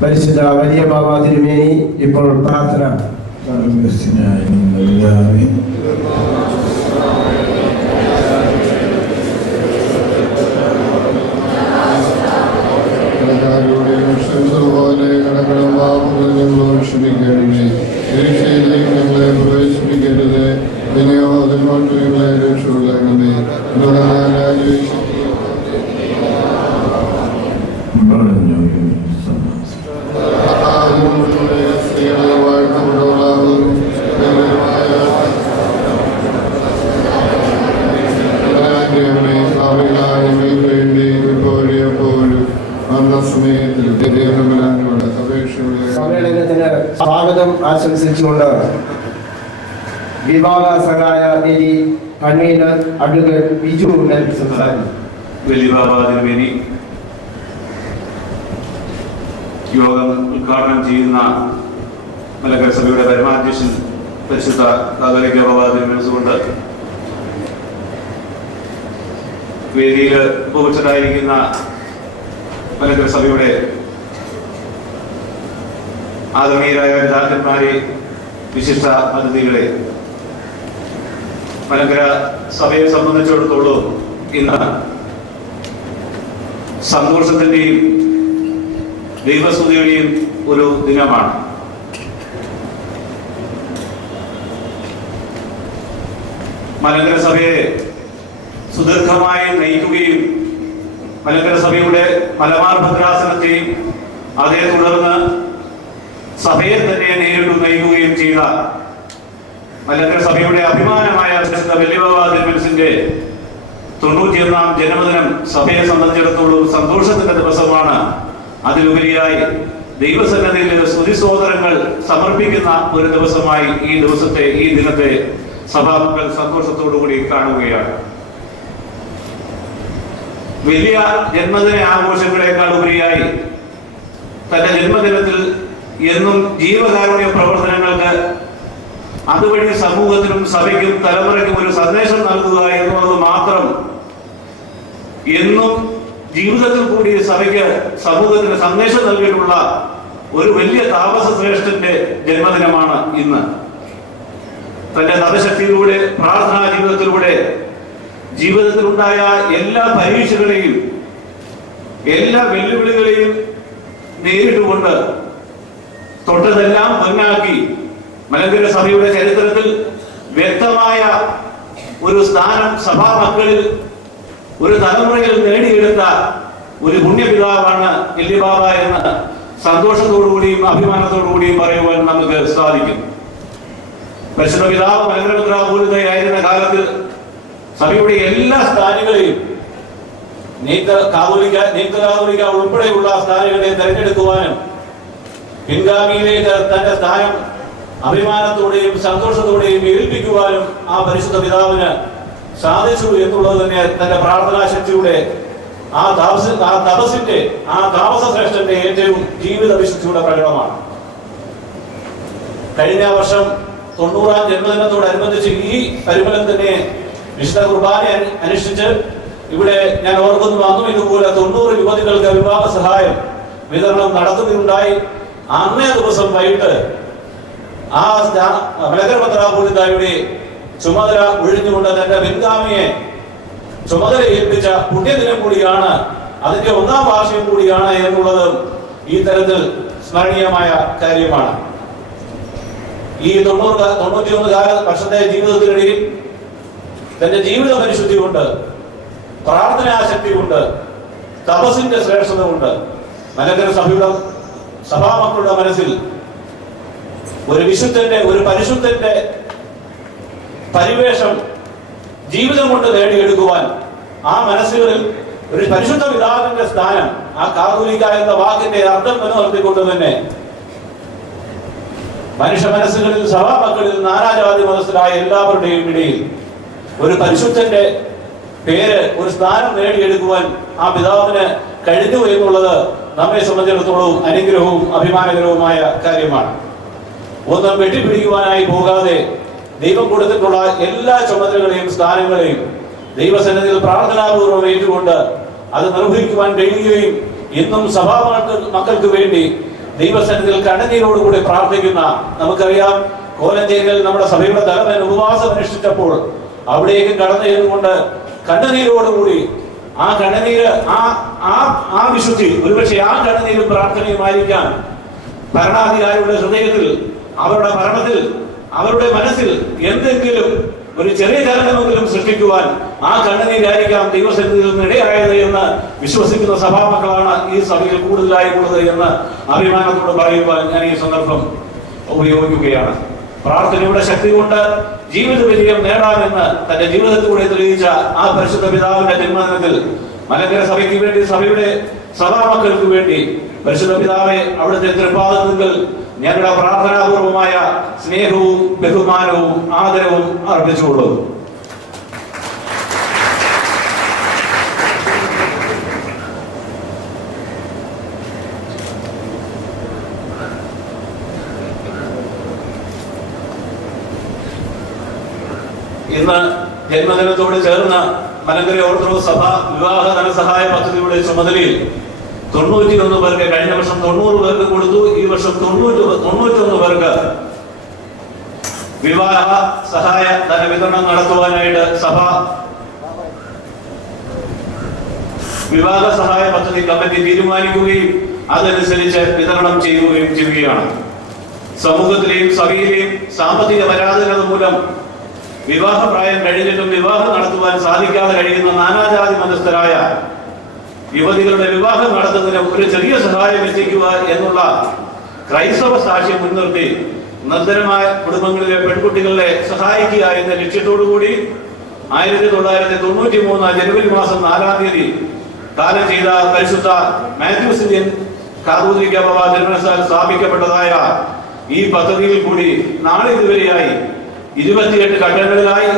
പരിശുദ്ധ വലിയ ബാബ തിരുമേനി ഇപ്പോൾ പ്രാർത്ഥന. കടകളും പാപങ്ങളും ക്ഷമിക്കണമേ. രക്ഷയിലേക്ക് ഞങ്ങളെ പ്രവേശിപ്പിക്കരുത്. ഇനിയോ അതിനോട്ട് ഞങ്ങളെ രക്ഷയുള്ളണമേ. സമ്മേളനത്തിന് സ്വാഗതം ആശംസിച്ചുകൊണ്ട് വിഭാഗ സഹായ നിധി കൺവീനർ അഡ്വക്കേറ്റ് ബിജു സംസാരിക്കും. വലിയ ബാബ തിരുമേനി യോഗം ഉദ്ഘാടനം ചെയ്യുന്ന മലങ്കര സഭയുടെ പരമാധ്യക്ഷൻ പരിശുദ്ധ കാതോലിക്ക ബാബ തിരുമനസുകൊണ്ട് വേദിയിൽ ഉപവിഷ്ടരായിരിക്കുന്ന മലങ്കര സഭയുടെ ആദരണീയരായ വിദ്യാർത്ഥന്മാരെ, വിശിഷ്ട അതിഥികളെ, മലങ്കര സഭയെ സംബന്ധിച്ചിടത്തോളം ഇന്ന് സന്തോഷത്തിന്റെയും ദൈവസ്തുതിയുടെയും ഒരു ദിനമാണ്. മലങ്കര സഭയെ സുദീർഘമായി നയിക്കുകയും മലങ്കര സഭയുടെ മലബാർ ഭദ്രാസനത്തെയും അതേ തുടർന്ന് സഭയെ തന്നെ നേരിട്ട് നയിക്കുകയും ചെയ്ത മലങ്കര സഭയുടെ അഭിമാനമായ വലിയ ബാബ തിരുമനസിന്റെ 91ാം ജന്മദിനം സഭയെ സംബന്ധിച്ചിടത്തോളം സന്തോഷത്തിന്റെ ദിവസമാണ്. അതിലുപരിയായി ദൈവസന്നിധിയിൽ സ്തുതിസ്തോത്രങ്ങൾ സമർപ്പിക്കുന്ന ഒരു ദിവസമായി ഈ ദിനത്തെ സഭാമക്കൾ സന്തോഷത്തോടുകൂടി കാണുകയാണ്. വലിയ ജന്മദിന ആഘോഷങ്ങളെക്കാൾ ഉപരിയായി തന്റെ ജന്മദിനത്തിൽ എന്നും ജീവകാരുണ്യ പ്രവർത്തനങ്ങൾക്ക് അതുവഴി സമൂഹത്തിനും സഭയ്ക്കും തലമുറയ്ക്കും ഒരു സന്ദേശം നൽകുക എന്നുള്ളത് മാത്രം എന്നും ജീവിതത്തിൽ കൂടി സഭയ്ക്ക് സമൂഹത്തിന് സന്ദേശം നൽകിയിട്ടുള്ള ഒരു വലിയ താപസ ശ്രേഷ്ഠന്റെ ജന്മദിനമാണ് ഇന്ന്. തന്റെ തപശക്തിയിലൂടെ, പ്രാർത്ഥനാ ജീവിതത്തിലൂടെ ജീവിതത്തിലുണ്ടായ എല്ലാ പരീക്ഷകളെയും എല്ലാ വെല്ലുവിളികളെയും നേരിട്ടുകൊണ്ട് തൊട്ടതെല്ലാം പൊന്നാക്കി മലങ്കര സഭയുടെ ചരിത്രത്തിൽ വ്യക്തമായ ഒരു സ്ഥാനം സഭാ മക്കളിൽ ഒരു തലമുറയിൽ നേടിയെടുത്ത ഒരു പുണ്യപിതാവാണ് വലിയ ബാബ എന്ന് സന്തോഷത്തോടുകൂടിയും അഭിമാനത്തോടുകൂടിയും പറയുവാൻ നമുക്ക് സാധിക്കും. പരിശുദ്ധ പിതാവ് മലങ്കര മെത്രാപ്പോലീത്തയായിരുന്ന കാലത്ത് സഭയുടെ എല്ലാ സ്ഥാനികളെയും നീക്കലാവലിക്ക ഉൾപ്പെടെയുള്ള സ്ഥാനികളെ തെരഞ്ഞെടുക്കുവാനും പിൻഗാമിയിലേക്ക് തന്റെ സ്ഥാനം അഭിമാനത്തോടെയും സന്തോഷത്തോടെയും ഏൽപ്പിക്കുവാനും ആ പരിശുദ്ധ പിതാവിന് സാധിച്ചു എന്നുള്ളത് തന്നെ തന്റെ പ്രാർത്ഥനാ ശക്തിയുടെ ആ താപസ ശ്രേഷ്ഠന്റെ ഏറ്റവും ജീവിത വിശുദ്ധിയുടെ പ്രകടനമാണ്. കഴിഞ്ഞ വർഷം 90ാം ജന്മദിനത്തോടനുബന്ധിച്ച് ഈ പരിമലം തന്നെ വിശുദ്ധ കുർബാന അനുഷ്ഠിച്ച് ഇവിടെ ഞാൻ ഓർക്കുന്നു, അന്നും ഇതുപോലെ 90 യുവതികൾക്ക് വിവാഹ സഹായം വിതരണം നടത്തുകയുണ്ടായി. അന്നേ ദിവസം വൈകിട്ട് ആ മലങ്കര മെത്രാപ്പോലീത്തായുടെ ചുമതല ഒഴിഞ്ഞുകൊണ്ട് തന്റെ പിൻഗാമിയെ ചുമതല ഏൽപ്പിച്ച പുണ്യദിനം കൂടിയാണ്, അതിന്റെ 1ാം വാർഷികം കൂടിയാണ് എന്നുള്ളത് ഈ തരത്തിൽ സ്മരണീയമായ കാര്യമാണ്. ഈ 91 വർഷത്തെ ജീവിതത്തിനിടയിൽ തന്റെ ജീവിത പരിശുദ്ധി കൊണ്ട്, പ്രാർത്ഥനാശക്തി കൊണ്ട്, തപസ്സിന്റെ ശ്രേഷ്ഠത ഉണ്ട്. മലങ്കര സഭയുടെ സഭാമക്കളുടെ മനസ്സിൽ ഒരു വിശുദ്ധന്റെ, ഒരു പരിശുദ്ധന്റെ പരിവേഷം ജീവിതം കൊണ്ട് നേടിയെടുക്കുവാൻ ആ മനസ്സുകളിൽ ഒരു പരിശുദ്ധ പിതാവിന്റെ സ്ഥാനം, ആ കാതോലിക്ക എന്ന വാക്കിന്റെ അർത്ഥം നിലനിർത്തിക്കൊണ്ട് തന്നെ മനുഷ്യ മനസ്സുകളിൽ, സഭാമക്കളിൽ, നാനാജാതി മതസ്ഥരായ എല്ലാവരുടെയും ഇടയിൽ ഒരു പരിശുദ്ധന്റെ പേര്, ഒരു സ്ഥാനം നേടിയെടുക്കുവാൻ ആ പിതാവിന് കഴിഞ്ഞു എന്നുള്ളത് നമ്മെ സംബന്ധിച്ചിടത്തോളം അനുഗ്രഹവും അഭിമാനകരവുമായ കാര്യമാണ്. ഒന്നും വെട്ടിപ്പിടിക്കുവാനായി പോകാതെ ദൈവം കൊടുത്തിട്ടുള്ള എല്ലാ ചുമതലകളെയും സ്ഥാനങ്ങളെയും ദൈവസന്നിധിയിൽ പ്രാർത്ഥനാപൂർവ്വം ഏറ്റുകൊണ്ട് അത് നിർവഹിക്കുവാൻ കഴിയുകയും ഇന്നും സഭാ മക്കൾക്ക് വേണ്ടി ദൈവസന്നിധിയിൽ കണ്ണുനീരോടുകൂടി പ്രാർത്ഥിക്കുന്ന, നമുക്കറിയാം, കോലഞ്ചേരിയിൽ നമ്മുടെ സഭയുടെ തലവൻ ഉപവാസം അനുഷ്ഠിച്ചപ്പോൾ അവിടേക്ക് കടന്നു ചെന്നുകൊണ്ട് കണ്ണുനീരോടുകൂടി ആ കണ്ണുനീര്, ആ വിശുദ്ധി, ഒരുപക്ഷെ ആ കണ്ണുനീരും പ്രാർത്ഥനയുമായിരിക്കാം ഭരണാധികാരികളുടെ ഹൃദയത്തിൽ, അവരുടെ ഭരണത്തിൽ, അവരുടെ മനസ്സിൽ എന്തെങ്കിലും ഒരു ചെറിയ ചലനമെങ്കിലും സൃഷ്ടിക്കുവാൻ ആ കണ്ണുനീരായിരിക്കാം ദൈവസന്നിധിയിൽ നിന്ന് ഇടയായത് എന്ന് വിശ്വസിക്കുന്ന സഭാമക്കളാണ് ഈ സഭയിൽ കൂടുതലായിട്ടുള്ളത് എന്ന് അഭിമാനത്തോട് പറയുവാൻ ഞാൻ ഈ സന്ദർഭം ഉപയോഗിക്കുകയാണ്. പ്രാർത്ഥനയുടെ ശക്തി കൊണ്ട് ജീവിത വിജയം നേടാമെന്ന് തന്റെ ജീവിതത്തിലൂടെ തെളിയിച്ച ആ പരിശുദ്ധ പിതാവിന്റെ ജന്മദിനത്തിൽ മലങ്കര സഭയ്ക്ക് വേണ്ടി, സഭയുടെ സഭാമക്കൾക്ക് വേണ്ടി പരിശുദ്ധ പിതാവെ അവിടുത്തെ തൃപ്പാദത്തിൽ ഞങ്ങളുടെ പ്രാർത്ഥനാപൂർവമായ സ്നേഹവും ബഹുമാനവും ആദരവും അർപ്പിച്ചുകൊള്ളും. ഇന്ന് ജന്മദിനത്തോട് ചേർന്ന് മലങ്കര ഓർത്തഡോക്സ് സഭ വിവാഹ ധനസഹായ പദ്ധതിയുടെ ചുമതലയിൽ 91 പേർക്ക്, കഴിഞ്ഞ വർഷം 90 പേർക്ക് കൊടുത്തു, ഈ വർഷം 91 പേർക്ക് വിവാഹ സഹായ ധനവിതരണം നടത്തുവാനായിട്ട് സഭ വിവാഹ സഹായ പദ്ധതി കമ്മിറ്റി തീരുമാനിക്കുകയും അതനുസരിച്ച് വിതരണം ചെയ്യുകയാണ്. സമൂഹത്തിലെയും സഭയിലെയും സാമ്പത്തിക പരാധീനത മൂലം വിവാഹപ്രായം കഴിഞ്ഞിട്ടും വിവാഹം നടത്തുവാൻ സാധിക്കാതെ കഴിയുന്ന നാനാജാതി മതസ്ഥരായ യുവതികളുടെ വിവാഹം നടത്തുന്നതിന് ഒരു ചെറിയ സഹായം എത്തിക്കുക എന്നുള്ള ക്രൈസ്തവ സാക്ഷ്യം മുൻനിർത്തി നിർധനമായ കുടുംബങ്ങളിലെ പെൺകുട്ടികളെ സഹായിക്കുക എന്ന ലക്ഷ്യത്തോടുകൂടി 1993 ജനുവരി മാസം 4-ാം തീയതി ദാനം ചെയ്ത പരിശുദ്ധ മാത്യൂസ് ഇന്ത്യൻ കാതോലിക്ക ബാവ തിരുമനസ്സാൽ സ്ഥാപിക്കപ്പെട്ടതായ ഈ പദ്ധതിയിൽ കൂടി നാളെ ഇതുവരെയായി 28 ഘട്ടങ്ങളിലായി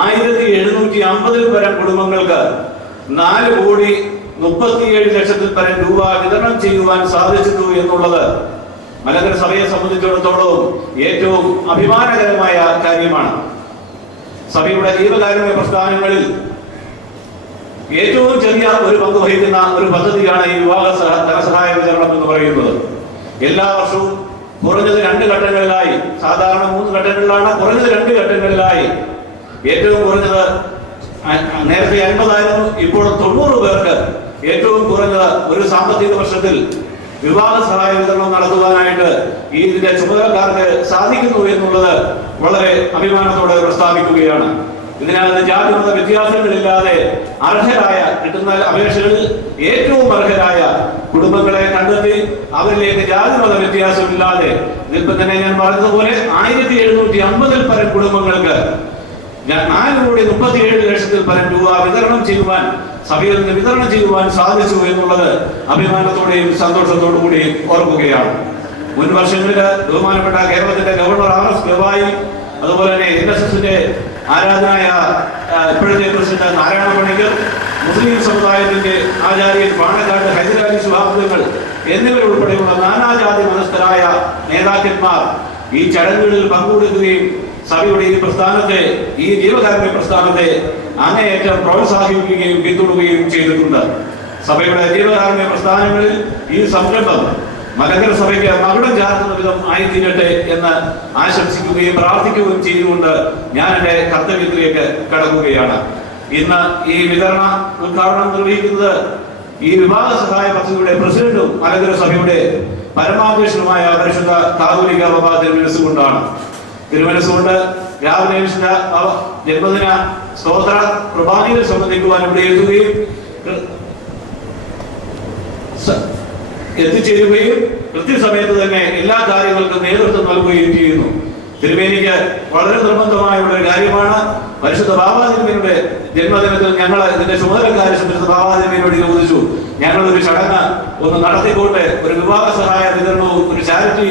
1750 പരം കുടുംബങ്ങൾക്ക് 4,37,00,000 പരം രൂപ വിതരണം ചെയ്യുവാൻ സാധിച്ചു എന്നുള്ളത് മലങ്കര സഭയെ സംബന്ധിച്ചിടത്തോളം ഏറ്റവും അഭിമാനകരമായ കാര്യമാണ്. സഭയുടെ ജീവകാരുണ്യ പ്രസ്ഥാനങ്ങളിൽ ഏറ്റവും ചെറിയ ഒരു പങ്ക് വഹിക്കുന്ന ഒരു പദ്ധതിയാണ് ഈ വിവാഹ ധനസഹായ വിതരണം എന്ന് പറയുന്നത്. എല്ലാ വർഷവും കുറഞ്ഞത് 2 ഘട്ടങ്ങളിലായി, സാധാരണ 3 ഘട്ടങ്ങളിലാണ്, കുറഞ്ഞത് 2 ഘട്ടങ്ങളിലായി, ഏറ്റവും കുറഞ്ഞത് നേരത്തെ 50 ഇപ്പോൾ 90 പേർക്ക് ഏറ്റവും കുറഞ്ഞത് ഒരു സാമ്പത്തിക വർഷത്തിൽ വിവാഹ സഹായ വിതരണം നടത്തുവാനായിട്ട് ഇതിന്റെ ചുമതലക്കാർക്ക് സാധിക്കുന്നു എന്നുള്ളത് വളരെ അഭിമാനത്തോടെ പ്രസ്താവിക്കുകയാണ്. ഇതിനകത്ത് ജാതിമത വ്യത്യാസങ്ങളില്ലാതെ അർഹരായ, കിട്ടുന്ന അപേക്ഷകളിൽ ഏറ്റവും അർഹരായ കുടുംബങ്ങളെ കണ്ടെത്തി അവരിലേക്ക് ജാതിമത വ്യത്യാസമില്ലാതെ, ഇതിപ്പോൾ തന്നെ ഞാൻ പറഞ്ഞതുപോലെ 1750 പരം കുടുംബങ്ങൾക്ക് 4,37,00,000 പരം രൂപ വിതരണം ചെയ്യുവാൻ, സഭയിൽ നിന്ന് വിതരണം ചെയ്യുവാൻ സാധിച്ചു എന്നുള്ളത് അഭിമാനത്തോടെയും സന്തോഷത്തോടു കൂടി ഓർക്കുകയാണ്. മുൻ വർഷങ്ങളിൽ ബഹുമാനപ്പെട്ട കേരളത്തിന്റെ ഗവർണർ R.S. ഗവായി, അതുപോലെ തന്നെ NSSന്റെ ആരാധനായ ഇപ്പോഴത്തെ പ്രസിഡന്റ് നാരായണ പണിക്കർ, മുസ്ലിം സമുദായത്തിന്റെ ആചാര്യൻ പാണക്കാട് ഹൈദരാലി ശുഹാബ്ദങ്ങൾ എന്നിവരുൾപ്പെടെയുള്ള നാനാജാതി മതസ്ഥരായ നേതാക്കന്മാർ ഈ ചടങ്ങുകളിൽ പങ്കെടുക്കുകയും സഭയുടെ ഈ പ്രസ്ഥാനത്തെ, ഈ ജീവകാരുണ്യ പ്രസ്ഥാനത്തെ അങ്ങേയറ്റം പ്രോത്സാഹിപ്പിക്കുകയും പിന്തുണുകയും ചെയ്തിട്ടുണ്ട്. സഭയുടെ ജീവകാരുണ്യ പ്രസ്ഥാനങ്ങളിൽ ഈ സംരംഭം മലങ്കര സഭയ്ക്ക് മകുടം ചാർത്തുന്ന വിധം ആയിത്തീരട്ടെ എന്ന് ആശംസിക്കുകയും പ്രാർത്ഥിക്കുകയും ചെയ്തുകൊണ്ട് ഞാൻ എന്റെ കർത്തവ്യത്തിലേക്ക് കടക്കുകയാണ്. ഇന്ന് ഈ വിതരണ ഉദ്ഘാടനം നിർവഹിക്കുന്നത് ഈ വിവാഹ സഹായ പദ്ധതിയുടെ പ്രസിഡന്റും മലങ്കര സഭയുടെ പരമാധ്യക്ഷനുമായ പരിശുദ്ധ കാതോലിക്ക ബാവ തിരുമനസ്സുകൊണ്ടാണ്. തിരുമനസ്സുകൊണ്ട് രാവിലെ ജന്മദിന സ്തോത്ര കുർബാനയിൽ സംബന്ധിക്കുവാൻ ഇവിടെ എത്തുകയും എത്തിച്ചേരുകയും കൃത്യസമയത്ത് തന്നെ എല്ലാ കാര്യങ്ങൾക്കും നേതൃത്വം നൽകുകയും ചെയ്യുന്നു. തിരുമേനിക്ക് വളരെ നിർബന്ധമായ ഒരു കാര്യമാണ് പരിശുദ്ധ ബാബാ തിരുമേനിയുടെ ജന്മദിനത്തിൽ ഞങ്ങൾ ഇതിന്റെ ചുമതലക്കാരെ പരിശുദ്ധ ബാബാ തിരുമേനിയോട് ചോദിച്ചു, ഞങ്ങളൊരു ചടങ്ങ് ഒന്ന് നടത്തിക്കൊണ്ട് ഒരു വിവാഹ സഹായ വിതരണവും ഒരു ചാരിറ്റി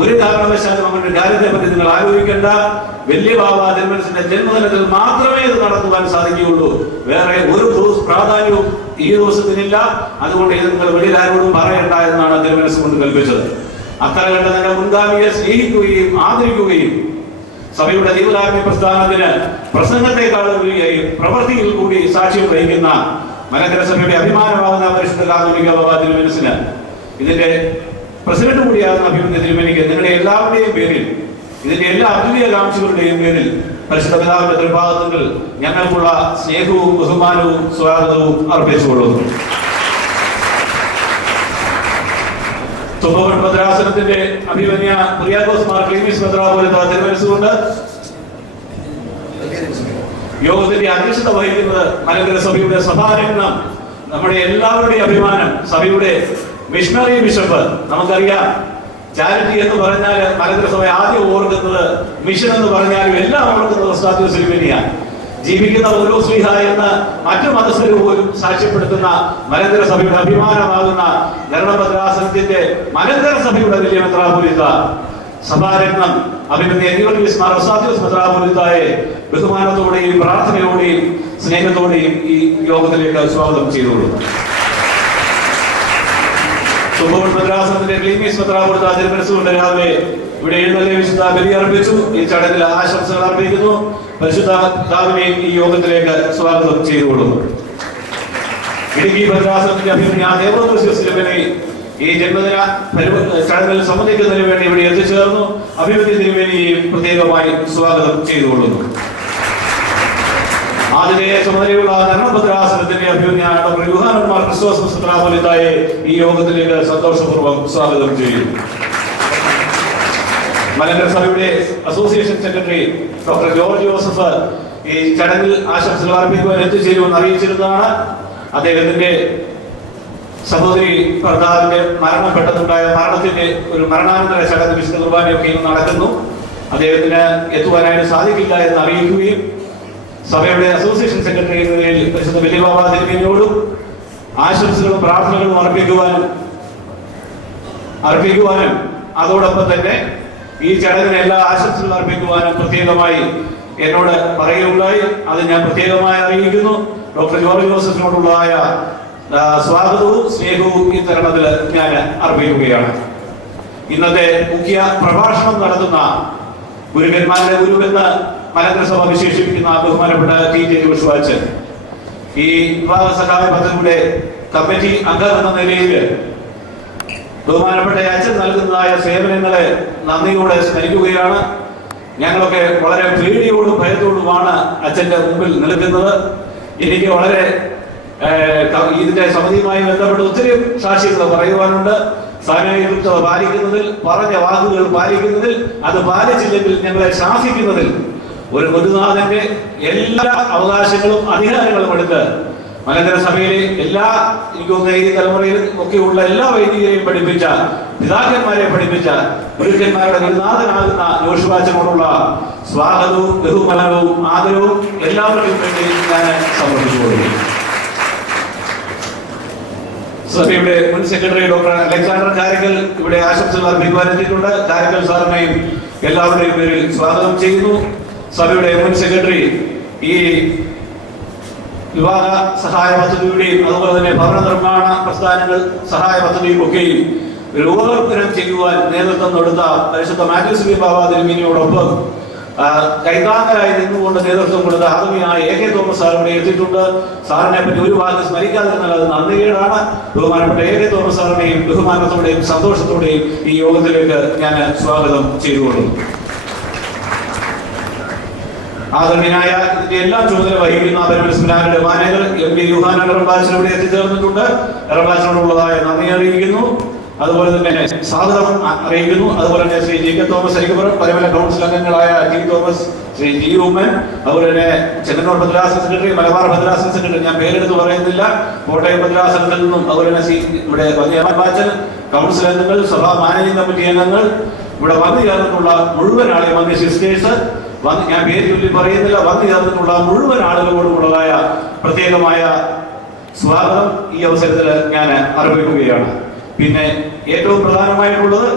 ഒരു കാരണവശാലും അവരുടെ കാര്യത്തെ പറ്റി നിങ്ങൾ ആലോചിക്കേണ്ട. വലിയ ബാബാ തിരുമനസിന്റെ ജന്മദിനത്തിൽ മാത്രമേ ഇത് നടത്തുവാൻ സാധിക്കുകയുള്ളൂ. വേറെ ഒരു പ്രാധാന്യവും ഈ ദിവസത്തിനില്ല. അതുകൊണ്ട് ഇത് നിങ്ങൾ വെളിയിൽ ആരോടും പറയണ്ട എന്നാണ് തിരുമനസ് കൊണ്ട് കൽപ്പിച്ചത്. അത്ര കണ്ട് തന്നെ മുൻഗാമിയെ സ്നേഹിക്കുകയും ആദരിക്കുകയും സഭയുടെ ജീവകാരുണ്യ പ്രസ്ഥാനത്തിന് പ്രസംഗത്തെക്കാളുകയും പ്രവൃത്തിയിൽ കൂടി സാക്ഷ്യം വഹിക്കുന്ന മലങ്കര സഭയുടെ അഭിമാനമാകുന്ന പരിശുദ്ധ കാതോലിക്ക ബാബാ തിരുമനസിന് ഇതിന്റെ പ്രസിഡന്റ് കൂടിയാകുന്ന അഭിമന്യ തിരുമേനിക്ക് നിങ്ങളുടെ എല്ലാവരുടെയും പേരിൽ ഇതിന്റെ എല്ലാ അഭ്യുദയകാംക്ഷികളുടെയും പേരിൽ പരിശുദ്ധ പിതാവിന്റെ തൃപാദത്തിൽ ഞങ്ങൾക്കുള്ള സ്നേഹവും ബഹുമാനവും സ്വാഗതവും അർപ്പിച്ചുകൊള്ളുന്നു. തുമ്പവൻ ഭദ്രാസനത്തിന്റെ അഭിമന്യ കുര്യാക്കോസ് മാർ ക്ലീമീസ് മെത്രാപ്പോലീത്ത തിരുമനസ്സുകൊണ്ട് യോഗത്തിന്റെ അധ്യക്ഷത വഹിക്കുന്നത് മലങ്കര സഭയുടെ സഭാരംഗം, നമ്മുടെ എല്ലാവരുടെയും അഭിമാനം, സഭയുടെ മിഷണറി ബിഷപ്പ്. നമുക്കറിയാം, ചാരിറ്റി എന്ന് പറഞ്ഞാൽ മലങ്കര സഭ ആദ്യം ഓർക്കുന്നത്, മിഷൻ എന്ന് പറഞ്ഞാലും എല്ലാം ഓർക്കുന്നത് ഉസ്താദ് തിരുമേനിയാണ്. ജീവിക്കുന്ന ഓരോ ശ്രീഹ എന്ന് മറ്റു മതസ്ഥര് പോലും സാക്ഷ്യപ്പെടുത്തുന്ന മലങ്കര സഭയുടെ അഭിമാനമാകുന്ന ഭദ്രാസനത്തിന്റെ മലങ്കര സഭയുടെ വലിയ മെത്രാപ്പോലീത്ത സഭാരത്നം അഭിമന്യ മെത്രാപ്പോലീത്തയെ ബഹുമാനത്തോടെയും പ്രാർത്ഥനയോടെയും സ്നേഹത്തോടെയും ഈ യോഗത്തിലേക്ക് സ്വാഗതം ചെയ്തോളൂ. തുമ്പവൻ ഭദ്രാസനത്തിന്റെ ക്ലീമീസ് മെത്രാപ്പോലീത്ത തിരുമനസ്സുകൊണ്ട് രാവിലെ ഇവിടെ എഴുന്നള്ളി വിശുദ്ധ ബലി അർപ്പിച്ചു. ഈ ചടങ്ങിൽ ആശംസകൾ അർപ്പിക്കുന്നു. പരിശുദ്ധ പിതാവിനെയും ഈ യോഗത്തിലേക്ക് സ്വാഗതം ചെയ്തുകൊള്ളുന്നു. ഇടുക്കി ഭദ്രാസനത്തിന്റെ അഭിമന്യ ദേവോദർശിനെ ഈ ജന്മദിന ചടങ്ങിൽ സംബന്ധിക്കുന്നതിന് വേണ്ടി ഇവിടെ എത്തിച്ചേർന്നു. അഭിമന്യ തിരുമേനിയെയും പ്രത്യേകമായി സ്വാഗതം ചെയ്തുകൊള്ളുന്നു. ആതിഥേയ ചുമതലയുള്ള ഭദ്രാസനത്തിന്റെ അഭിമന്യ ഡോക്ടർ യുഹാനൻ മാർ ക്രിസ്തോസ് മെത്രാപ്പോലീത്തയെ ഈ യോഗത്തിലേക്ക് സന്തോഷപൂർവ്വം സ്വാഗതം ചെയ്യുന്നു. മലങ്കര സഭയുടെ association secretary doctor George Joseph ഈ ചടങ്ങിൽ ആശംസകൾ അർപ്പിക്കുവാൻ എത്തിച്ചേരുമെന്ന് അറിയിച്ചിരുന്നതാണ്. അദ്ദേഹത്തിന്റെ സഹോദരി ഭർത്താവിന്റെ മരണപ്പെട്ടതുണ്ടായ മരണത്തിന്റെ ഒരു മരണാനന്തര ചടങ്ങ് വിശുദ്ധ കുർബാനയൊക്കെ ഇന്ന് നടക്കുന്നു. അദ്ദേഹത്തിന് എത്തുവാനായിട്ട് സാധിക്കില്ല എന്ന് അറിയിക്കുകയും സഭയുടെ അസോസിയേഷൻ സെക്രട്ടറി എന്ന നിലയിൽ പരിശുദ്ധ വലിയ ബാബാ തിരുമേനിയോടും ആശംസകളും പ്രാർത്ഥനകളും അർപ്പിക്കുവാനും അതോടൊപ്പം തന്നെ ഈ ചടങ്ങിന് എല്ലാ ആശംസകളും അർപ്പിക്കുവാനും പ്രത്യേകമായി എന്നോട് പറയുകയുണ്ടായി. അത് ഞാൻ പ്രത്യേകമായി അറിയിക്കുന്നു. ഡോക്ടർ ജോർജ് ജോസഫിനോടുള്ളതായ സ്വാഗതവും സ്നേഹവും ഈ തരുണത്തിൽ ഞാൻ അർപ്പിക്കുകയാണ്. ഇന്നത്തെ മുഖ്യ പ്രഭാഷണം നടത്തുന്ന ഗുരുക്കന്മാരുടെ ഗുരുവെന്ന് മലങ്കര സഭ വിശേഷിപ്പിക്കുന്ന ബഹുമാനപ്പെട്ട ടി.ജെ. ജോഷുവ അച്ഛൻ ഈ വിവാഹ സഹായ പദ്ധതിയുടെ കമ്മിറ്റി അംഗം എന്ന നിലയിൽ ബഹുമാനപ്പെട്ട അച്ഛൻ നൽകുന്നതായ സേവനങ്ങളെ നന്ദിയോടെ സ്മരിക്കുകയാണ്. ഞങ്ങളൊക്കെ വളരെ പേടിയോടും ഭയത്തോടുമാണ് അച്ഛന്റെ മുമ്പിൽ നിൽക്കുന്നത്. എനിക്ക് വളരെ ഇതിന്റെ സമിതിയുമായി ബന്ധപ്പെട്ട് ഒത്തിരി സാക്ഷ്യങ്ങൾ പറയുവാനുണ്ട്. സ്ഥാനയുക്തത പാലിക്കുന്നതിൽ, പറഞ്ഞ വാക്കുകൾ പാലിക്കുന്നതിൽ, അത് പാലിച്ചില്ലെങ്കിൽ ഞങ്ങളെ ശാസിക്കുന്നതിൽ ഒരു ഗുരുനാഥന്റെ എല്ലാ അവകാശങ്ങളും അധികാരങ്ങളും എടുത്ത് മലങ്കര സഭയിലെ എല്ലാ ഈ തലമുറയിലും ഒക്കെയുള്ള എല്ലാ വൈദികരെയും പഠിപ്പിച്ച, പിതാക്കന്മാരെ പഠിപ്പിച്ച ഗുരുക്കന്മാരുടെ ഗുരുനാഥനാകുന്ന ജോഷുവാച്ചനോടുള്ള സ്വാഗതവും ബഹുമാനവും ആദരവും എല്ലാവർക്കും വേണ്ടി ഞാൻ സമർപ്പിച്ചുകൊള്ളുന്നു. സഭയുടെ മുൻ സെക്രട്ടറി ഡോക്ടർ അലക്സാണ്ടർ കാരക്കൽ ഇവിടെ ആശംസകൾ അർപ്പിക്കുവാനെത്തിയിട്ടുണ്ട്. കാരക്കൽ സാറിനെയും എല്ലാവരുടെയും പേരിൽ സ്വാഗതം ചെയ്യുന്നു. സഭയുടെ മുൻ സെക്രട്ടറി ഈ വിവാഹ സഹായ പദ്ധതിയുടെയും അതുപോലെ തന്നെ ഭവന നിർമ്മാണ പ്രസ്ഥാനങ്ങൾ സഹായ പദ്ധതിയും ഒക്കെയും രൂപകൽപ്പന ചെയ്യുവാൻ നേതൃത്വം കൊടുത്ത പരിശുദ്ധ മാത്യൂസ് ബാബാ തിരുമേനിയോടൊപ്പം കൈതാങ്ങലായി നിന്നുകൊണ്ട് നേതൃത്വം കൊടുത്ത ആദമിയായ എ.കെ. തോമസ് സാർ ഇവിടെ എത്തിയിട്ടുണ്ട്. സാറിനെ പറ്റി ഒരു വാക്ക് സ്മരിക്കാതിരുന്നാൽ അത് നന്ദികേടാണ്. ബഹുമാനപ്പെട്ട എ.കെ. തോമസ് സാറിനെയും ബഹുമാനത്തോടെയും സന്തോഷത്തോടെയും ഈ യോഗത്തിലേക്ക് ഞാൻ സ്വാഗതം ചെയ്തുകൊള്ളുന്നു. ആദരണീയനായ ഇതിന്റെ എല്ലാം ചുമതല വഹിക്കുന്ന പരമസ്മരാരുടെ മാനേജർ എം.പി. യുഹാനൻ റംബാച്ചൻ ഇവിടെ എത്തിച്ചേർന്നിട്ടുണ്ട്. റംബാച്ചനോടുള്ളതായ നന്ദി അറിയിക്കുന്നു. അതുപോലെ തന്നെ സ്വാഗതം അറിയിക്കുന്നു. അതുപോലെ തന്നെ Shri G K Thomas Arikkappuram, Parumala council അംഗങ്ങളായ T Thomas, Shri G Oommen, അതുപോലെ തന്നെ ചെങ്ങന്നൂർ ഭദ്രാസന സെക്രട്ടറി, മലബാർ ഭദ്രാസന സെക്രട്ടറി, ഞാൻ പേരെടുത്ത് പറയുന്നില്ല, കോട്ടയം ഭദ്രാസനത്തിൽ നിന്നും, അതുപോലെ തന്നെ ഇവിടെ വന്യമാച്ചൻ, കൗൺസിൽ അംഗങ്ങൾ, സഭാ മാനേജിംഗ് കമ്മിറ്റി അംഗങ്ങൾ, ഇവിടെ വന്നു ചേർന്നിട്ടുള്ള മുഴുവൻ ആളുകൾ, വന്യ സിസ്റ്റേഴ്സ്, ഞാൻ പേര് ചൊല്ലി പറയുന്നില്ല, വന്നു ചേർന്നിട്ടുള്ള മുഴുവൻ ആളുകളോടുമുള്ളതായ പ്രത്യേകമായ സ്വാഗതം ഈ അവസരത്തിൽ ഞാൻ അർപ്പിക്കുകയാണ്. പിന്നെ ഏറ്റവും പ്രധാനമായിട്ടുള്ളത്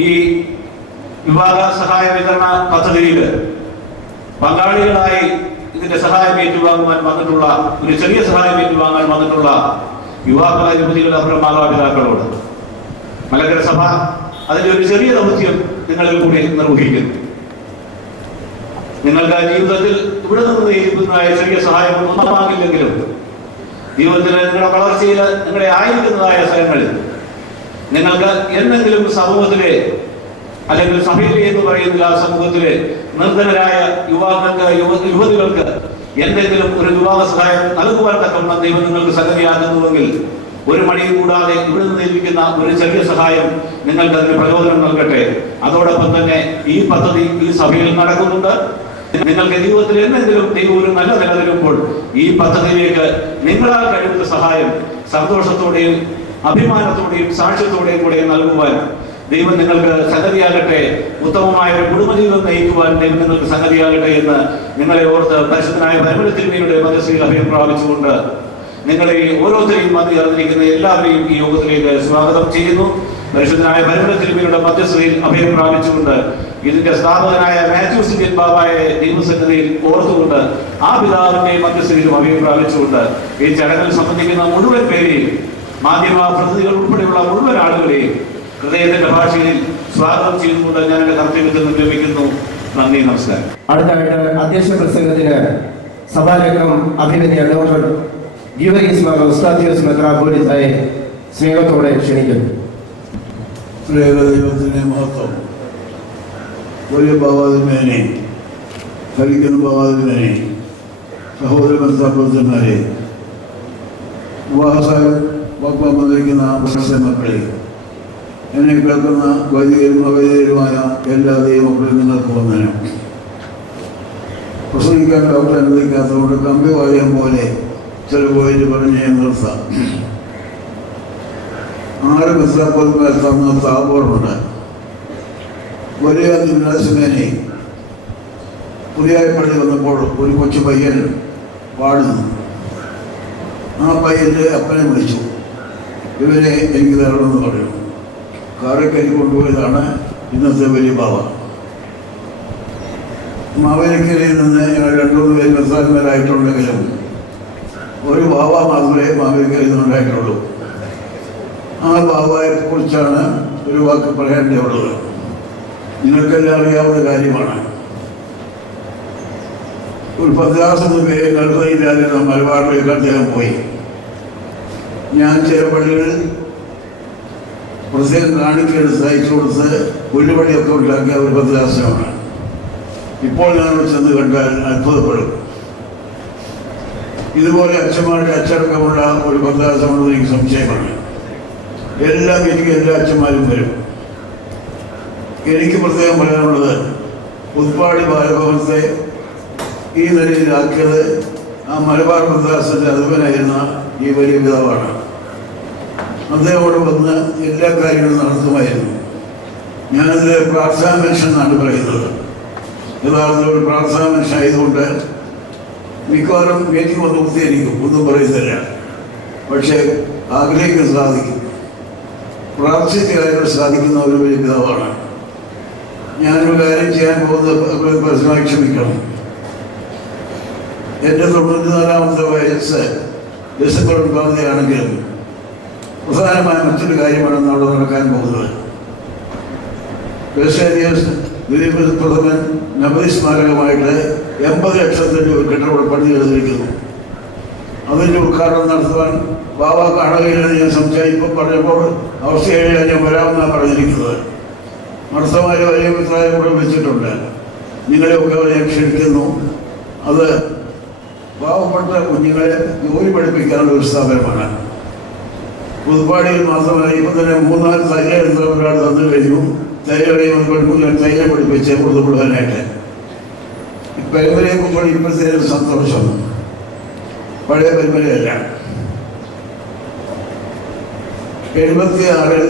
ഈ വിവാഹ സഹായ വിതരണ പദ്ധതിയിൽ പങ്കാളികളായി ഇതിന്റെ സഹായം ഏറ്റുവാങ്ങുവാൻ വന്നിട്ടുള്ള, ഒരു ചെറിയ സഹായം ഏറ്റുവാങ്ങാൻ വന്നിട്ടുള്ള യുവാക്കള യുവതികൾ, അവരുടെ മാതാപിതാക്കളോട് മലങ്കര സഭ അതിന്റെ ഒരു ചെറിയ ദൗത്യം നിങ്ങളിൽ കൂടി നിർവഹിക്കുന്നു. നിങ്ങളുടെ ജീവിതത്തിൽ ഇവിടെ നിന്ന് നേരിടുന്നതായ ചെറിയ സഹായം ഒന്നുമാകില്ലെങ്കിലും ജീവിതത്തിൽ നിങ്ങളുടെ വളർച്ചയിൽ നിങ്ങളുടെ ആയിരിക്കുന്നതായ സ്ഥലങ്ങളിൽ നിങ്ങൾക്ക് എന്തെങ്കിലും സമൂഹത്തിലെ അല്ലെങ്കിൽ സഭയിലെ എന്ന് പറയുന്നില്ല, സമൂഹത്തിലെ നിർധനരായ യുവാക്കൾക്ക്, യുവതികൾക്ക് എന്തെങ്കിലും ഒരു വിവാഹ സഹായം നൽകുവാൻ തക്കവണ്ണം ദൈവം നിങ്ങൾക്ക് സംഗതിയാകുന്നുവെങ്കിൽ ഒരു മണിയും കൂടാതെ ഇവിടെ നിന്ന് ലഭിക്കുന്ന ഒരു ചെറിയ സഹായം നിങ്ങൾക്ക് അതിന് പ്രചോദനം നൽകട്ടെ. അതോടൊപ്പം തന്നെ ഈ പദ്ധതി ഈ സഭയിൽ നടക്കുന്നുണ്ട്. നിങ്ങൾക്ക് ജീവിതത്തിൽ എന്തെങ്കിലും ദൈവം ഒരു നല്ല നില തരുമ്പോൾ ഈ പദ്ധതിയിലേക്ക് നിങ്ങളാൽ കഴിയുന്ന സഹായം സന്തോഷത്തോടെയും അഭിമാനത്തോടെയും സാക്ഷ്യത്തോടെയും കൂടെ നൽകുവാൻ ദൈവം നിങ്ങൾക്ക് സംഗതിയാകട്ടെ. ഉത്തമമായ ഒരു കുടുംബജീവിതം നയിക്കുവാൻ ദൈവം നിങ്ങൾക്ക് സംഗതിയാകട്ടെ എന്ന് നിങ്ങളെ ഓർത്ത് പരിശുദ്ധനായ പരമല തിരുമേനിയുടെ മധ്യസ്ഥയിൽ അഭയം പ്രാപിച്ചുകൊണ്ട് നിങ്ങളെ ഓരോരുത്തരെയും വന്നു ചേർന്നിരിക്കുന്ന എല്ലാവരെയും ഈ യോഗത്തിലേക്ക് സ്വാഗതം ചെയ്യുന്നു. പരിശുദ്ധനായ പരമല തിരുമേനിയുടെ മധ്യസ്ഥയിൽ അഭയം പ്രാപിച്ചുകൊണ്ട് ഇതിന്റെ സ്ഥാപകനായ മാത്യൂസ് ഇന്ത്യൻ ബാബായെ ദൈവസന്നിധിയിൽ ഓർത്തുകൊണ്ട് ആ പിതാവിന്റെ മധ്യസ്ഥയിലും അഭയം പ്രാപിച്ചുകൊണ്ട് ഈ ചടങ്ങിൽ സംബന്ധിക്കുന്ന മുഴുവൻ പേരെയും മാധ്യമ പ്രതിനിധികൾ ഉൾപ്പെടെയുള്ള മുഴുവൻ ആളുകളെയും ഹൃദയത്തിന്റെ ഭാഷയിൽ സ്വാഗതം ചെയ്തുകൊണ്ട് ഞാൻ എന്റെ കർത്തവ്യത്തിൽ നിന്ന് ലഭിക്കുന്നു. നന്ദി, നമസ്കാരം. അടുത്തായിട്ട് അധ്യക്ഷ പ്രസംഗത്തിന് സഭാരംഗം അഭിനന്ദ ഡോക്ടർ ഗീവർഗീസ് മാർ ഉസ്താദിയോസ് മെത്രാപ്പോലീത്തായെ സ്നേഹത്തോടെ ക്ഷണിക്കുന്നു. ദൈവത്തിന്റെ മഹത്വം. വലിയ ബാബാതിരുമേനെ, ഭരിക്കുന്ന ബാബാതിരുമേനെ, സഹോദര മെത്രാപ്പോലീത്തന്മാരെ, വിവാഹസായം വാഗ്ദാനം വന്നിരിക്കുന്ന മക്കളെ, എന്നെ കേൾക്കുന്ന വൈദികരും അവൈദികരുമായ എല്ലാ ദൈവമക്കളും നിങ്ങൾക്ക് വന്നേനും. പ്രസംഗിക്കാൻ ഡോക്ടർ അനുവദിക്കാത്തതുകൊണ്ട് കമ്പി വായം പോലെ ചില പോയിട്ട് പറഞ്ഞ് ഞാൻ നിർത്താം. 6 മെത്രാപ്പോലീത്തന്മാർ തന്ന താപോറുണ്ട്. വലിയ ദിനാശമേനെ പുതിയ പള്ളി വന്നപ്പോൾ ഒരു കൊച്ചു പയ്യൻ പാടുന്നു. ആ പയ്യൻ്റെ അപ്പനെ വിളിച്ചു, ഇവരെ എനിക്ക് തരണമെന്ന് പറഞ്ഞു. കാരക്കരി കൊണ്ടുപോയതാണ് ഇന്നത്തെ വലിയ ബാവ. മാവേലിക്കരയിൽ നിന്ന് ഞങ്ങൾ 2-3 പേര് മെത്രാന്മാരായിട്ടുണ്ടെങ്കിലും ഒരു ബാവ മാത്രമേ മാവേലിക്കരയിൽ നിന്നുണ്ടായിട്ടുള്ളൂ. ആ ബാവയെ കുറിച്ചാണ് ഒരു വാക്ക് പറയേണ്ടതുള്ളത്. നിങ്ങൾക്കെല്ലാം അറിയാവുന്ന കാര്യമാണ്. ഒരു 10 പേര് കൽപ്പയില്ലാതെ മലബാറിലേക്ക് അദ്ദേഹം പോയി. ഞാൻ ചേർപ്പള്ളികളിൽ പ്രത്യേകം കാണിക്കെടുത്ത് അയച്ചു കൊടുത്ത് പുല്ലുപടിയൊക്കെ ഉണ്ടാക്കിയ ഒരു ഭദ്രാസനമാണ്. ഇപ്പോൾ ഞാൻ ചെന്ന് കണ്ടാൽ അത്ഭുതപ്പെടും. ഇതുപോലെ അച്ഛന്മാരുടെ അച്ചടക്കമുള്ള ഒരു ഭദ്രാസനമുള്ളത് എനിക്ക് സംശയമാണ്. എല്ലാ അച്ഛന്മാരും വരും. എനിക്ക് പ്രത്യേകം പറയാനുള്ളത്, പുതുപ്പാടി ബാലഭവനത്തെ ഈ നിലയിലാക്കിയത് ആ മലബാർ ഭദ്രാസനത്തിന്റെ അധിപനായിരുന്ന ഈ വലിയ പിതാവാണ്. അദ്ദേഹത്തോട് വന്ന് എല്ലാ കാര്യങ്ങളും നടത്തുമായിരുന്നു. ഞാനതിൽ പ്രാർത്ഥനാ മനുഷ്യൻ എന്നാണ് പറയുന്നത്. യഥാർത്ഥത്തിൽ ഒരു പ്രാർത്ഥനാ മനുഷ്യൻ ആയതുകൊണ്ട് മിക്കവാറും എനിക്ക് വന്ന് കുത്തിയിരിക്കും, ഒന്നും പറയുന്നില്ല. പക്ഷേ ആഗ്രഹിക്കാൻ സാധിക്കും, പ്രാർത്ഥിക്കാൻ സാധിക്കുന്ന ഒരു വലിയ പിതാവാണ്. ഞാനൊരു കാര്യം ചെയ്യാൻ പോകുന്നത് പരസ്യമായി ക്ഷമിക്കണം. എൻ്റെ 94-ാമത്തെ വയസ്സ് ഡിസംബർ 9 പ്രധാനമായ മറ്റൊരു കാര്യമാണ് അവിടെ നടക്കാൻ പോകുന്നത്. പ്രഥമൻ നബി സ്മാരകമായിട്ട് 80 ലക്ഷത്തിൻ്റെ ഒരു കെട്ടിടം പണി എഴുതിയിരിക്കുന്നു. അതിൻ്റെ ഉദ്ഘാടനം നടത്തുവാൻ ബാബ കാണുകയില്ലെന്ന് ഞാൻ സംസാരിപ്പോൾ പറഞ്ഞപ്പോൾ അവസ്ഥയായി ഞാൻ വരാമെന്നാണ് പറഞ്ഞിരിക്കുന്നത്. മഠസ്ഥമായ വലിയ മിത്രായം കൂടെ വിളിച്ചിട്ടുണ്ട്. നിങ്ങളെയൊക്കെ അവരെ ക്ഷണിക്കുന്നു. അത് പാവപ്പെട്ട കുഞ്ഞുങ്ങളെ ജോലി പഠിപ്പിക്കാനുള്ള ഒരു സ്ഥാപനമാണ്. പുതുപ്പാടിയിൽ മാത്രമല്ല ഇപ്പം തന്നെ 3-4 തയ്യൽ ഒരാൾ തന്നു കഴിഞ്ഞു. തയ്യലയും തയ്യൽ പഠിപ്പിച്ച് പുറത്തുവിടാനായിട്ട് പെരുമലയെ കുമ്പോൾ ഇപ്പോഴത്തെ ഒരു സന്തോഷം പഴയ പെരുമലയല്ല. 76-ൽ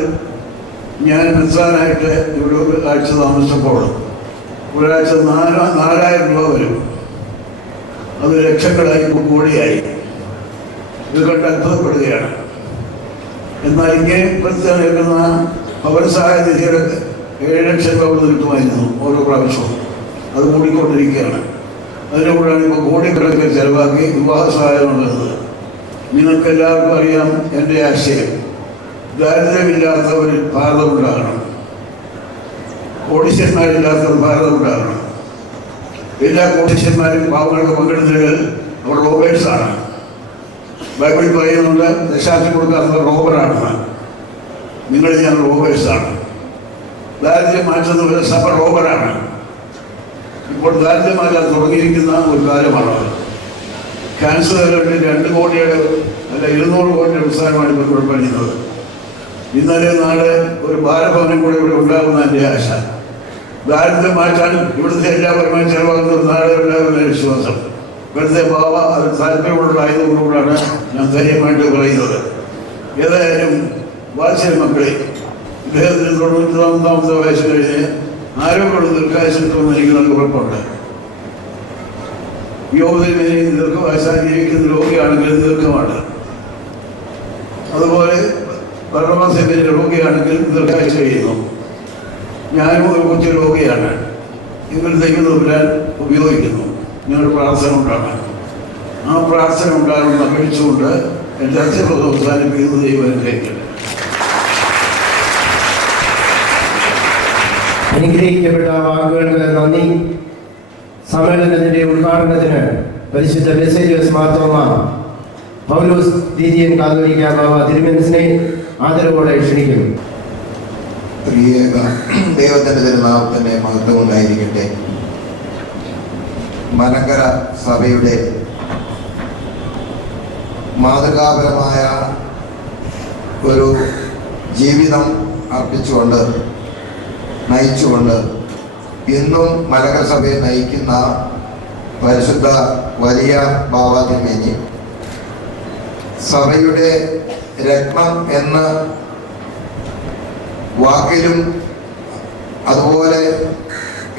ഞാൻ മെത്രാനായിട്ട് ഇവിടെ ഒരാഴ്ച താമസിച്ചപ്പോൾ ഒരാഴ്ച 4,000 രൂപ വരും. അത് ലക്ഷങ്ങളായി കോടിയായി. ഇത് കണ്ട് അത്ഭുതപ്പെടുകയാണ്. എന്നാൽ ഇങ്ങനെ ഇപ്പോഴത്തെ നിൽക്കുന്ന പൗരസഹായ നിധിയുടെ 7 ലക്ഷം രൂപ കിട്ടുമായിരുന്നു ഓരോ പ്രാവശ്യവും. അത് കൂടിക്കൊണ്ടിരിക്കുകയാണ്. അതിൻ്റെ കൂടെയാണ് ഇപ്പോൾ കോടിക്കണക്കിന് ചെലവാക്കി വിവാഹ സഹായം നൽകുന്നത്. നിങ്ങൾക്ക് എല്ലാവർക്കും അറിയാം എൻ്റെ ആശയം. ദാരിദ്ര്യമില്ലാത്ത ഒരു ഭാരതം ഉണ്ടാകണം, കോടീശ്വരന്മാരില്ലാത്ത ഒരു ഭാരതം ഉണ്ടാകണം. എല്ലാ കോടീശ്വരന്മാരും പാവങ്ങൾക്ക് പങ്കെടുത്തവർ അവർ റോബേഴ്സാണ്. ബൈബിൾ പറയുന്നുണ്ട് ദശാംശം കൊടുക്കാത്ത റോബറാണെന്ന്. നിങ്ങൾ ഞാൻ റോബേഴ്സാണ്. ദാരിദ്ര്യം മാറ്റുന്നവരെ സഭ റോബറാണ്. ഇപ്പോൾ ദാരിദ്ര്യമാകാൻ തുടങ്ങിയിരിക്കുന്ന ഒരു കാലമാണ്. ക്യാൻസറുകളുടെ 2 കോടിയുടെ അല്ല 200 കോടിയുടെ പ്രസ്ഥാനമാണ് ഇപ്പോൾ ഇവിടെ പഠിക്കുന്നത്. ഇന്നലെ നാളെ ഒരു ബാലഭവനം കൂടെ ഇവിടെ ഉണ്ടാകുന്ന എൻ്റെ ആശ. ദാരിദ്ര്യം മാറ്റാൻ ഇവിടുത്തെ എല്ലാ പരമായും ചെലവാകുന്ന ഒരു നാളെ ഉണ്ടാകുന്ന വിശ്വാസം. ഇവിടുത്തെ ബാബ അത് താല്പര്യമുള്ളതായതുകൊണ്ടുകൂടാണ് ഞാൻ ധൈര്യമായിട്ട് പറയുന്നത്. ഏതായാലും വാത്സല്യ മക്കളെ, ഇദ്ദേഹത്തിന് 94-ാമത്തെ വയസ്സ് കഴിഞ്ഞ് ആരോഗ്യമുള്ള ദീർഘായുസ് കിട്ടുമെന്ന് എനിക്ക് നല്ല ഉറപ്പുണ്ട്. യോഗ്യതയിൽ ദീർഘവയസ്സായി ജീവിക്കുന്ന രോഗിയാണെങ്കിൽ ദീർഘമാണ്. അതുപോലെ ഭരണമാസത്തിൽ രോഗിയാണെങ്കിൽ ദീർഘായുസ് കഴിയുന്നു. ഞാനും ഒരു കൊച്ചു രോഗിയാണ്. നിങ്ങൾ ദൈവം തമ്പുരാൻ ഉപയോഗിക്കുന്നു. നിങ്ങളുടെ പ്രാർത്ഥന ഉണ്ടാകണം. ആ പ്രാർത്ഥന ഉണ്ടാകുന്ന കഴിച്ചുകൊണ്ട് എൻ്റെ അച്ഛൻ അവസാനിപ്പിക്കുന്ന ദൈവം അനുഗ്രഹിക്കട്ടെ. അനുഗ്രഹിക്കപ്പെട്ട വാക്കുകൾക്ക് നന്ദി. സമ്മേളനത്തിന്റെ ഉദ്ഘാടനത്തിന് പരിശുദ്ധ ബെസേലിയോസ് മാർത്തോമ പൗലോസ് ദീദിയൻ കാതോലിക്ക ബാബ തിരുമനസിനെ ആദരവോടെ ക്ഷണിക്കുന്നു. പ്രിയേക ദൈവത്തിൻ്റെ തിരുനാമത്തിൻ്റെ മഹത്വം ഉണ്ടായിരിക്കട്ടെ. മലങ്കര സഭയുടെ മാതൃകാപരമായ ഒരു ജീവിതം അർപ്പിച്ചുകൊണ്ട് നയിച്ചുകൊണ്ട് ഇന്നും മലങ്കര സഭയെ നയിക്കുന്ന പരിശുദ്ധ വലിയ ബാബ തിരുമേനി സഭയുടെ രത്നം എന്ന വാക്കിലും അതുപോലെ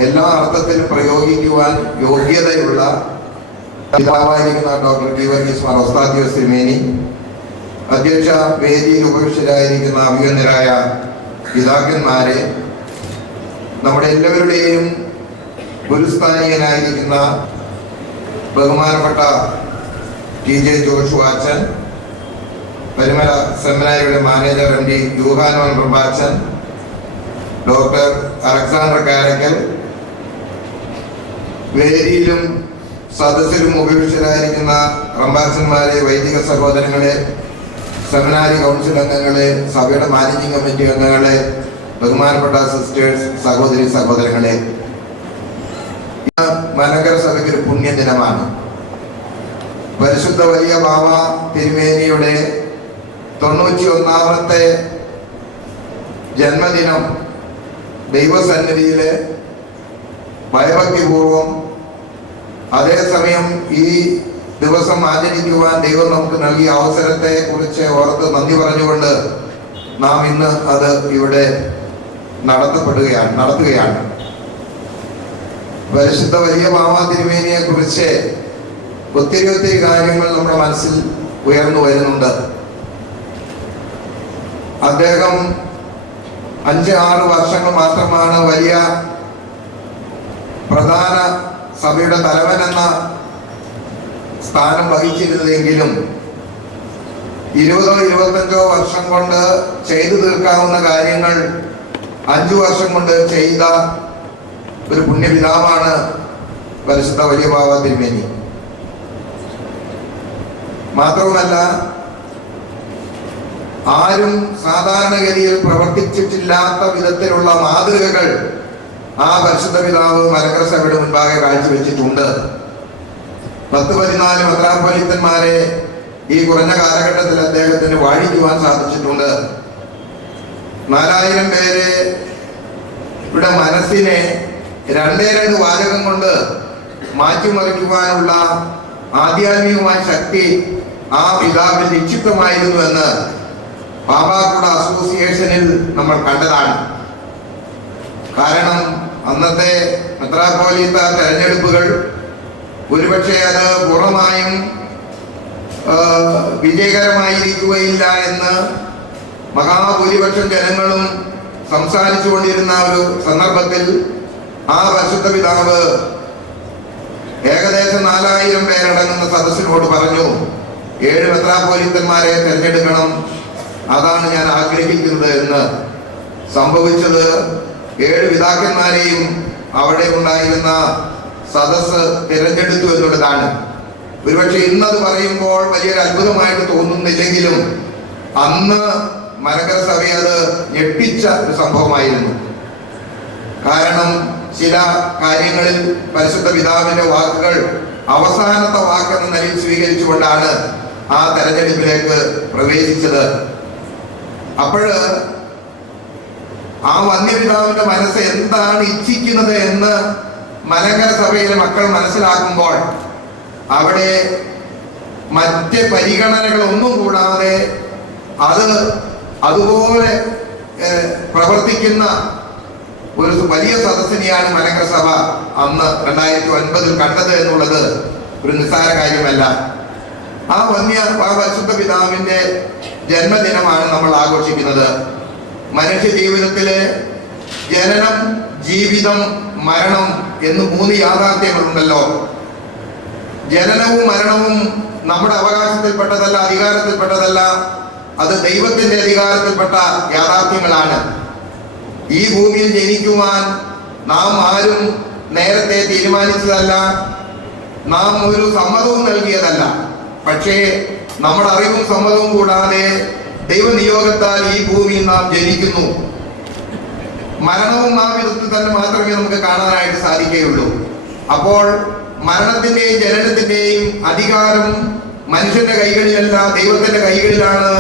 എല്ലാ അർത്ഥത്തിലും പ്രയോഗിക്കുവാൻ യോഗ്യതയുള്ള പിതാവായിരിക്കുന്ന ഡോക്ടർ ഗീവർഗീസ് മാർ ഒസ്താത്യോസ് തിരുമേനി, അധ്യക്ഷ വേദിയിൽ ഉപവിഷ്ടരായിരിക്കുന്ന അഭിനന്ദരായ പിതാക്കന്മാരെ, നമ്മുടെ എല്ലാവരുടെയും ഗുരുസ്ഥാനീയനായിരിക്കുന്ന ബഹുമാനപ്പെട്ട TJ ജോഷു അച്ഛൻ, പരിമല സെമിനാരിയുടെ മാനേജർ MD യൂഹാനോൻ പ്രഭാച്ചൻ, ഡോക്ടർ അലക്സാണ്ടർ കാരക്കൽ, വേദിയിലും സദസ്സിലും ഉപവിഷ്ടരായിരിക്കുന്ന റംബാച്ചന്മാരെ, വൈദിക സഹോദരങ്ങളെ, സെമിനാരി കൗൺസിൽ അംഗങ്ങളെ, സഭയുടെ മാനേജിംഗ് കമ്മിറ്റി അംഗങ്ങളെ, ബഹുമാനപ്പെട്ട സിസ്റ്റേഴ്സ്, സഹോദരി സഹോദരങ്ങളെ, മലങ്കര സഭയ്ക്ക് ഒരു പുണ്യദിനമാണ്. പരിശുദ്ധ വലിയ ബാബ തിരുമേനിയുടെ 91-ാമത്തെ ജന്മദിനം ദൈവസന്നിധിയിലെ ഭയഭക്തിപൂർവം അതേസമയം ഈ ദിവസം ആചരിക്കുവാൻ ദൈവം നമുക്ക് നൽകിയ അവസരത്തെ കുറിച്ച് ഓർത്ത് നന്ദി പറഞ്ഞുകൊണ്ട് നാം ഇന്ന് അത് ഇവിടെ നടത്തുകയാണ്. പരിശുദ്ധ വലിയ ബാബ തിരുമേനിയെ കുറിച്ച് ഒത്തിരി കാര്യങ്ങൾ നമ്മുടെ മനസ്സിൽ ഉയർന്നു വരുന്നുണ്ട്. അദ്ദേഹം 5-6 വർഷങ്ങൾ മാത്രമാണ് വലിയ പ്രധാന സഭയുടെ തലവൻ എന്ന സ്ഥാനം വഹിച്ചിരുന്നതെങ്കിലും 20-25 വർഷം കൊണ്ട് ചെയ്തു തീർക്കാവുന്ന കാര്യങ്ങൾ 5 വർഷം കൊണ്ട് ചെയ്ത ഒരു പുണ്യപിതാവാണ് പരിശുദ്ധ വലിയ ബാബ തിരുമേനി. മാത്രവുമല്ല, ആരും സാധാരണഗതിയിൽ പ്രവർത്തിച്ചിട്ടില്ലാത്ത വിധത്തിലുള്ള മാതൃകകൾ ആ പരിശുദ്ധ പിതാവ് മലങ്കര സഭയുടെ മുൻപാകെ കാഴ്ചവെച്ചിട്ടുണ്ട്. 10-14 മെത്രാപ്പൊലീത്തന്മാരെ ഈ കുറഞ്ഞ കാലഘട്ടത്തിൽ അദ്ദേഹത്തിന് വാഴിക്കുവാൻ സാധിച്ചിട്ടുണ്ട്. 4000 പേരെ ഇവിടെ മനസ്സിനെ 2 വാചകം കൊണ്ട് മാറ്റിമറിക്കുവാനുള്ള ആധ്യാത്മികമായ ശക്തി ആ പിതാവിൽ നിക്ഷിപ്തമായിരുന്നു എന്ന് പാവാക്കുട അസോസിയേഷനിൽ നമ്മൾ കണ്ടതാണ്. കാരണം അന്നത്തെ മെത്രാപ്പോലീത്ത തെരഞ്ഞെടുപ്പുകൾ ഒരുപക്ഷെ അത് പൂർണ്ണമായും വിജയകരമായിരിക്കുകയില്ല എന്ന് മഹാഭൂരിപക്ഷം ജനങ്ങളും സംസാരിച്ചു കൊണ്ടിരുന്ന ഒരു സന്ദർഭത്തിൽ ആ പരിശുദ്ധ പിതാവ് ഏകദേശം 4000 പേരടങ്ങുന്ന സദസ്സിനോട് പറഞ്ഞു, 7 മെത്രാപ്പോലീത്തന്മാരെ തിരഞ്ഞെടുക്കണം, അതാണ് ഞാൻ ആഗ്രഹിക്കുന്നത് എന്ന്. സംഭവിച്ചത് 7 പിതാക്കന്മാരെയും അവിടെ ഉണ്ടായിരുന്ന സദസ്സ് തിരഞ്ഞെടുത്തു എന്നുള്ളതാണ്. ഒരുപക്ഷെ ഇന്നത് പറയുമ്പോൾ വലിയൊരു അത്ഭുതമായിട്ട് തോന്നുന്നില്ലെങ്കിലും അന്ന് മലങ്കര സഭ അത് ഞെട്ടിച്ച ഒരു സംഭവമായിരുന്നു. കാരണം ചില കാര്യങ്ങളിൽ പരിശുദ്ധ പിതാവിന്റെ വാക്കുകൾ അവസാനത്തെ വാക്കെന്ന നിലയിൽ സ്വീകരിച്ചുകൊണ്ടാണ് ആ തെരഞ്ഞെടുപ്പിലേക്ക് പ്രവേശിച്ചത്. അപ്പോഴ് ആ വന്യപിതാവിന്റെ മനസ്സ് എന്താണ് ഇച്ഛിക്കുന്നത് എന്ന് മലങ്കര സഭയിലെ മക്കൾ മനസ്സിലാക്കുമ്പോൾ അവിടെ മറ്റ് പരിഗണനകളൊന്നും കൂടാതെ അതുപോലെ പ്രവർത്തിക്കുന്ന ഒരു വലിയ സദസ്സിനെയാണ് മലങ്കര സഭ അന്ന് 2009 കണ്ടത് എന്നുള്ളത് ഒരു നിസ്സാര കാര്യമല്ല. ആ പരിശുദ്ധ പിതാവിന്റെ ജന്മദിനമാണ് നമ്മൾ ആഘോഷിക്കുന്നത്. മനുഷ്യ ജീവിതത്തിലെ ജനനം, ജീവിതം, മരണം എന്ന് 3 യാഥാർത്ഥ്യങ്ങളുണ്ടല്ലോ. ജനനവും മരണവും നമ്മുടെ അവകാശത്തിൽപ്പെട്ടതല്ല, അധികാരത്തിൽപ്പെട്ടതല്ല. അത് ദൈവത്തിന്റെ അധികാരത്തിൽപ്പെട്ട യാഥാർത്ഥ്യങ്ങളാണ്. ഈ ഭൂമിയിൽ ജനിക്കുവാൻ നാം ആരും നേരത്തെ തീരുമാനിച്ചതല്ല, നാം ഒരു സമ്മതവും നൽകിയതല്ല. പക്ഷേ നമ്മുടെ അറിവും സമ്മതവും കൂടാതെ ദൈവനിയോഗത്താൽ ഈ ഭൂമിയിൽ നാം ജനിക്കുന്നു. മരണവും ആ വിധത്തിൽ തന്നെ മാത്രമേ നമുക്ക് കാണാനായിട്ട് സാധിക്കുകയുള്ളൂ. അപ്പോൾ മരണത്തിന്റെയും ജനനത്തിന്റെയും അധികാരം മനുഷ്യന്റെ കൈകളിലല്ല, ദൈവത്തിന്റെ കൈകളിലാണ്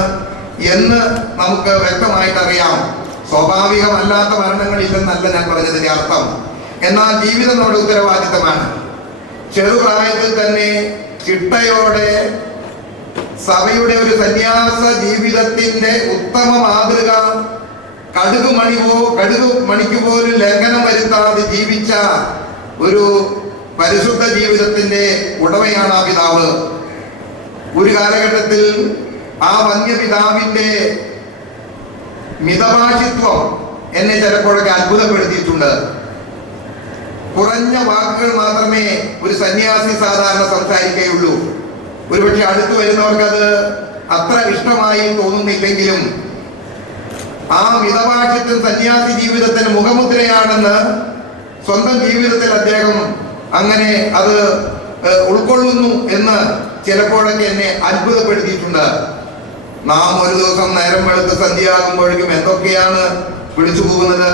എന്ന് നമുക്ക് വ്യക്തമായിട്ട് അറിയാം. സ്വാഭാവികമല്ലാത്ത മരണങ്ങളില്ലെന്നല്ല ഞാൻ പറഞ്ഞതിന്റെ അർത്ഥം. എന്നാൽ ജീവിതം നമ്മുടെ ഉത്തരവാദിത്തമാണ്. ചെറുപ്രായത്തിൽ തന്നെ ചിട്ടയോടെ സഭയുടെ ഒരു സന്യാസ ജീവിതത്തിന്റെ ഉത്തമ മാതൃക കടുക് മണിക്ക് പോലും ലംഘനം വരുത്താതെ ജീവിച്ച ഒരു പരിശുദ്ധ ജീവിതത്തിന്റെ ഉടമയാണ് ആ പിതാവ്. ഒരു കാലഘട്ടത്തിൽ ആ വന്യപിതാവിന്റെ മിതഭാഷിത്വം എന്നെ ചിലപ്പോഴൊക്കെ അത്ഭുതപ്പെടുത്തിയിട്ടുണ്ട്. കുറഞ്ഞ വാക്കുകൾ മാത്രമേ ഒരു സന്യാസി സാധാരണ സംസാരിക്കുകയുള്ളൂ. ഒരുപക്ഷെ അടുത്തു വരുന്നവർക്ക് അത് അത്ര ഇഷ്ടമായി തോന്നുന്നില്ലെങ്കിലും ആ മിതഭാഷിത്വം സന്യാസി ജീവിതത്തിന് മുഖമുദ്രയാണെന്ന് സ്വന്തം ജീവിതത്തിൽ അദ്ദേഹം അങ്ങനെ അത് ഉൾക്കൊള്ളുന്നു എന്ന് ചിലപ്പോഴൊക്കെ എന്നെ അത്ഭുതപ്പെടുത്തിയിട്ടുണ്ട്. നാം ഒരു ദിവസം നേരം വെളുത്ത് സന്ധ്യയാകുമ്പോഴേക്കും എന്തൊക്കെയാണ് വിളിച്ചു പോകുന്നത്,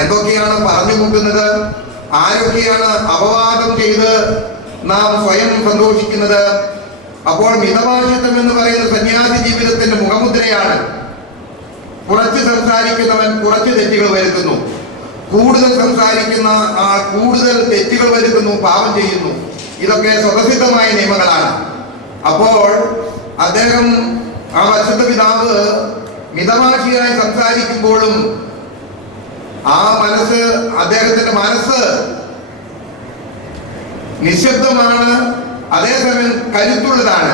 എന്തൊക്കെയാണ് പറഞ്ഞു കൂട്ടുന്നത്, ആരൊക്കെയാണ് അപവാദം ചെയ്ത് നാം സ്വയം സന്തോഷിക്കുന്നത്. അപ്പോൾ മിതഭാഷിത്വം എന്ന് പറയുന്ന സന്യാസി ജീവിതത്തിന്റെ മുഖമുദ്രയാണ്. കുറച്ച് സംസാരിക്കുന്നവൻ കുറച്ച് തെറ്റുകൾ വരുത്തുന്നു, കൂടുതൽ സംസാരിക്കുന്ന ആൾ കൂടുതൽ തെറ്റുകൾ വരുത്തുന്നു, പാപം ചെയ്യുന്നു. ഇതൊക്കെ സ്വതസിദ്ധമായ നിയമങ്ങളാണ്. അപ്പോൾ അദ്ദേഹം ആ പരിശുദ്ധ പിതാവ് മിതഭാഷിയായി സംസാരിക്കുമ്പോഴും ആ മനസ്സ്, അദ്ദേഹത്തിന്റെ മനസ്സ് നിശബ്ദമാണ്, അതേസമയം കരുത്തുള്ളതാണ്.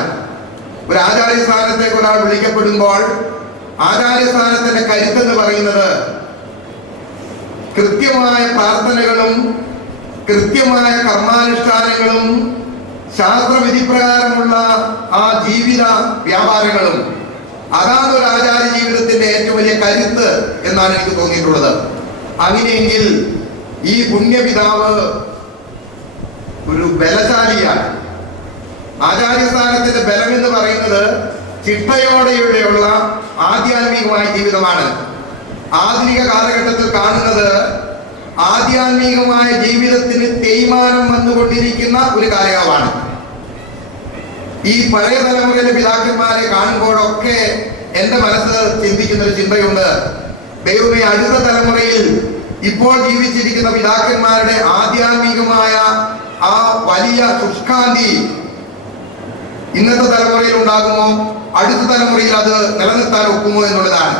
ഒരു ആചാര്യസ്ഥാനത്തേക്ക് ഒരാൾ വിളിക്കപ്പെടുമ്പോൾ ആചാര്യസ്ഥാനത്തിന്റെ കരുത്തെന്ന് പറയുന്നത് കൃത്യമായ പ്രാർത്ഥനകളും കൃത്യമായ കർമാനുഷ്ഠാനങ്ങളും ശാസ്ത്രവിധി പ്രകാരമുള്ള ആ ജീവിത വ്യാപാരങ്ങളും, അതാണ് ഒരു ആചാര്യ ജീവിതത്തിന്റെ ഏറ്റവും വലിയ കരുത്ത് എന്നാണ് എനിക്ക് തോന്നിയിട്ടുള്ളത്. അങ്ങനെയെങ്കിൽ ഈ പുണ്യപിതാവ് ഒരു ബലശാലിയാണ്. ആചാര്യസ്ഥാനത്തിന്റെ ബലം എന്ന് പറയുന്നത് ചിട്ടയോടെയുള്ള ആധ്യാത്മികമായ ജീവിതമാണ്. ആധുനിക കാലഘട്ടത്തിൽ കാണുന്നത് ആധ്യാത്മികമായ ജീവിതത്തിന് തേയ്മാനം വന്നുകൊണ്ടിരിക്കുന്ന ഒരു കാലയളവാണ്. ഈ പഴയ തലമുറയിലെ പിതാക്കന്മാരെ കാണുമ്പോഴൊക്കെ എന്റെ മനസ്സ് ചിന്തിക്കുന്ന ഒരു ചിന്തയുണ്ട്. ദൈവമേ, അടുത്ത തലമുറയിൽ ഇപ്പോൾ ജീവിച്ചിരിക്കുന്ന പിതാക്കന്മാരുടെ ആധ്യാത്മികമായ ആ വലിയ ശുഷ്കാന്തി ഇന്നത്തെ തലമുറയിൽ ഉണ്ടാകുമോ, അടുത്ത തലമുറയിൽ അത് നിലനിർത്താൻ ഒക്കുമോ എന്നുള്ളതാണ്.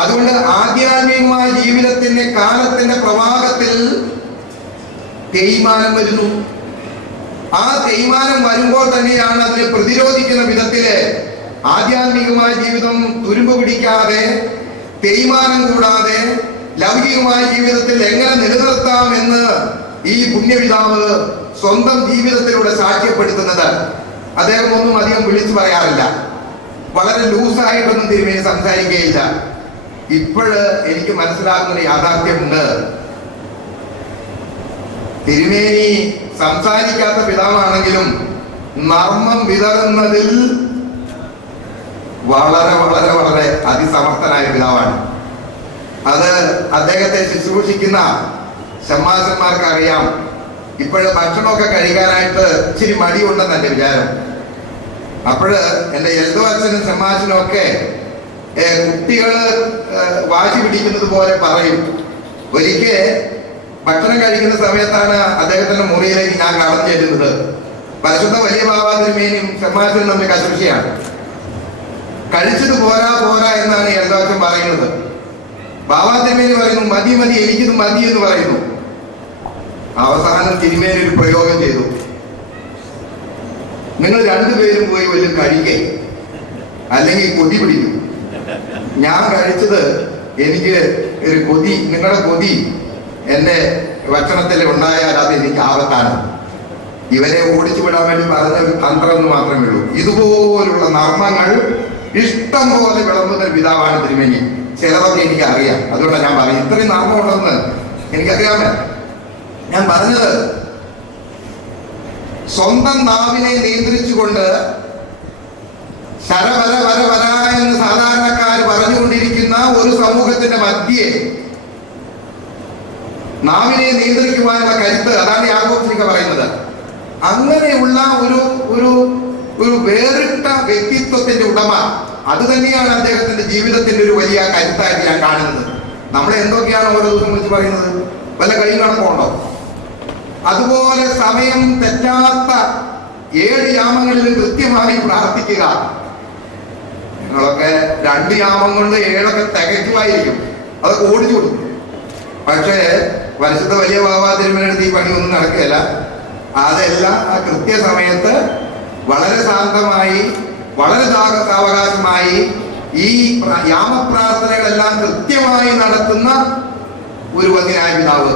അതുകൊണ്ട് ആധ്യാത്മികമായ ജീവിതത്തിന്റെ കാലത്തിന്റെ പ്രവാഹത്തിൽ തേയ്മാനം വരുന്നു. ആ തേയ്മാനം വരുമ്പോൾ തന്നെയാണ് അതിനെ പ്രതിരോധിക്കുന്ന വിധത്തില് ആധ്യാത്മികമായ ജീവിതം തുരുമ്പ് പിടിക്കാതെ, തേയ്മാനം കൂടാതെ ലൗകികമായ ജീവിതത്തിൽ എങ്ങനെ നിലനിർത്താം എന്ന് ഈ പുണ്യപിതാവ് സ്വന്തം ജീവിതത്തിലൂടെ സാക്ഷ്യപ്പെടുത്തുന്നത്. അദ്ദേഹം ഒന്നും അധികം വിളിച്ചു പറയാറില്ല, വളരെ ലൂസായിട്ടൊന്നും തിരുമേനി സംസാരിക്കുകയില്ല. ഇപ്പോഴ് എനിക്ക് മനസ്സിലാകുന്ന യാഥാർത്ഥ്യമുണ്ട്. തിരുമേനി സംസാരിക്കാത്ത പിതാവാണെങ്കിലും നർമ്മം വിതറുന്നതിൽ വളരെ വളരെ വളരെ അതിസമർത്ഥനായ പിതാവാണ്. അത് അദ്ദേഹത്തെ ശുശ്രൂഷിക്കുന്ന ഷമ്മാസന്മാർക്ക് അറിയാം. ഇപ്പോഴ് ഭക്ഷണമൊക്കെ കഴിക്കാനായിട്ട് ഇച്ചിരി മടിയുണ്ടെന്ന് എൻ്റെ വിചാരം. അപ്പോഴ് എൻ്റെ എൽദോ അച്ഛനും ഷമ്മാസനും ഒക്കെ കുട്ടികള് വാശി പിടിക്കുന്നത് പോലെ പറയും. ഒരിക്കൽ ഭക്ഷണം കഴിക്കുന്ന സമയത്താണ് അദ്ദേഹത്തിന്റെ മുറിയിലേക്ക് ഞാൻ കടന്നു ചെല്ലുന്നത്. പരിശുദ്ധ വലിയ ബാബാ തിരുമേനിയും ഷമ്മാസനും തമ്മിൽ കശുഷിയാണ്. കഴിച്ചത് പോരാ പോരാ എന്നാണ് എൽദോ അച്ഛൻ പറയുന്നത്. ബാബാ തിരുമേനി പറയുന്നു മതി മതി, എനിക്കിത് മതി എന്ന് പറയുന്നു. അവസാനം തിരുമേനി ഒരു പ്രയോഗം ചെയ്തു, നിങ്ങൾ രണ്ടുപേരും പോയി വല്ലതും കഴിക്കേ, അല്ലെങ്കിൽ കൊതി പിടിക്കും. ഞാൻ കഴിച്ചത് എനിക്ക് ഒരു കൊതി, നിങ്ങളുടെ കൊതി എന്റെ ഭക്ഷണത്തിൽ ഉണ്ടായാൽ അത് എനിക്ക് ആപത്താണ്. ഇവരെ ഓടിച്ചു വിടാൻ വേണ്ടി പറഞ്ഞ ഒരു തന്ത്രം എന്ന് മാത്രമേ ഉള്ളൂ. ഇതുപോലുള്ള നർമ്മങ്ങൾ ഇഷ്ടം പോലെ വിളമ്പുന്ന പിതാവാണ് തിരുമേനി. ചിലതൊക്കെ എനിക്ക് അറിയാം, അതുകൊണ്ടാണ് ഞാൻ പറയും ഇത്രയും നർമ്മം ഉണ്ടെന്ന് എനിക്കറിയാമേ. ഞാൻ പറഞ്ഞത് സ്വന്തം നാവിനെ നിയന്ത്രിച്ചുകൊണ്ട് ശരവര വര വര എന്ന് സാധാരണക്കാർ പറഞ്ഞുകൊണ്ടിരിക്കുന്ന ഒരു സമൂഹത്തിന്റെ മധ്യേ നാവിനെ നിയന്ത്രിക്കുവാനുള്ള കരുത്ത്, അതാണ് യാക്കോബ് പറയുന്നത്. അങ്ങനെയുള്ള ഒരു ഒരു ഒരു വേറിട്ട വ്യക്തിത്വത്തിന്റെ ഉടമ, അത് തന്നെയാണ് അദ്ദേഹത്തിന്റെ ജീവിതത്തിന്റെ ഒരു വലിയ കരുത്തായിട്ട് ഞാൻ കാണുന്നത്. നമ്മളെ എന്തൊക്കെയാണ് ഓരോ ദിവസം വിളിച്ച് പറയുന്നത്, വല്ല കൈ കണക്കുണ്ടോ? അതുപോലെ സമയം തെറ്റാത്ത 7 യാമങ്ങളിലും കൃത്യമായി പ്രാർത്ഥിക്കുക. നിങ്ങളൊക്കെ 2 യാമം കൊണ്ട് 7 തികയ്ക്കുമായിരിക്കും, അതൊക്കെ ഓടിച്ചു കൊടുക്കും. പക്ഷേ പരിശുദ്ധ വലിയ ബാബാ തിരുമേനിയുടെ ഈ പണി ഒന്നും നടക്കുകയില്ല. അതെല്ലാം ആ കൃത്യസമയത്ത് വളരെ ശാന്തമായി, വളരെ സാവകാശമായി ഈ യാമപ്രാർത്ഥനകളെല്ലാം കൃത്യമായി നടത്തുന്ന ഒരു വന്യനായ പിതാവ്.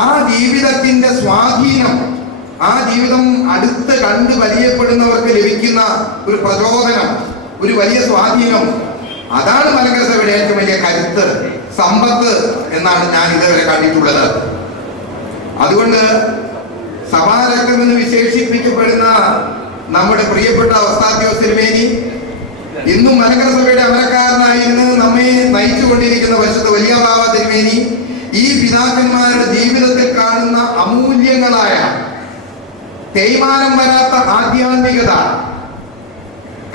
ആ ജീവിതത്തിന്റെ സ്വാധീനം, ആ ജീവിതം അടുത്ത് കണ്ട് പരിചയപ്പെടുന്നവർക്ക് ലഭിക്കുന്ന ഒരു പ്രചോദനം, ഒരു വലിയ സ്വാധീനം, അതാണ് മലങ്കര സഭയുടെ ഏറ്റവും വലിയ കരുത്ത്, സമ്പത്ത് എന്നാണ് ഞാൻ ഇതുവരെ കണ്ടിട്ടുള്ളത്. അതുകൊണ്ട് സഭാരക്തം എന്ന് വിശേഷിപ്പിക്കപ്പെടുന്ന നമ്മുടെ പ്രിയപ്പെട്ട ഒസ്താത്യോസ് തിരുമേനി ഇന്നും മലങ്കര സഭയുടെ അമരക്കാരനായിരുന്നു നമ്മെ നയിച്ചുകൊണ്ടിരിക്കുന്ന പരിശുദ്ധ വലിയ ബാബാ തിരുമേനി ഈ പിതാക്കന്മാരുടെ ജീവിതത്തിൽ കാണുന്ന അമൂല്യങ്ങളായ തേയ്മാനം വരാത്ത ആധ്യാത്മികത,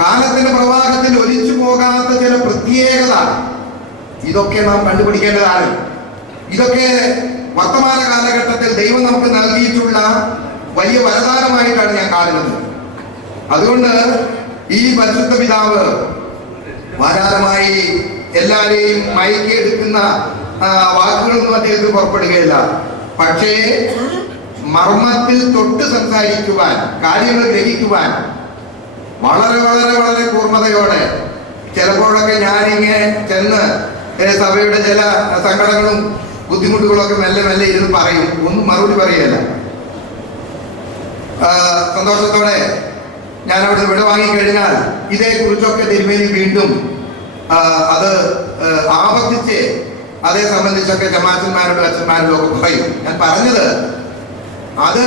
കാലത്തിന്റെ പ്രവാഹത്തിൽ ഒലിച്ചു പോകാത്ത ചില പ്രത്യേകത, ഇതൊക്കെ നാം കണ്ടുപിടിക്കേണ്ടതാണ്. ഇതൊക്കെ വർത്തമാന കാലഘട്ടത്തിൽ ദൈവം നമുക്ക് നൽകിയിട്ടുള്ള വലിയ വരദാനമായിട്ടാണ് ഞാൻ കാണുന്നത്. അതുകൊണ്ട് ഈ പരിശുദ്ധ പിതാവ് ധാരാളമായി എല്ലാവരെയും മയക്കിയെടുക്കുന്ന വാക്കുകളൊന്നും അദ്ദേഹത്തിന് പുറപ്പെടുകയില്ല. പക്ഷേ മർമ്മത്തിൽ തൊട്ട് സംസാരിക്കുവാൻ, കാര്യങ്ങൾ ഗ്രഹിക്കുവാൻ വളരെ വളരെ വളരെ കൂർമ്മതയോടെ, ചിലപ്പോഴൊക്കെ ഞാനിങ്ങനെ ചെന്ന് സഭയുടെ ചില സങ്കടങ്ങളും ബുദ്ധിമുട്ടുകളൊക്കെ മെല്ലെ മെല്ലെ ഇരുന്ന് പറയും, ഒന്നും മറുപടി പറയുകയല്ല. സന്തോഷത്തോടെ ഞാൻ അവിടെ വിട വാങ്ങിക്കഴിഞ്ഞാൽ ഇതേക്കുറിച്ചൊക്കെ തിരുമേനി വീണ്ടും അത് ആവർത്തിച്ച് അതേ സംബന്ധിച്ചൊക്കെ ജമാഅത്തന്മാരോടും അച്ഛന്മാരോടും ഒക്കെ പറയും. ഞാൻ പറഞ്ഞത് അത്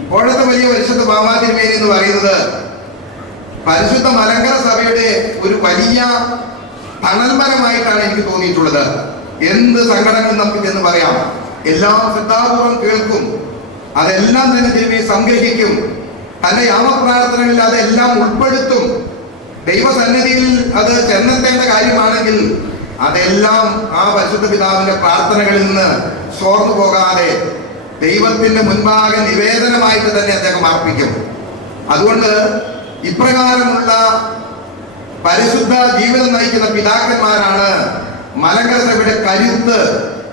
ഇപ്പോഴത്തെ വലിയ പരിശുദ്ധ ബാബാ തിരുമേനി എന്ന് പറയുന്നത് പരിശുദ്ധ മലങ്കര സഭയുടെ ഒരു വലിയ തണൽമരമായിട്ടാണ് എനിക്ക് തോന്നിയിട്ടുള്ളത്. എന്ത് സങ്കടങ്ങൾ നമുക്ക് എന്ന് പറയാം, എല്ലാം ശ്രദ്ധാപൂർവം കേൾക്കും, അതെല്ലാം തന്നെ തിരുമേനി സംഗ്രഹിക്കും. തന്റെ യാമപ്രാർത്ഥനകളിൽ അതെല്ലാം ഉൾപ്പെടുത്തും. ദൈവസന്നിധിയിൽ അത് ചെന്നെത്തേണ്ട കാര്യമാണെങ്കിൽ അതെല്ലാം ആ പരിശുദ്ധ പിതാവിന്റെ പ്രാർത്ഥനകളിൽ നിന്ന് ചോർന്നു പോകാതെ ദൈവത്തിന്റെ മുൻപാകെ നിവേദനമായിട്ട് തന്നെ അദ്ദേഹം അർപ്പിക്കും. അതുകൊണ്ട് ഇപ്രകാരമുള്ള പരിശുദ്ധ ജീവിതം നയിക്കുന്ന പിതാക്കന്മാരാണ് മലങ്കര സഭയുടെ കരുത്ത്.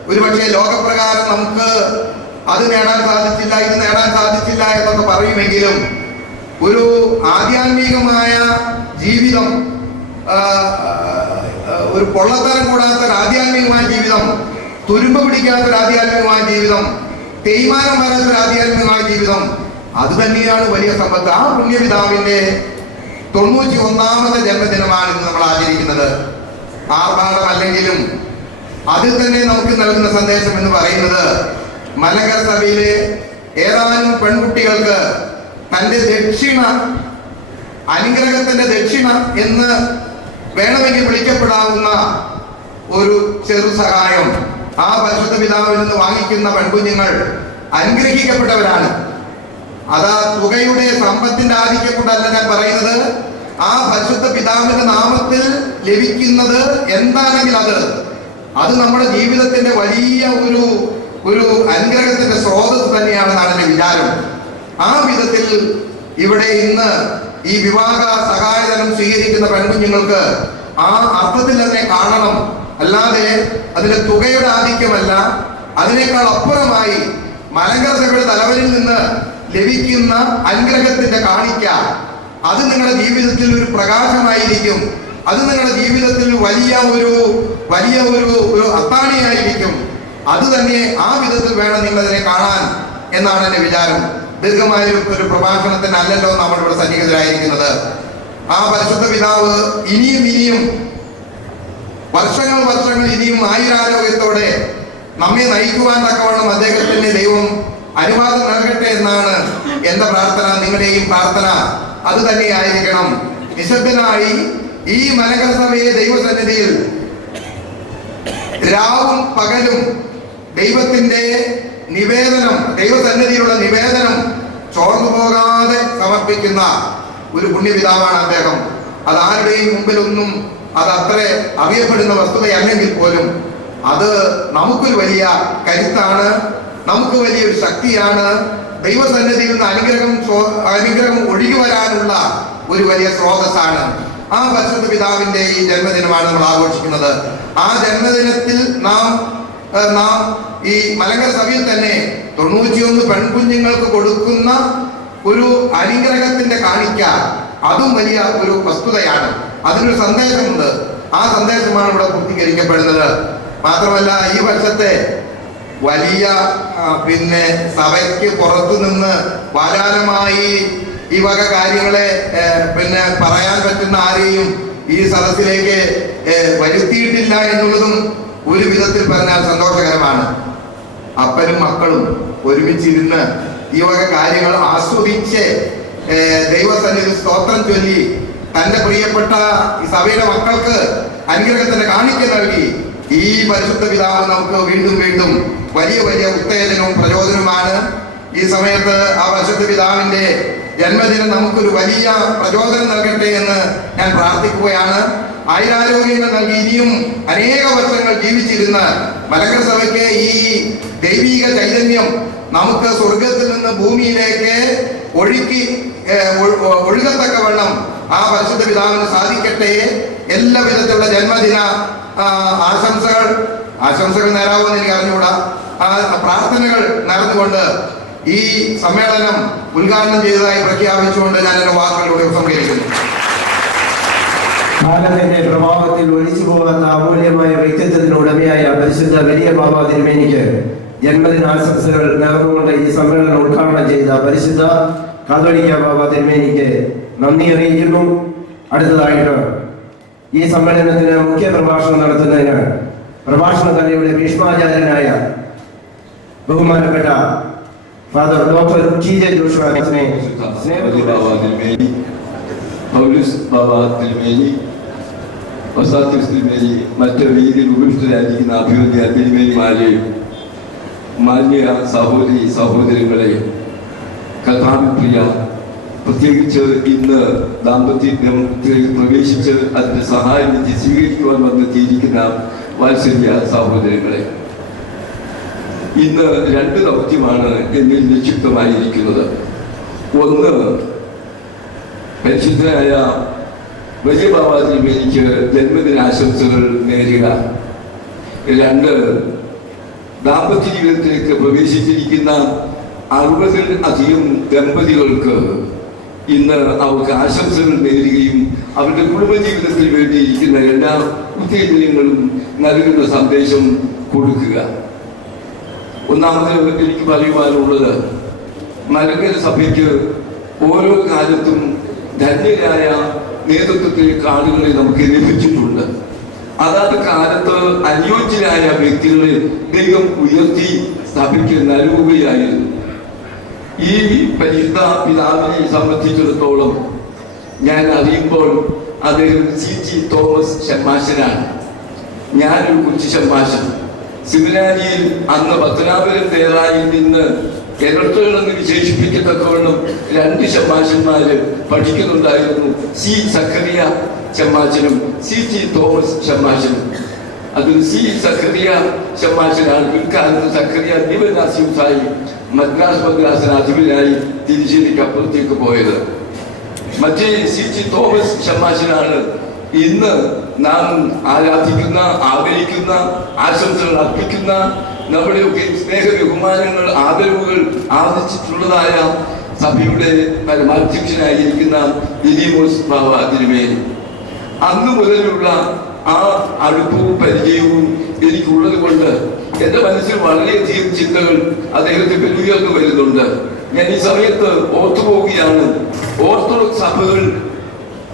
ഒരുപക്ഷെ ലോകപ്രകാരം നമുക്ക് അത് നേടാൻ സാധിച്ചില്ല, ഇത് നേടാൻ സാധിച്ചില്ല എന്നൊക്കെ പറയുമെങ്കിലും ഒരു ആധ്യാത്മികമായ ജീവിതം, ഒരു പൊള്ളത്തരം കൂടാത്ത ഒരു ആധ്യാത്മികമായ ജീവിതം, തുരുമ്പ് പിടിക്കാത്ത ഒരു ആധ്യാത്മികമായ ജീവിതം, തേയ്മാനം വരാത്ത ഒരു ആധ്യാത്മികമായ ജീവിതം, അത് തന്നെയാണ് വലിയ സമ്പത്ത്. ആ പുണ്യപിതാവിന്റെ 91ാമത്തെ ജന്മദിനമാണ് ഇന്ന് നമ്മൾ ആചരിക്കുന്നത്. ആർഭാടമല്ലെങ്കിലും അതിൽ തന്നെ നമുക്ക് നൽകുന്ന സന്ദേശം എന്ന് പറയുന്നത് മലങ്കര സഭയിലെ ഏതാനും പെൺകുട്ടികൾക്ക് തന്റെ ദക്ഷിണ, അനുഗ്രഹത്തിന്റെ ദക്ഷിണ എന്ന് വേണമെങ്കിൽ വിളിക്കപ്പെടാവുന്ന ഒരു ചെറു സഹായം ആ പരിശുദ്ധ പിതാവിൽ നിന്ന് വാങ്ങിക്കുന്ന പെൺകുഞ്ഞുങ്ങൾ അനുഗ്രഹിക്കപ്പെട്ടവരാണ്. അത് തുകയുടെ സമ്പത്തിന്റെ ആധിക്യം കൊണ്ടല്ല ഞാൻ പറയുന്നത്. ആ പരിശുദ്ധ പിതാവിന്റെ നാമത്തിൽ ലഭിക്കുന്നത് എന്താണെങ്കിൽ അത് നമ്മുടെ ജീവിതത്തിന്റെ വലിയ ഒരു അനുഗ്രഹത്തിന്റെ സ്രോതസ് തന്നെയാണെന്നാണ് എന്റെ വിചാരം. ആ വിധത്തിൽ ഇവിടെ ഇന്ന് ഈ വിവാഹ സഹായധനം സ്വീകരിക്കുന്ന പെൺകുഞ്ഞുങ്ങൾക്ക് ആ അർത്ഥത്തിൽ തന്നെ കാണണം. അല്ലാതെ അതിന്റെ തുകയുടെ ആധിക്യമല്ല, അതിനേക്കാൾ അപ്പുറമായി മലങ്കര സഭയുടെ തലവനിൽ നിന്ന് ലഭിക്കുന്ന അനുഗ്രഹത്തിന്റെ കാണിക്ക, അത് നിങ്ങളുടെ ജീവിതത്തിൽ ഒരു പ്രകാശമായിരിക്കും. അത് നിങ്ങളുടെ ജീവിതത്തിൽ വലിയ ഒരു അത്താണിയായിരിക്കും. അത് തന്നെ ആ വിധത്തിൽ വേണം നിങ്ങളതിനെ കാണാൻ എന്നാണ് എന്റെ വിചാരം. ദീർഘമായ ഒരു പ്രഭാഷണത്തിനല്ലല്ലോ നമ്മൾ ഇവിടെ സന്നിഹിതരായിരിക്കുന്നത്. ആ പരിശുദ്ധ പിതാവ് ഇനിയും വർഷങ്ങൾ ഇനിയും ആയുരാരോഗ്യത്തോടെ നമ്മെ നയിക്കുവാൻ തക്കവണ്ണം അദ്ദേഹത്തിന് ദൈവം അനുവാദം നൽകട്ടെ എന്നാണ് എന്റെ പ്രാർത്ഥന. നിങ്ങളുടെയും പ്രാർത്ഥന അത് തന്നെയായിരിക്കണം. നിശബ്ദനായി ഈ മലങ്കര സഭയെ ദൈവസന്നിധിയിൽ രാവും പകലും ദൈവത്തിന്റെ നിവേദനം, ദൈവസന്നിധിയിലുള്ള നിവേദനം ചോർന്നു പോകാതെ സമർപ്പിക്കുന്ന ഒരു പുണ്യപിതാവാണ് അദ്ദേഹം. അത് ആരുടെയും മുമ്പിലൊന്നും അത് അത്ര അറിയപ്പെടുന്ന വസ്തുതയല്ലെങ്കിൽ പോലും അത് നമുക്കൊരു വലിയ കരുത്താണ്, നമുക്ക് വലിയൊരു ശക്തിയാണ്. ദൈവസന്നിധിയിൽ നിന്ന് അനുഗ്രഹം ഒഴുകി വരാനുള്ള ഒരു വലിയ സ്രോതസ്സാണ്. ആ പരിശുദ്ധ പിതാവിന്റെ ഈ ജന്മദിനമാണ് നമ്മൾ ആഘോഷിക്കുന്നത്. ആ ജന്മദിനത്തിൽ നാം ഈ മലങ്കര സഭയിൽ തന്നെ 91 പെൺകുഞ്ഞുങ്ങൾക്ക് കൊടുക്കുന്ന ഒരു അനുഗ്രഹത്തിന്റെ കാണിക്ക, അതും വലിയ ഒരു വസ്തുതയാണ്. അതിനൊരു സന്ദേശമുണ്ട്. ആ സന്ദേശമാണ് ഇവിടെ പൂർത്തീകരിക്കപ്പെടുന്നത്. മാത്രമല്ല ഈ വർഷത്തെ വലിയ സഭയ്ക്ക് പുറത്തു നിന്ന് വാചാലമായി ഈ വക കാര്യങ്ങളെ പറയാൻ പറ്റുന്ന ആരെയും ഈ സദസ്സിലേക്ക് വരുത്തിയിട്ടില്ല എന്നുള്ളതും ഒരു വിധത്തിൽ പറഞ്ഞാൽ സന്തോഷകരമാണ്. അപ്പനും മക്കളും ഒരുമിച്ചിരുന്ന് ഈ വക കാര്യങ്ങൾ ആസ്വദിച്ച് ദൈവസന്നിധി സ്തോത്രം ചൊല്ലി തന്റെ പ്രിയപ്പെട്ട ഈ സഭയുടെ മക്കൾക്ക് അനുഗ്രഹത്തിന്റെ കാണിക്ക നൽകി ഈ പരിശുദ്ധ പിതാവ് നമുക്ക് വീണ്ടും വലിയ ഉത്തേജനവും പ്രചോദനവുമാണ്. ഈ സമയത്ത് ആ പരിശുദ്ധ പിതാവിന്റെ ജന്മദിനം നമുക്കൊരു വലിയ പ്രചോദനം നൽകട്ടെ എന്ന് ഞാൻ പ്രാർത്ഥിക്കുകയാണ്. ആയുരാരോഗ്യങ്ങൾ നൽകി ഇനിയും അനേക വർഷങ്ങൾ ജീവിച്ചിരുന്ന മലങ്കര സഭയ്ക്ക് ഈ ദൈവിക ചൈതന്യം നമുക്ക് സ്വർഗത്തിൽ നിന്ന് ഭൂമിയിലേക്ക് ഒഴുകത്തക്കവണ്ണം ആ പരിശുദ്ധ പിതാവിന് സാധിക്കട്ടെ. എല്ലാ വിധത്തിലുള്ള ജന്മദിന ആശംസകൾ നേരാവുമെന്ന് എനിക്ക് അറിഞ്ഞുകൂടാ. പ്രാർത്ഥനകൾ നേർന്നുകൊണ്ട് ഈ സമ്മേളനം ഉദ്ഘാടനം ചെയ്തതായി പ്രഖ്യാപിച്ചുകൊണ്ട് ഞാൻ എന്റെ വാക്കുകളിലൂടെ സംഗ്രഹിക്കുന്നു. കാലത്തിന്റെ പ്രഭാവത്തിൽ ഒഴിച്ചു പോകുന്ന അമൂല്യമായ വ്യക്തിത്വത്തിന് ഉടമയായ പരിശുദ്ധ വലിയ ബാബ തിരുമേനിക്ക് ജന്മദിനാശംസകൾ നേർന്നുകൊണ്ട് ഈ സമ്മേളനം ഉദ്ഘാടനം ചെയ്ത പരിശുദ്ധ കാതോലിക്ക ബാബ തിരുമേനിക്ക് നന്ദി അറിയിക്കുന്നു. അടുത്തതായിട്ട് ഈ സമ്മേളനത്തിന് മുഖ്യ പ്രഭാഷണം നടത്തുന്നതിന് പ്രഭാഷണ കലയുടെ ഭീഷ്മാചാര്യനായ ബഹുമാനപ്പെട്ട ഫാദർ ഡോക്ടർ TJ ജോഷുവാനെ മറ്റ് രീതിയിൽ ഉപേക്ഷിതരായിരിക്കുന്ന അഭിവൃദ്ധി തിരുമേനിമാരെയും മാന്യ സഹോദരങ്ങളെ, കഥാപ്രിയ പ്രത്യേകിച്ച് ഇന്ന് ദാമ്പത്യത്തിൽ പ്രവേശിച്ച് അതിന്റെ സഹായം നിധി സ്വീകരിക്കുവാൻ വന്നെത്തിയിരിക്കുന്ന വാത്സല്യ സഹോദരങ്ങളെ, ഇന്ന് 2 ദൗത്യമാണ് എന്നിൽ നിക്ഷിപ്തമായിരിക്കുന്നത്. ഒന്ന്, പരിശുദ്ധനായ വലിയ ബാബാജിയും എനിക്ക് ജന്മദിനാശംസകൾ നേരുക. 2, ദാമ്പത്യ ജീവിതത്തിലേക്ക് പ്രവേശിച്ചിരിക്കുന്ന 60-ൽ-അധികം ദമ്പതികൾക്ക് ഇന്ന് അവർക്ക് ആശംസകൾ നേരുകയും അവരുടെ കുടുംബജീവിതത്തിൽ വേണ്ടിയിരിക്കുന്ന എല്ലാ ഉത്തേജനങ്ങളും നൽകുന്ന സന്ദേശം കൊടുക്കുക. ഒന്നാമത് എനിക്ക് പറയുവാനുള്ളത്, മലങ്കര സഭയ്ക്ക് ഓരോ കാലത്തും ധന്യരായ നേതൃത്വത്തിലെ ആളുകളെ നമുക്ക് ലഭിച്ചിട്ടുണ്ട്. അതാത് കാലത്ത് അനുയോജ്യരായ വ്യക്തികളെ ദൈവം ഉയർത്തി സഭയ്ക്ക് നൽകുകയായിരുന്നു. ഈ പരിശുദ്ധ പിതാവിനെ സംബന്ധിച്ചിടത്തോളം ഞാൻ അറിയുമ്പോൾ അദ്ദേഹം C.T. തോമസ് ഷമ്മാശനാണ്. ഞാനൊരു കൊച്ചു ഷമ്മാശൻ. സെമിനാരിയിൽ അന്ന് പത്തനാപുരം തേറായിൽ നിന്ന് കേരളത്തിലെന്ന് വിശേഷിപ്പിക്കത്തക്കവണ്ണം 2 ഷമ്മാശന്മാര് പഠിക്കുന്നുണ്ടായിരുന്നു. C. സക്കറിയ ഷമ്മാശനും C.T. തോമസ് ഷമ്മാശനും. അതിൽ C. സക്കറിയ ഷമ്മാശനാണ് പിൽക്കാലത്ത് സക്കറിയ ദിവനാസിയുസായി മദ്രാസിനാധിപനായി തിരിച്ചേരിക്ക് അപ്പുറത്തേക്ക് പോയത്. മറ്റേ C.T. തോമസ് ഷമ്മാശനാണ് ഇന്ന് നാം ആരാധിക്കുന്ന, ആദരിക്കുന്ന, ആശംസകൾ അർപ്പിക്കുന്ന, നമ്മുടെയൊക്കെ സ്നേഹ ബഹുമാനങ്ങൾ, ആദരവുകൾ ആർജിച്ചിട്ടുള്ളതായ സഭയുടെ പരമാധ്യക്ഷനായിരിക്കുന്ന ഇലിമോസ് ബാവ തിരുമേനി. അന്ന് മുതലുള്ള ആ അടുപ്പവും പരിചയവും എനിക്കുള്ളത് കൊണ്ട് എന്റെ മനസ്സിൽ വളരെയധികം ചിന്തകൾ അദ്ദേഹത്തെ ഉയർന്നു വരുന്നുണ്ട്. ഞാൻ ഈ സമയത്ത് ഓർത്തുപോവുകയാണ്, ഓർത്തഡോക്സ് സഭകൾ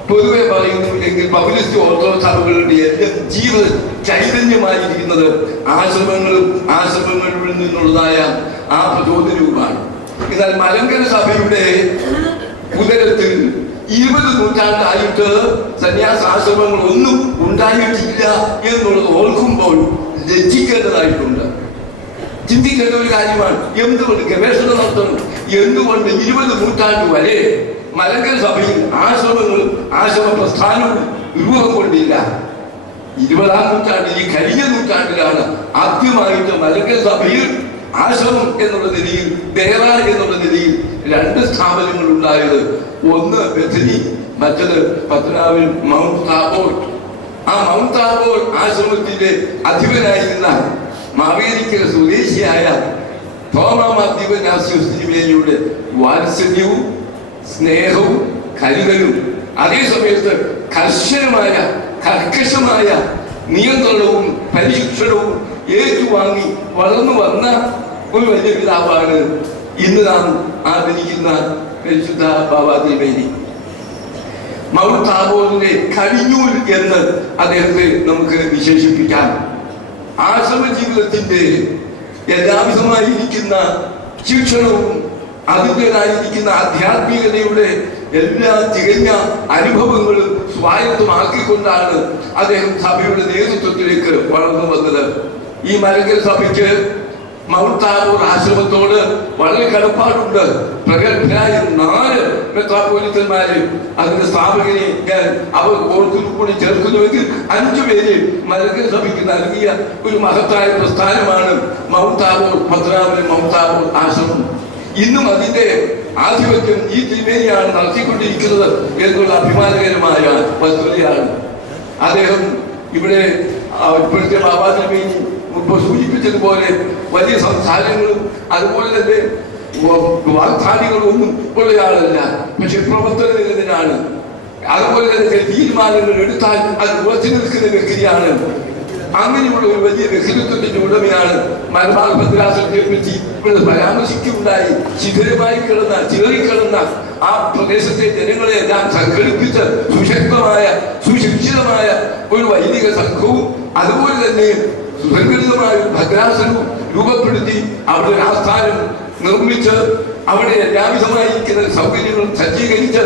പൊതുവെ പറയുന്നു എങ്കിൽ പൗരസ്ത്യ ഓർത്തഡോക്സ് സഭകളുടെ എല്ലാം ജീവ ചൈതന്യമായിരിക്കുന്നത് ആശ്രമങ്ങളിൽ നിന്നുള്ളതായ ആ പ്രചോദനവുമാണ്. എന്നാൽ മലങ്കര സഭയുടെ ഉദരത്തിൽ 20 നൂറ്റാണ്ടായിട്ട് സന്യാസാശ്രമങ്ങൾ ഒന്നും ഉണ്ടായിട്ടില്ല എന്നുള്ളത് ഓർക്കുമ്പോൾ ലജ്ജിക്കേണ്ടതായിട്ടുണ്ട്. ചിന്തിക്കേണ്ട ഒരു കാര്യമാണ്. എന്തുകൊണ്ട് ഗവേഷണം നടത്തണം? എന്തുകൊണ്ട് 20 നൂറ്റാണ്ട് വരെ മലങ്കര സഭയിൽ ആശ്രമങ്ങളും ആശ്രമ പ്രസ്ഥാനവും രൂപം കൊണ്ടില്ല? 20-ാം നൂറ്റാണ്ടിൽ, ഈ കഴിഞ്ഞ നൂറ്റാണ്ടിലാണ് ആദ്യമായിട്ട് മലങ്കര സഭയിൽ ആശ്രമം എന്നുള്ള നിലയിൽ, ദേറ എന്നുള്ള നിലയിൽ 2 സ്ഥാപനങ്ങൾ ഉണ്ടായത്. ഒന്ന് ബഥനി, മറ്റത് പത്തനാപുരം മൗണ്ട് താബോർ. ആ മൗണ്ട് താബോർ ആശ്രമത്തിന്റെ അധിപനായിരുന്ന മാവേലിക്കര സ്വദേശിയായ തോമാദിവനാസിയുടെ വാത്സല്യവും സ്നേഹവും കരുതലും അതേ സമയത്ത് കർക്കശമായ നിയന്ത്രണവും പരിശിക്ഷണവും ഏറ്റുവാങ്ങി വളർന്നു വന്ന ഒരു വലിയ പിതാവാണ് ഇന്ന് നാം ആദരിക്കുന്ന പരിശുദ്ധ ബാബാ തിരുമേനി. മൗണ്ട് താബോറിന്റെ കടിഞ്ഞൂൽ എന്ന് അദ്ദേഹത്തെ നമുക്ക് വിശേഷിപ്പിക്കാം. ആശ്രമ ജീവിതത്തിന്റെ എല്ലാവിധമായിരിക്കുന്ന ശിക്ഷണവും അതിൻ്റെതായിരിക്കുന്ന ആധ്യാത്മികതയുടെ എല്ലാ തികഞ്ഞ അനുഭവങ്ങളും സ്വായത്തമാക്കിക്കൊണ്ടാണ് അദ്ദേഹം സഭയുടെ നേതൃത്വത്തിലേക്ക് വളർന്നു വന്നത്. ഈ മലങ്കര സഭയ്ക്ക് മൗണ്ട് താബോർ ആശ്രമത്തോട് വളരെ കടപ്പാടുണ്ട്. പ്രഗത്ഭരായ 4 മെത്രാപ്പോലീത്തന്മാര് അതിന്റെ സ്ഥാപകനെ ഞാൻ അവർ ഓർത്തുകൂടി ചേർക്കുന്നുവെങ്കിൽ 5 പേര് മലങ്കര സഭയ്ക്ക് നൽകിയ ഒരു മഹത്തായ പ്രസ്ഥാനമാണ് Mount Tabor Pathanapuram Mount Tabor ആശ്രമം. ഇന്നും അതിന്റെ ആധിപത്യം ഈ തിരുമേനിയാണ് നടത്തിക്കൊണ്ടിരിക്കുന്നത് എന്നുള്ള അഭിമാനകരമായ വസ്തുതയാണ്. അദ്ദേഹം ഇവിടെ ഇപ്പോഴത്തെ ബാബാ തിരുമേനി മുമ്പ് സൂചിപ്പിച്ചതുപോലെ വലിയ സംസാരങ്ങളും അതുപോലെ തന്നെ വാഗ്ദാനികളും ഒന്നും ഉള്ളയാളല്ല. പക്ഷെ പ്രവർത്തനത്തിനാണ്. അതുപോലെ തന്നെ തീരുമാനങ്ങൾ എടുത്താൽ അത് ഉറച്ചു നിൽക്കുന്ന വ്യക്തിയാണ്. അങ്ങനെയുള്ള ഒരു വലിയ വ്യക്തിത്വത്തിന്റെ ഉടമയാണ്. മലബാർ ഭദ്രാസനത്തെ പറ്റി ഇവിടെ പരാമർശിക്കുകയുണ്ടായി. ചിതറിമായി കിടന്ന ആ പ്രദേശത്തെ ജനങ്ങളെ എല്ലാം സംഘടിപ്പിച്ച് സുശിക്ഷിതമായ ഒരു വൈദിക സംഘവും അതുപോലെ തന്നെ സുസംഘടിതമായ ഒരു ഭദ്രാസനവും രൂപപ്പെടുത്തി അവിടെ ഒരു ആസ്ഥാനം നിർമ്മിച്ച് അവിടെ എല്ലാവിധമായിരിക്കുന്ന സൗകര്യങ്ങളും സജ്ജീകരിച്ച്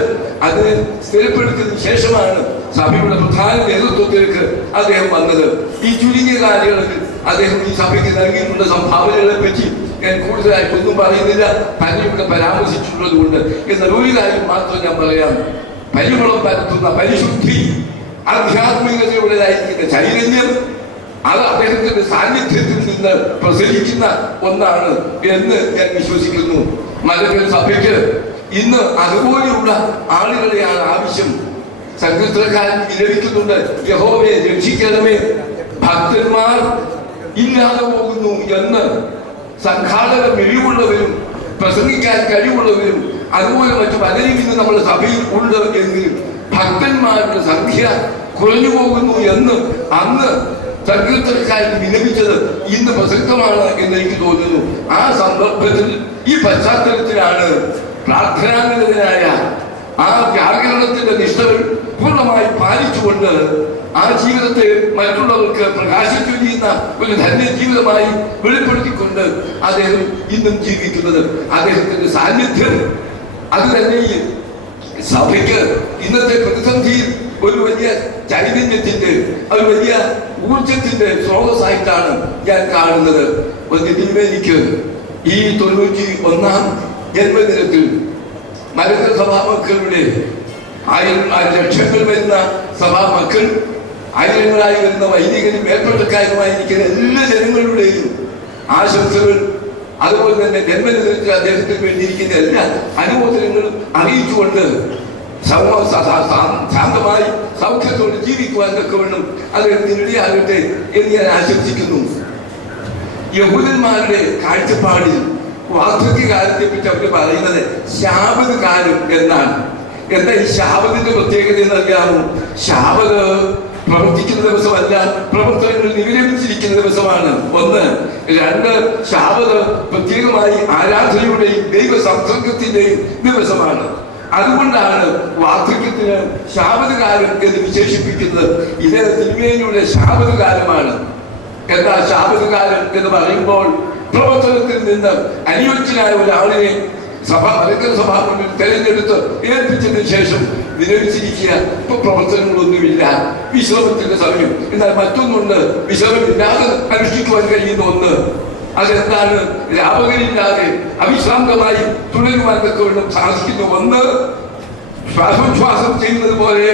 അതിനെ സ്ഥിരപ്പെടുത്തിയതിനു ശേഷമാണ് സഭയുടെ പ്രധാന നേതൃത്വത്തിലേക്ക് അദ്ദേഹം വന്നത്. ഈ ചുരുങ്ങിയ കാലയളവിൽ അദ്ദേഹം ഈ സഭയ്ക്ക് നൽകിയിട്ടുള്ള സംഭാവനകളെ പറ്റി ഞാൻ കൂടുതലായിട്ടൊന്നും പറയുന്നില്ല, പലരുടെ പരാമർശിച്ചിട്ടുള്ളത് കൊണ്ട്. എന്നാൽ ഒരു കാര്യം മാത്രം ഞാൻ പറയാം. പരിമളം പരത്തുന്ന പരിശുദ്ധി, ആധ്യാത്മികതയുടേതായിരിക്കുന്ന ചൈതന്യം, അത് അദ്ദേഹത്തിന്റെ സാന്നിധ്യത്തിൽ നിന്ന് പ്രസരിക്കുന്ന ഒന്നാണ് എന്ന് ഞാൻ വിശ്വസിക്കുന്നു. മലങ്കര സഭയ്ക്ക് ഇന്ന് അതുപോലെയുള്ള ആളുകളെയാണ് ആവശ്യം. സങ്കീർത്തനക്കാരൻ വിലപിക്കുന്നുണ്ട്, യഹോവയെ രക്ഷിക്കണമേ, ഭക്തന്മാർ ഇല്ലാതെ പോകുന്നു എന്ന്. സംഘാടക മിഴിവുള്ളവരും പ്രസംഗിക്കാൻ കഴിവുള്ളവരും അതുപോലെ മറ്റു പലരും ഇന്ന് നമ്മുടെ സഭയിൽ ഉണ്ട് എങ്കിലും ഭക്തന്മാരുടെ സംഖ്യ കുറഞ്ഞു പോകുന്നു എന്ന് അന്ന് സങ്കീർത്തനക്കാരൻ വിലപിച്ചത് ഇന്ന് പ്രസക്തമാണ് എന്ന് എനിക്ക് തോന്നുന്നു. ആ സന്ദർഭത്തിൽ ഈ പശ്ചാത്തലത്തിലാണ് പ്രാർത്ഥനാനിരതനായ ആ വ്യാകരണത്തിന്റെ നിഷ്ഠകൾ പൂർണ്ണമായി പാലിച്ചുകൊണ്ട് ആ ജീവിതത്തെ മറ്റുള്ളവർക്ക് പ്രകാശിപ്പിക്കുന്ന ഒരു ധന്യ ജീവിതമായി വെളിപ്പെടുത്തിക്കൊണ്ട് അദ്ദേഹം ഇന്നും ജീവിക്കുന്നത്. അദ്ദേഹത്തിന്റെ സാന്നിധ്യം അത് തന്നെ സഭയ്ക്ക് ഇന്നത്തെ പ്രതിസന്ധിയിൽ ഒരു വലിയ ചൈതന്യത്തിന്റെ, ഒരു വലിയ ഊർജത്തിന്റെ സ്രോതസ്സായിട്ടാണ് ഞാൻ കാണുന്നത്. എനിക്ക് ഈ 91-ാം ജന്മദിനത്തിൽ മലങ്കര സഭാമക്കളുടെ ലക്ഷങ്ങൾ വരുന്ന സഭാമക്കൾ, ആയിരങ്ങളായി വരുന്ന വൈദികരും മേൽപ്പട്ടക്കാരുമായിരിക്കുന്ന എല്ലാ ജനങ്ങളുടെയും ആശംസകൾ, അതുപോലെ തന്നെ ജന്മദിനത്തിൽ അദ്ദേഹത്തിന് വേണ്ടിയിരിക്കുന്ന എല്ലാ അനുമോദനങ്ങളും അറിയിച്ചുകൊണ്ട് ശാന്തമായി സൗഖ്യത്തോട് ജീവിക്കുവാൻ തക്കവണ്ണം അദ്ദേഹത്തിന് ഇടയാകട്ടെ എന്ന് ഞാൻ ആശംസിക്കുന്നു. യഹൂദന്മാരുടെ കാഴ്ചപ്പാടിൽ വാർദ്ധക്യകാലത്തെ പറ്റി അവർ പറയുന്നത് ശാബത് കാലം എന്നാണ്. എന്താ ഈ ശാബത്തിന്റെ പ്രത്യേകത എന്നറിയാമോ? ശാബത് പ്രവർത്തിക്കുന്ന ദിവസമല്ല, പ്രവർത്തനങ്ങൾ നിരമിച്ചിരിക്കുന്ന ദിവസമാണ്. 1. 2, ശാബത് പ്രത്യേകമായി ആരാധനയുടെയും ദൈവ സംസർഗത്തിന്റെയും ദിവസമാണ്. അതുകൊണ്ടാണ് വാർദ്ധക്യത്തിന് ശാബത് കാലം എന്ന് വിശേഷിപ്പിക്കുന്നത്. ഇത് തിരുമേനിയുടെ ശാബത് കാലമാണ്. എന്താ ശാബത് കാലം എന്ന് പറയുമ്പോൾ? പ്രവർത്തനത്തിൽ നിന്ന് അനുയോജ്യനായ ഒരാളിനെ മലങ്കര സഭാ മുന്നിൽ തെരഞ്ഞെടുത്ത് ഏൽപ്പിച്ചതിന് ശേഷം വിരമിച്ചിരിക്കുക. ഇപ്പൊ പ്രവർത്തനങ്ങളൊന്നുമില്ല, വിശ്രമത്തിന്റെ സമയം. എന്നാൽ മറ്റൊന്നുണ്ട്, വിശ്രമമില്ലാതെ അനുഷ്ഠിക്കുവാൻ കഴിയുന്ന ഒന്ന്. അതെന്താണ്? രാപകരില്ലാതെ അവിശ്രാന്തമായി തുടരുവാൻ തക്കവണ്ണം സാധിക്കുന്ന ഒന്ന്, ശ്വാസോച്ഛ്വാസം ചെയ്യുന്നത് പോലെ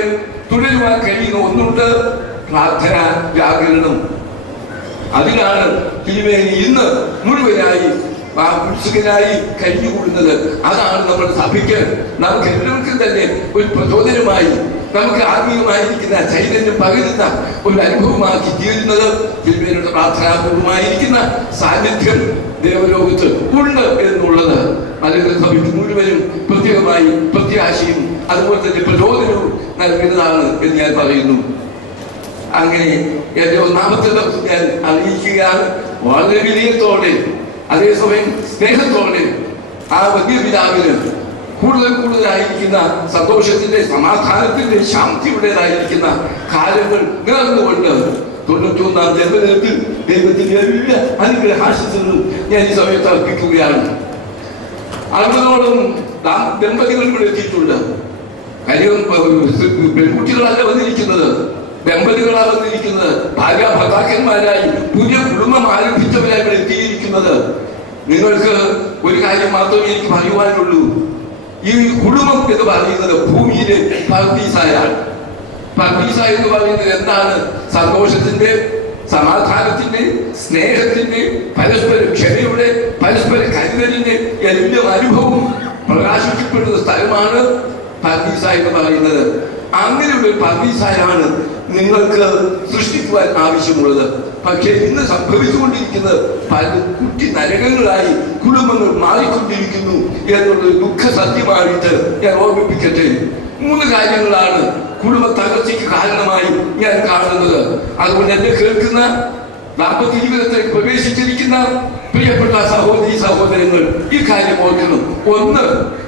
തുടരുവാൻ കഴിയുന്ന ഒന്നുണ്ട്, പ്രാർത്ഥന, വ്യാകരണം. അതിനാണ് തിരുമേനി ഇന്ന് മുഴുവനായി ഉത്സുകനായി കഴിഞ്ഞുകൂടുന്നത്. അതാണ് നമ്മുടെ സഭയ്ക്ക്, നമുക്ക് എല്ലാവർക്കും തന്നെ ഒരു പ്രചോദനമായി, നമുക്ക് ആത്മീയമായിരിക്കുന്ന ചൈതന്യം പകരുന്ന ഒരു അനുഭവമാക്കി തീരുന്നത്. തിരുമേനിയുടെ പ്രാർത്ഥനാപൂർവമായിരിക്കുന്ന സാന്നിധ്യം ദേവലോകത്ത് ഉണ്ട് എന്നുള്ളത് മലങ്കര സഭയ്ക്ക് മുഴുവനും പ്രത്യേകമായി പ്രത്യാശയും അതുപോലെ തന്നെ പ്രചോദനവും നൽകുന്നതാണ് എന്ന് ഞാൻ പറയുന്നു. അങ്ങനെ എന്റെ 1-ാമത്തെ ദിവസം ഞാൻ അറിയിക്കുകയാണ്. വളരെ വിനയത്തോടെ, അതേസമയം സ്നേഹത്തോടെ ആ വലിയ പിതാവിന് കൂടുതലായിരിക്കുന്ന സന്തോഷത്തിന്റെ, സമാധാനത്തിന്റെ, ശാന്തിയുടേതായിരിക്കുന്ന കാലങ്ങൾ നേർന്നുകൊണ്ട് 91-ാം ജന്മദിനത്തിൽ ദൈവത്തിന്റെ എല്ലാ അനുഗ്രഹാശംസകളും ഞാൻ ഈ സമയത്ത് അർപ്പിക്കുകയാണ്. 60ഓളം ദമ്പതികൾ ഇവിടെ എത്തിയിട്ടുണ്ട്. കാര്യം പെൺകുട്ടികളല്ല വന്നിരിക്കുന്നത്, ദമ്പതികളാണ് വന്നിരിക്കുന്നത്. ഭാര്യ ഭർത്താക്കന്മാരായി പുതിയ കുടുംബം ആരംഭിച്ചവരായി ഇവിടെ എത്തിയിരിക്കുന്നത്. നിങ്ങൾക്ക് ഒരു കാര്യം മാത്രമേ എനിക്ക് പറയുവാനുള്ളൂ. ഈ കുടുംബം എന്ന് പറയുന്നത് ഭൂമിയിലെ പർദീസയാണ്. പർദീസ എന്ന് പറയുന്നത് എന്താണ്? സന്തോഷത്തിന്റെ, സമാധാനത്തിന്റെ, സ്നേഹത്തിന്റെ, പരസ്പര ക്ഷമയുടെ, പരസ്പര കരുതലിന്റെ എല്ലാ അനുഭവവും പ്രകാശിക്കപ്പെടുന്ന സ്ഥലമാണ് പർദീസ എന്ന് പറയുന്നത്. അങ്ങനെയുള്ള ഒരു പർദീസയാണ് നിങ്ങൾക്ക് സൃഷ്ടിക്കുവാൻ ആവശ്യമുള്ളത്. പക്ഷേ ഇന്ന് സംഭവിച്ചുകൊണ്ടിരിക്കുന്നത് പല കുട്ടി നരകങ്ങളായി കുടുംബങ്ങൾ മാറിക്കൊണ്ടിരിക്കുന്നു എന്നുള്ളൊരു ദുഃഖ സത്യമായിട്ട് ഞാൻ ഓർമ്മിപ്പിക്കട്ടെ. 3 കാര്യങ്ങളാണ് കുടുംബ തകർച്ചയ്ക്ക് കാരണമായി ഞാൻ കാണുന്നത്. അതുകൊണ്ട് എന്നെ കേൾക്കുന്ന ദാമ്പത്യ ജീവിതത്തിൽ പ്രവേശിച്ചിരിക്കുന്ന പ്രിയപ്പെട്ട സഹോദരി സഹോദരങ്ങൾ ഈ കാര്യം ഓർക്കണം. 1,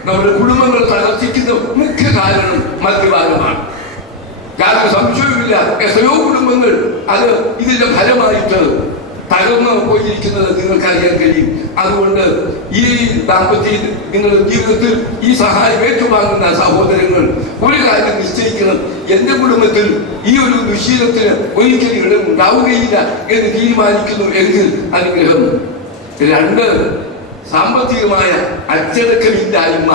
നമ്മുടെ കുടുംബങ്ങൾ തകർച്ചിക്കുന്ന മുഖ്യ കാരണം മദ്യപാനമാണ്. കാരണം സംശയമില്ല, എത്രയോ കുടുംബങ്ങൾ അത് ഇതിന്റെ ഫലമായിട്ട് തകർന്നു പോയിരിക്കുന്നത് നിങ്ങൾക്ക് അറിയാൻ കഴിയും. അതുകൊണ്ട് ഈ ദാമ്പത്യ നിങ്ങളുടെ ജീവിതത്തിൽ ഈ സഹായം ഏറ്റുവാങ്ങുന്ന സഹോദരങ്ങൾ ഒരു കാര്യം നിശ്ചയിക്കണം. എന്റെ കുടുംബത്തിൽ ഈ ഒരു ദുശീലത്തിന് ഒരിക്കലും ഇടം ഉണ്ടാവുകയില്ല എന്ന് തീരുമാനിക്കുന്നു എങ്കിൽ അനുഗ്രഹം. 2, സാമ്പത്തികമായ അച്ചടക്കമില്ലായ്മ,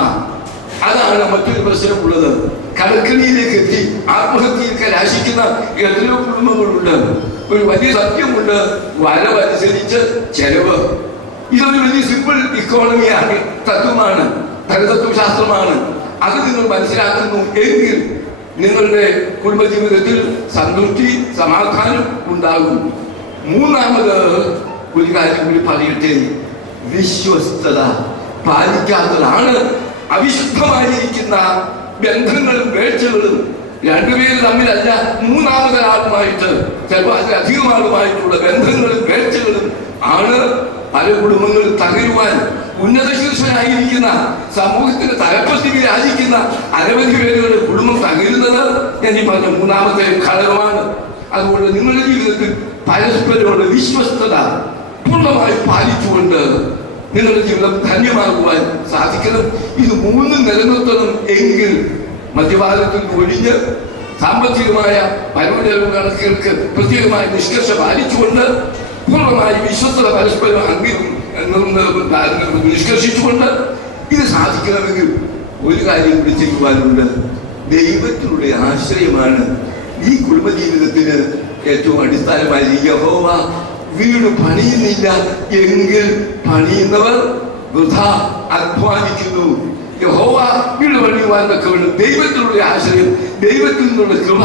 അതാണ് മറ്റൊരു പ്രശ്നമുള്ളത്. കടക്കണിയിലേക്ക് എത്തി ആത്മഹത്യയിൽ കലാശിക്കുന്ന എത്രയോ കുടുംബങ്ങളുണ്ട്. ഒരു വലിയ സത്യമുണ്ട്, വരവനുസരിച്ച് ചെലവ്. ഇതൊരു വലിയ സിമ്പിൾ ഇക്കോണമിയാണ്, തത്വമാണ്, ധനതത്വശാസ്ത്രമാണ്. അത് നിങ്ങൾ മനസ്സിലാക്കുന്നു എങ്കിൽ നിങ്ങളുടെ കുടുംബജീവിതത്തിൽ സന്തുഷ്ടി, സമാധാനം ഉണ്ടാകും. മൂന്നാമത് ഒരു കാര്യം കൂടി പറയട്ടെ, വിശ്വസ്തത പാലിക്കാത്തതാണ് അവിശുദ്ധമായിരിക്കുന്ന ബന്ധങ്ങളും വീഴ്ചകളും. രണ്ടുപേര് തമ്മിലല്ല, മൂന്നാമതൊരാളുമായിട്ട്, ചിലപ്പോൾ അതിലധികം ആളുമായിട്ടുള്ള ബന്ധങ്ങളും വീഴ്ചകളും ആണ് പല കുടുംബങ്ങളും തകരുവാൻ. ഉന്നത ശീർഷനായിരിക്കുന്ന സമൂഹത്തിന്റെ തലപ്പത്തി വിരാജിക്കുന്ന അനവധി പേരുടെ കുടുംബം തകരുന്നത് എന്നീ പറഞ്ഞ മൂന്നാമത്തെ ഘടകമാണ്. അതുകൊണ്ട് നിങ്ങളുടെ ജീവിതത്തിൽ പരസ്പരമുള്ള വിശ്വസ്തത പൂർണ്ണമായി പാലിച്ചുകൊണ്ട് നിങ്ങളുടെ ജീവിതം ധന്യമാകുവാൻ സാധിക്കണം. ഇത് മൂന്നും നിലനിർത്തണം എങ്കിൽ മദ്യപാനത്തിൽ ഒഴിഞ്ഞ് സാമ്പത്തികമായ പരമചെലവ് കണക്കുകൾക്ക് പ്രത്യേകമായ നിഷ്കർഷ പാലിച്ചുകൊണ്ട് പൂർണ്ണമായി വിശ്വസ്തത പരസ്പരം നിഷ്കർഷിച്ചുകൊണ്ട് ഇത് സാധിക്കണമെങ്കിൽ ഒരു കാര്യം കൂടി ചെയ്യുവാനുണ്ട്. ദൈവത്തിനുള്ള ആശ്രയമാണ് ഈ കുടുംബജീവിതത്തിന് ഏറ്റവും അടിസ്ഥാനമായ യഹോവ വീട് പണിയുന്നില്ല എങ്കിൽ പണിയുന്നവർ വൃഥാ അധ്വാനിക്കുന്നു. യഹോവ വീട് പണിയുവാൻ വേണ്ടി ദൈവത്തിലുള്ള ആശ്രയം, ദൈവത്തിൽ നിന്നുള്ള കൃപ,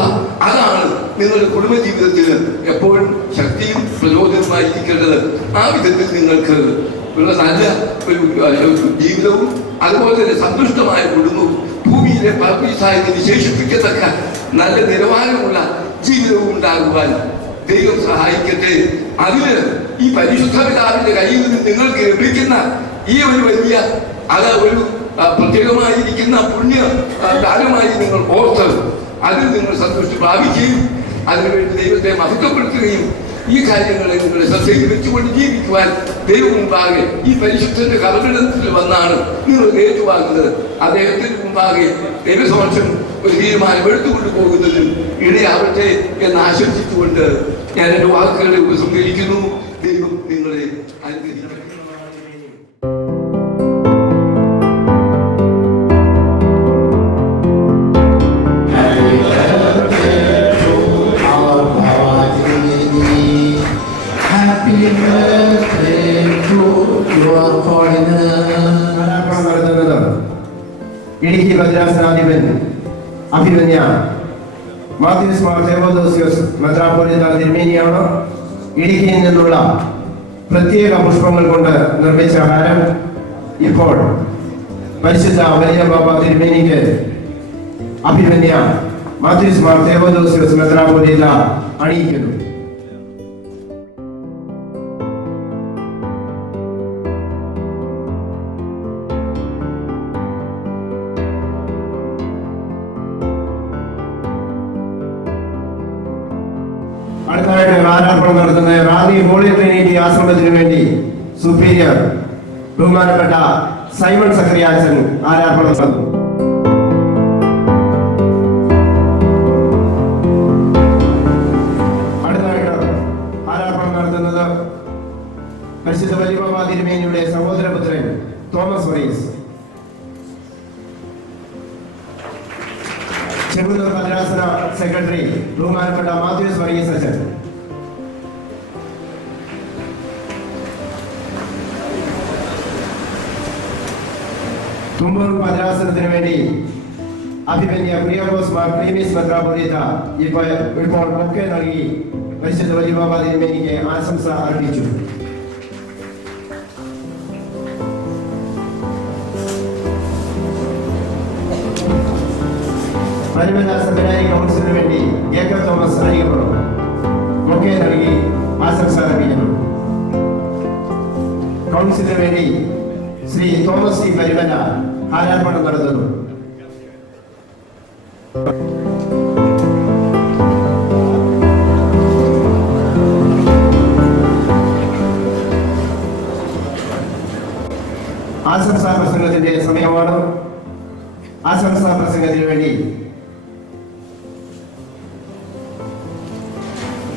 അതാണ് നിങ്ങളുടെ കുടുംബജീവിതത്തിന് എപ്പോഴും ശക്തിയും പ്രചോദനമായിരിക്കേണ്ടത്. ആ വിധത്തിൽ നിങ്ങൾക്ക് ഉള്ള നല്ല ഒരു ജീവിതവും അതുപോലെ തന്നെ സന്തുഷ്ടമായ കുടുംബവും ഭൂമിയിലെ പരമീസായി വിശേഷിപ്പിക്കത്തക്ക നല്ല നിലവാരമുള്ള ജീവിതവും ഉണ്ടാകുവാൻ ദൈവം സഹായിക്കട്ടെ. അതിന് ഈ പരിശുദ്ധ പിതാവിന്റെ കയ്യിൽ നിന്ന് നിങ്ങൾക്ക് ലഭിക്കുന്ന ഈ ഒരു വലിയ ഒരു പ്രത്യേകമായിരിക്കുന്ന പുണ്യ ദാനമായി നിങ്ങൾ ഓർത്ത് അതിൽ നിങ്ങൾ സന്തോഷം പ്രാപിക്കുകയും അതിനുവേണ്ടി ദൈവത്തെ മഹത്വപ്പെടുത്തുകയും ഈ കാര്യങ്ങളെ നിങ്ങളുടെ ശ്രദ്ധയിൽ വെച്ചുകൊണ്ട് ജീവിക്കുവാൻ ദൈവം മുമ്പാകെ ഈ പരിശുദ്ധന്റെ കർമ്മത്തിൽ വന്നാണ് നിങ്ങൾ ഏറ്റുവാങ്ങുന്നത്. അദ്ദേഹത്തിന് മുമ്പാകെ ദൈവസമക്ഷം ഒരു തീരുമാനം എടുത്തുകൊണ്ട് പോകുന്നതിൽ ഇടയാവട്ടെ എന്ന് ആശംസിച്ചുകൊണ്ട് ഞാൻ എന്റെ വാക്കുകളെ ഉപസംഹരിക്കുന്നു. ദൈവം നിങ്ങളെ അനുഗ്രഹിക്കട്ടെ. ഇടുക്കി ഭദ്രാസനാധിപൻ അഭിമന്യ മാത്യൂസ് മാർ തെവോദോസിയോസ് മെത്രാപ്പോലീത്ത തിരുമേനിയാണ്. ഇടുക്കിയിൽ നിന്നുള്ള പ്രത്യേക പുഷ്പങ്ങൾ കൊണ്ട് നിർമ്മിച്ച ഹാരം ഇപ്പോൾ പരിശുദ്ധ വലിയ ബാബ തിരുമേനിക്ക് അഭിമന്യ മാത്യൂസ് മാർ തെവോദോസിയോസ് മെത്രാപ്പോലീത്ത അണിയിക്കുന്നു. അടുത്തതായിട്ട് ആരാധന നടത്തുന്ന റാന്നി ഹോളി ട്രിനിറ്റി ആശ്രമത്തിന് വേണ്ടി സുപ്പീരിയർ ബഹുമാനപ്പെട്ട സൈമൺ സക്രിയാച്ചൻ ആരാധന നടത്തുന്നു. അടുത്തതായിട്ട് ആരാധന നടത്തുന്നത് പരിശുദ്ധ വലിയ ബാബ തിരുമേനിയുടെ സഹോദരപുത്രൻ തോമസ് വർഗീസ്. ചെങ്ങന്നൂർ ഭദ്രാസന സെക്രട്ടറി ബഹുമാനപ്പെട്ട മാത്യൂസ് വർഗീസ് അച്ഛൻ. തുമ്പൂർ ഭദ്രാസനത്തിന് വേണ്ടി അഭിമന്യ കുര്യാക്കോസ് മാർ ക്ലീമീസ് മെത്രാപ്പോലീത്ത ഇപ്പോൾ ബൊക്കെ നൽകി പരിശുദ്ധ വലിയ ബാബ തിരുമേനിക്ക് ആശംസ അർപ്പിച്ചു. പരിമല സെമിനാരി കൗൺസിലിന് വേണ്ടി ജേക്കബ് തോമസ് അരികപ്പുറം ബൊക്കെ നൽകി ആശംസ അർപ്പിക്കുന്നു. കൗൺസിലിന് വേണ്ടി ശ്രീ തോമസ് സി പരിമല ഹാരാർപ്പണം നടത്തുന്നു. ആശംസാ പ്രസംഗത്തിന്റെ സമയമാണ്. ആശംസാ പ്രസംഗത്തിന് വേണ്ടി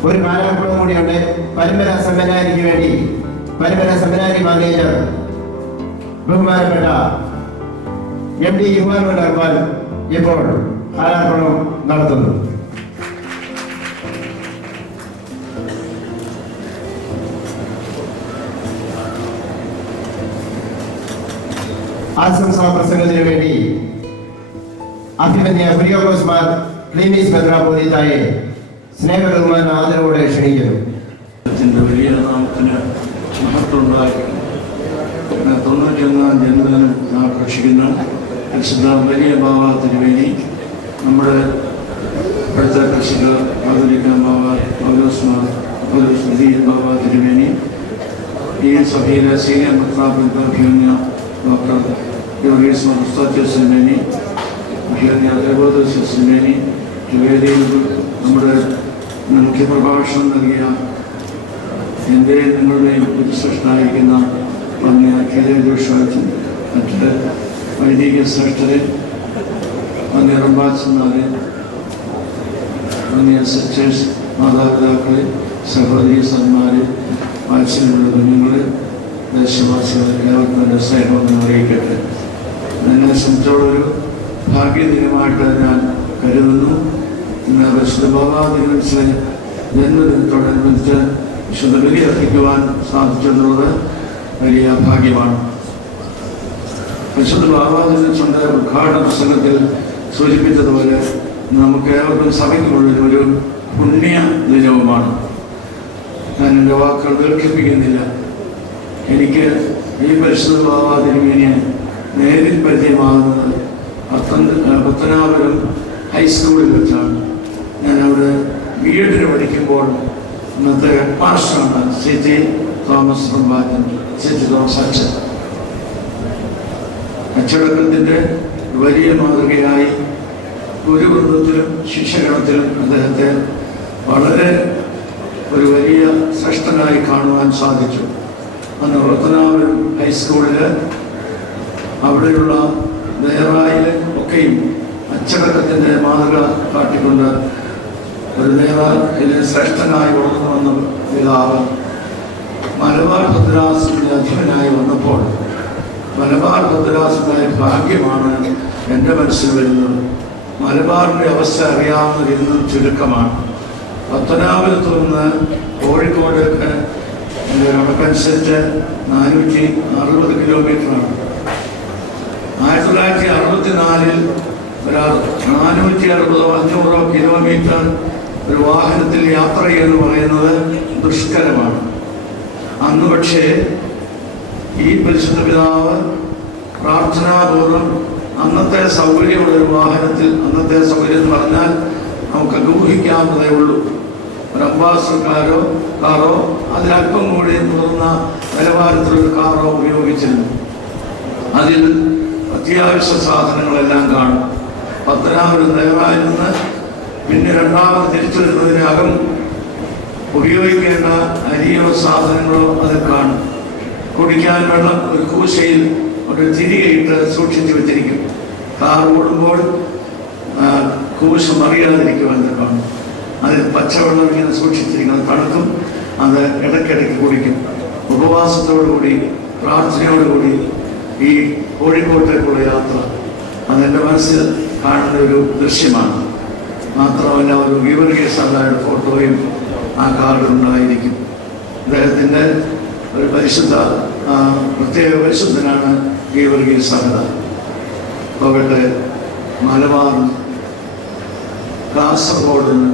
ഒരു കാലാകുളം കൂടിയുണ്ട്. പരിമല സെമിനാരിക്ക് വേണ്ടി പരിമല സെമിനാരി മാനേജർ ബഹുമാനപ്പെട്ട MD ഇമ്മാനുവൽ അർബാൻ ഇപ്പോൾ ഹാരാർപ്പണം നടത്തുന്നു. ആശംസാ പ്രസംഗത്തിന് വേണ്ടി അഭിമന്യ കുര്യാക്കോസ് മാർ ക്ലീമീസ് മെത്രാപ്പോലീത്തായെ സ്നേഹബഹുമാന ആദരവോടെ ക്ഷണിക്കുന്നു. വലിയ നാമത്തിന് മഹത്വമുണ്ടായി. 91 ജന്മദിനം ആഘോഷിക്കുന്ന പരിശുദ്ധ വലിയ ബാവ തിരുവേനി, നമ്മുടെ ഇപ്പോഴത്തെ പരിശുദ്ധ കാതോലിക്ക ബാവ പൗലോസ് ബാവ തിരുവേനി, ഈ സഭയിലെ സീനിയർ മെത്രാപ്പൊലീത്ത അഭിമന്യ ഡോക്ടർ യോഗീസ് മുസ്താഖ്യോസ് തിരുവേനി, അഭിമന്യ ദേവോദോസ് തിരുവേനി, വേദിയിൽ നമ്മുടെ മുഖ്യപ്രഭാഷണം നൽകിയ എൻ്റെയും നിങ്ങളുടെയും പുരുശ്രേഷ്ഠനായിരിക്കുന്ന വന്യ കേരളോഷാച്ചും മറ്റ് വൈദിക ശ്രേഷ്ഠരെ, വന്യ റംബാച്ചന്മാരെ, വന്യ സിസ്റ്റേഴ്സ്, മാതാപിതാക്കളെ, സഹോദരി സന്മാരെ, വാത്സല്യമുള്ള കുഞ്ഞുങ്ങളെ, ദേശവാസികളെ എല്ലാവർക്കും എൻ്റെ സ്നേഹമൊന്നും അറിയിക്കട്ടെ. എന്നെ സംബന്ധിച്ചോളൊരു ഭാഗ്യദിനമായിട്ട് ഞാൻ കരുതുന്നു. ഇന്ന് പരിശുദ്ധ ബാബാ തിരുമനസിലെ ജന്മദിനത്തോടനുബന്ധിച്ച് വിശുദ്ധ ബലി അർപ്പിക്കുവാൻ സാധിച്ചെന്നുള്ളത് വലിയ ഭാഗ്യമാണ്. പരിശുദ്ധ ബാബാ തിരുമനസിന്റെ ഉദ്ഘാടന പ്രസംഗത്തിൽ സൂചിപ്പിച്ചതുപോലെ നമുക്ക് ഏവർക്കും സഭയ്ക്കുള്ളിൽ ഒരു പുണ്യ ദിനവുമാണ്. ഞാൻ എൻ്റെ വാക്കുകൾ ദീർഘിപ്പിക്കുന്നില്ല. എനിക്ക് ഈ പരിശുദ്ധ ബാബാ തിരുമേനിയെ നേരിൽ പരിചയമാകുന്നത് പത്തനാപുരം ഹൈസ്കൂളിൽ വെച്ചാണ്. ഞാനവിടെ ബി.എഡിന് പഠിക്കുമ്പോൾ ഇന്നത്തെ ഹെഡ് മാസ്റ്ററാണ് C.T. തോമസ് റംബാച്ചൻ, C.T. തോമസ് അച്ഛൻ. അച്ചടക്കത്തിൻ്റെ വലിയ മാതൃകയായി ഗുരുവൃന്ദത്തിലും ശിഷ്യഗണത്തിലും അദ്ദേഹത്തെ വളരെ ഒരു വലിയ ശ്രേഷ്ഠനായി കാണുവാൻ സാധിച്ചു. അന്ന് പത്തനാപുരം ഹൈസ്കൂളിൽ അവിടെയുള്ള നേറായിൽ ഒക്കെയും അച്ചടക്കത്തിൻ്റെ മാതൃക കാട്ടിക്കൊണ്ട് ഒരു നേതാവിൽ ശ്രേഷ്ഠനായി വളർന്നു വന്ന പിതാവ് മലബാർ ഭദ്രാസനത്തിൻ്റെ അധിപനായി വന്നപ്പോൾ മലബാർ ഭദ്രാസനത്തിൻ്റെ ഭാഗ്യമാണ് എൻ്റെ മനസ്സിൽ വരുന്നത്. മലബാറിൻ്റെ അവസ്ഥ അറിയാവുന്നത് ഇന്നും ചുരുക്കമാണ്. പത്തനാപുരത്ത് നിന്ന് കോഴിക്കോടേക്ക് എൻ്റെ കണക്കനുസരിച്ച് 460 കിലോമീറ്ററാണ്. 1964 ഒരു 460-500 കിലോമീറ്റർ ഒരു വാഹനത്തിൽ യാത്ര എന്ന് പറയുന്നത് ദുഷ്കരമാണ്. അന്ന് പക്ഷേ ഈ പരിശുദ്ധ പിതാവ് പ്രാർത്ഥനാപൂർവം അന്നത്തെ സൗകര്യമുള്ള ഒരു വാഹനത്തിൽ, അന്നത്തെ സൗകര്യം എന്ന് പറഞ്ഞാൽ നമുക്ക് ഊഹിക്കാവുന്നതേ ഉള്ളൂ, ഒരു അംബാസഡർ കാറോ അതിലല്പം കൂടി മുതിർന്ന നിലവാരത്തിലൊരു കാറോ ഉപയോഗിച്ചിരുന്നു. അതിൽ അത്യാവശ്യ സാധനങ്ങളെല്ലാം കാണും. പത്തനാപുരം ദയവായിൽ നിന്ന് പിന്നെ രണ്ടാമത് തിരിച്ചു വരുന്നതിനകം ഉപയോഗിക്കേണ്ട അരിയോ സാധനങ്ങളോ അതിൽ കാണും. കുടിക്കാൻ വെള്ളം ഒരു കൂശയിൽ ഒരു തിരികെയിട്ട് സൂക്ഷിച്ചു വെച്ചിരിക്കും. കാർ ഓടുമ്പോൾ കൂശ മറിയാതിരിക്കുവാൻ കാണും. അതിൽ പച്ചവെള്ളം ഇങ്ങനെ സൂക്ഷിച്ചിരിക്കുന്നത് തണുക്കും. അത് ഇടയ്ക്കിടയ്ക്ക് കുടിക്കും. ഉപവാസത്തോടുകൂടി പ്രാർത്ഥനയോടുകൂടി ഈ കോഴിക്കോട്ടേക്കുള്ള യാത്ര അതെൻ്റെ മനസ്സിൽ കാണുന്ന ഒരു ദൃശ്യമാണ്. മാത്രമല്ല ഒരു ഗീവർഗീസ് അല്ലായുടെ ഫോട്ടോയും ആ കാർഡിലുണ്ടായിരിക്കും. അദ്ദേഹത്തിൻ്റെ ഒരു പരിശുദ്ധ പ്രത്യേക പരിശുദ്ധനാണ് ഗീവർഗീസ് സഹത. പോകട്ടെ, മലബാർ കാസർഗോഡ് നിന്ന്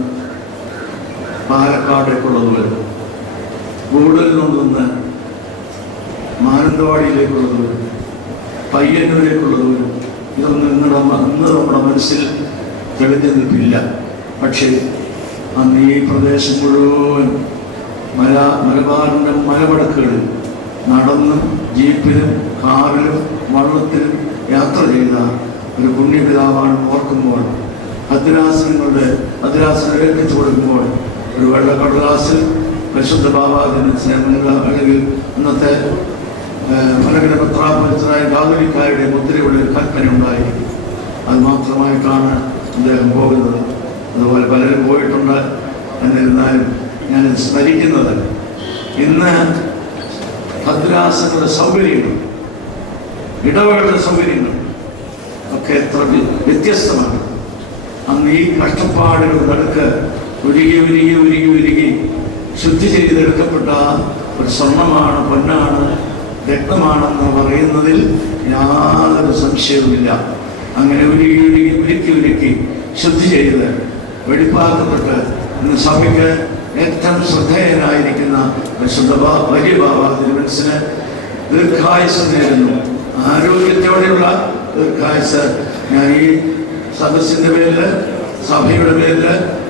പാലക്കാടേക്കുള്ളത് വരും, ഗൂഡലിൽ നിന്ന് മാനന്തവാടിയിലേക്കുള്ളത് വരും, പയ്യന്നൂരേക്കുള്ളത് വരും. ഇതൊന്നും ഇന്ന് നമ്മുടെ മനസ്സിൽ തെളിഞ്ഞു നിൽപ്പില്ല. പക്ഷേ അന്ന് ഈ പ്രദേശം മുഴുവൻ മലബാറിൻ്റെ മലവടക്കുകളിൽ നടന്നും ജീപ്പിലും കാറിലും വള്ളത്തിലും യാത്ര ചെയ്ത ഒരു പുണ്യപിതാവാണ് ഓർക്കുമ്പോൾ, ഭദ്രാസനം ഏൽപ്പിച്ചു കൊടുക്കുമ്പോൾ ഒരു വെള്ളക്കടലാസിൽ പരിശുദ്ധ ബാബാദിനത്തിന് അല്ലെങ്കിൽ അന്നത്തെ മലകര പത്രാപരിച്ചനായ കാതോലിക്കാരുടെ മുദ്രയുള്ള ഒരു കൽപ്പന ഉണ്ടായിരിക്കും. അത് മാത്രമായിട്ടാണ് അദ്ദേഹം പോകുന്നത്. അതുപോലെ പലരും പോയിട്ടുണ്ട്. എന്നിരുന്നാലും ഞാൻ സ്മരിക്കുന്നത് ഇന്ന് ഭദ്രാസനങ്ങളുടെ സൗകര്യങ്ങൾ ഇടവകളുടെ സൗകര്യങ്ങൾ ഒക്കെ എത്ര വ്യത്യസ്തമാണ്. അന്ന് ഈ കഷ്ടപ്പാടുകൾ നടുക്ക് ഉരുകി ശുദ്ധി ചെയ്തെടുക്കപ്പെട്ട ഒരു സ്വർണ്ണമാണ്, പൊന്നാണ്, രക്തമാണെന്ന് പറയുന്നതിൽ യാതൊരു സംശയവുമില്ല. അങ്ങനെ ഉരുക്കി ശുദ്ധി ചെയ്ത് വെടിപ്പാക്കപ്പെട്ട് ഇന്ന് സഭയ്ക്ക് ഏറ്റവും ശ്രദ്ധേയനായിരിക്കുന്ന വലിയ ബാബ തിരുമനസിന് ദീർഘായുസ് നേരുന്നു. ആരോഗ്യത്തോടെയുള്ള ദീർഘായുസ് ഞാൻ ഈ സദസ്സിൻ്റെ പേരിൽ, സഭയുടെ പേരിൽ,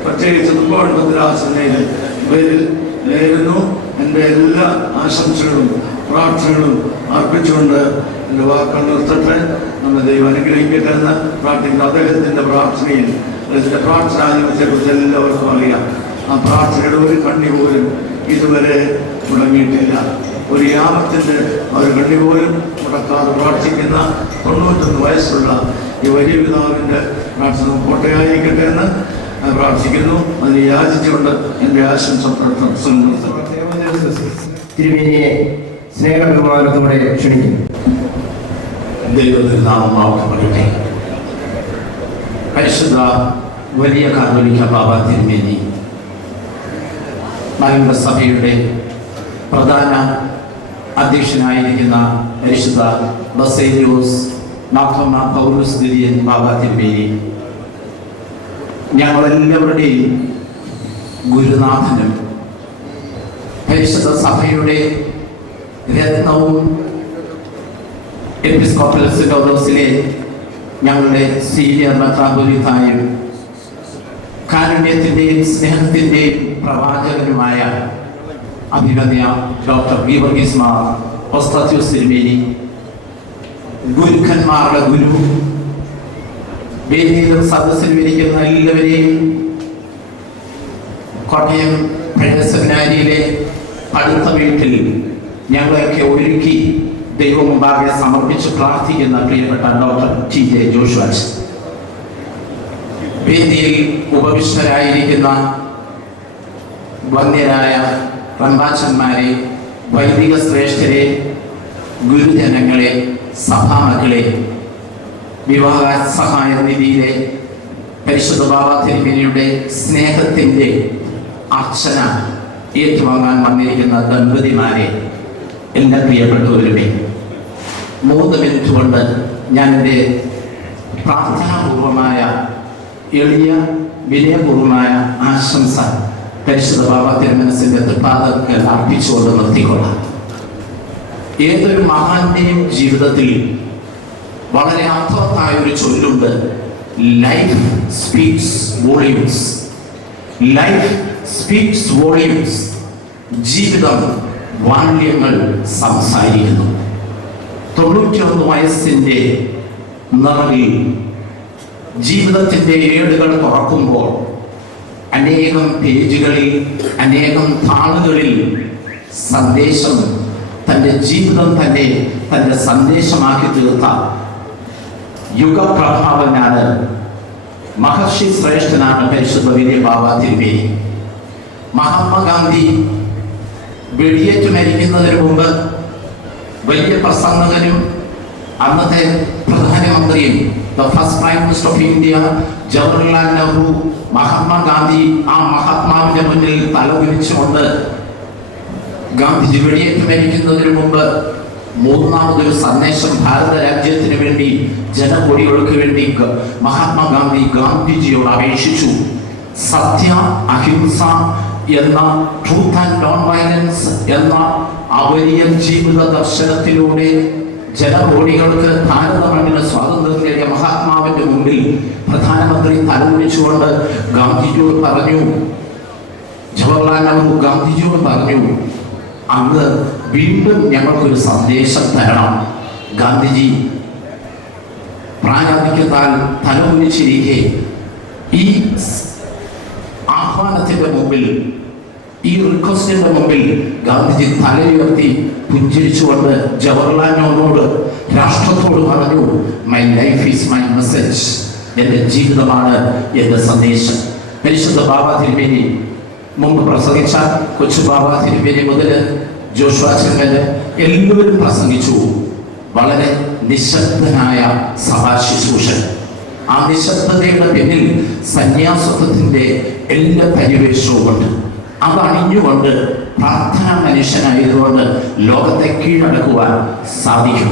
പ്രത്യേകിച്ച് തുമ്പോൺ ഭദ്രാസനയുടെ പേരിൽ നേരുന്നു. എൻ്റെ എല്ലാ ആശംസകളും പ്രാർത്ഥനകളും അർപ്പിച്ചുകൊണ്ട് എൻ്റെ വാക്കുകൾ നിർത്തട്ടെ. നമ്മുടെ ദൈവം അനുഗ്രഹിക്കട്ടെ എന്ന് പ്രാർത്ഥിക്കുന്നു. അദ്ദേഹത്തിൻ്റെ പ്രാർത്ഥനയിൽ, അദ്ദേഹത്തിൻ്റെ പ്രാർത്ഥനാനുഭവത്തെക്കുറിച്ച് എല്ലാവർക്കും അറിയാം. ആ പ്രാർത്ഥനയുടെ ഒരു കണ്ണി പോലും ഇതുവരെ മുടങ്ങിയിട്ടില്ല. ഒരു യാമത്തിൻ്റെ ഒരു കണ്ണി പോലും മുടക്കാതെ പ്രാർത്ഥിക്കുന്ന 91 വയസ്സുള്ള ഈ വലിയ പിതാവിൻ്റെ പ്രാർത്ഥന കോട്ടയായിരിക്കട്ടെ എന്ന് പ്രാർത്ഥിക്കുന്നു. അതിന് യാചിച്ചുകൊണ്ട് എൻ്റെ ആശംസ തിരുമേനിയെ സ്നേഹബഹുമാനത്തോടെ ക്ഷണിക്കുന്നു. ദൈവത്തിൽ നാമം വാഴ്ത്തപ്പെടട്ടെ. പരിശുദ്ധ വലിയ കാതോലിക്ക ബാബ തിരുമേനി മലങ്കര സഭയുടെ പ്രധാന അധ്യക്ഷനായിരിക്കുന്ന പരിശുദ്ധ ബസേലിയോസ് മാർത്തോമാ പൗലോസ് ദിദിയൻ ബാബ തിരുമേനി, ഞങ്ങളെല്ലാവരുടെയും ഗുരുനാഥനും പരിശുദ്ധ സഭയുടെ രത്നവും എപ്പിസ്കോപ്പൽ സിനോദോസിലെ ഞങ്ങളുടെ സീനിയർ മെത്രാപ്പൊലീത്തായും കാരുണ്യത്തിൻ്റെയും സ്നേഹത്തിൻ്റെയും പ്രവാചകനുമായ അഭിമന്യ ഡോക്ടർ ഗീവർഗീസ് മാർ ഓസ്താത്യോസ് തിരുമേനി, ഗുരുക്കന്മാരുടെ ഗുരു, വേദിയിലും സദസ്സിലും ഇരിക്കുന്ന എല്ലാവരെയും, കോട്ടയം പഴയ സെമിനാരിയിലെ അടുത്ത വീട്ടിൽ ഞങ്ങളെയൊക്കെ ഒരുക്കി ദൈവം മുമ്പാകെ സമർപ്പിച്ച് പ്രാർത്ഥിക്കുന്ന പ്രിയപ്പെട്ട ഡോക്ടർ TJ ജോഷുവ, വേദിയിൽ ഉപവിഷ്ടരായിരിക്കുന്ന വന്യരായ റമ്പാച്ചന്മാരെ, വൈദിക ശ്രേഷ്ഠരെ, ഗുരുജനങ്ങളെ, സഭാമക്കളെ, വിവാഹ സഹായ നിധിയിലെ പരിശുദ്ധ ബാബ തിരുമേനിയുടെ സ്നേഹത്തിൻ്റെ അർച്ചന ഏറ്റുവാങ്ങാൻ വന്നിരിക്കുന്ന ദമ്പതിമാരെ, എൻ്റെ പ്രിയപ്പെട്ടവരുമേ, 3 മിനിറ്റ് കൊണ്ട് ഞാൻ എൻ്റെ പ്രാർത്ഥനാപൂർവമായ എളിയ വിനയപൂർവമായ ആശംസ പരിശുദ്ധ ബാബ തിരുമനസിൻ്റെ തൃപ്പാദങ്ങൾ അർപ്പിച്ചുകൊണ്ട് നിർത്തിക്കൊള്ളാം. ഏതൊരു മഹാന്റെയും ജീവിതത്തിൽ വളരെ അർത്ഥവത്തായ ഒരു ചൊല്ലുണ്ട്, life speaks volumes. Life speaks volumes. ജീവിതം വാല്യങ്ങൾ സംസാരിക്കുന്നു. 91 വയസ്സിൻ്റെ നിറവിൽ ജീവിതത്തിൻ്റെ ഏടുകൾ തുറക്കുമ്പോൾ അനേകം പേജുകളിൽ, അനേകം താളുകളിൽ സന്ദേശം, തൻ്റെ ജീവിതം തന്നെ തൻ്റെ സന്ദേശമാക്കി തീർത്ത യുഗപ്രഭാവനാണ്, മഹർഷി ശ്രേഷ്ഠനാണ് പരിശുദ്ധ വലിയ ബാബ തിരുമേനി. മഹാത്മാഗാന്ധി വെടിയേറ്റ് മരിക്കുന്നതിന് മുമ്പ് വലിയ പ്രസംഗകനും അന്നത്തെ പ്രധാനമന്ത്രിയും the first prime minister of India Jawaharlal Nehru, Mahatma Gandhi ആ മഹാത്മാവിന്റെ മുന്നിൽ തലകുനിച്ചുകൊണ്ട് ഗാന്ധിജി വെടിയേറ്റ് മരിക്കുന്നതിന് മുമ്പ് 3ാമതൊരു സന്ദേശം ഭാരത രാജ്യത്തിന് വേണ്ടി, ജനകോടികൾക്ക് വേണ്ടി മഹാത്മാഗാന്ധി ഗാന്ധിജിയോട് അപേക്ഷിച്ചു. സത്യ, അഹിംസ എന്ന ട്രൂത്ത് ആൻഡ് നോൺ വയലൻസ് എന്ന ആ വലിയ ജീവിത ദർശനത്തിലൂടെ ജനകോടികൾക്ക് ഭാരത മണ്ണിന് സ്വാതന്ത്ര്യം നേടിയ മഹാത്മാവിന്റെ മുമ്പിൽ പ്രധാനമന്ത്രി തലകുനിച്ചുകൊണ്ട് ഗാന്ധിജിയോട് പറഞ്ഞു, ജവഹർലാൽ നെഹ്റു ഗാന്ധിജിയോട് പറഞ്ഞു, അന്ന് വീണ്ടും ഞങ്ങൾക്കൊരു സന്ദേശം തരണം. ഗാന്ധിജി പ്രായാധിക്യത്താൽ തലകുനിച്ചിരിക്കെ ഈ ആഹ്വാനത്തിന്റെ മുമ്പിൽ, ഈ റിക്വസ്റ്റിന്റെ മുമ്പിൽ ഗാന്ധിജി തലയുയർത്തി പുഞ്ചിരിച്ചുകൊണ്ട് ജവഹർലാൽ നെഹ്റുവോട്, രാഷ്ട്രത്തോട് പറഞ്ഞു, my life is my message. എൻ്റെ ജീവിതമാണ് എൻ്റെ സന്ദേശം. പരിശുദ്ധ ബാബ തിരുമേനി മുമ്പ് പ്രസംഗിച്ച കൊച്ചു ബാബ തിരുമേനി മുതൽ ജോഷുവ ചെങ്ങല് എല്ലാവരും പ്രസംഗിച്ചു. വളരെ നിശബ്ദനായ സഭാശുശ്രൂഷൻ. ആ നിശബ്ദതയുടെ പിന്നിൽ സന്യാസത്വത്തിന്റെ എല്ലാ പരിവേഷവുമുണ്ട്. അത് അണിഞ്ഞുകൊണ്ട് പ്രാർത്ഥന മനുഷ്യനായതുകൊണ്ട് ലോകത്തെ കീഴടക്കുവാൻ സാധിക്കും.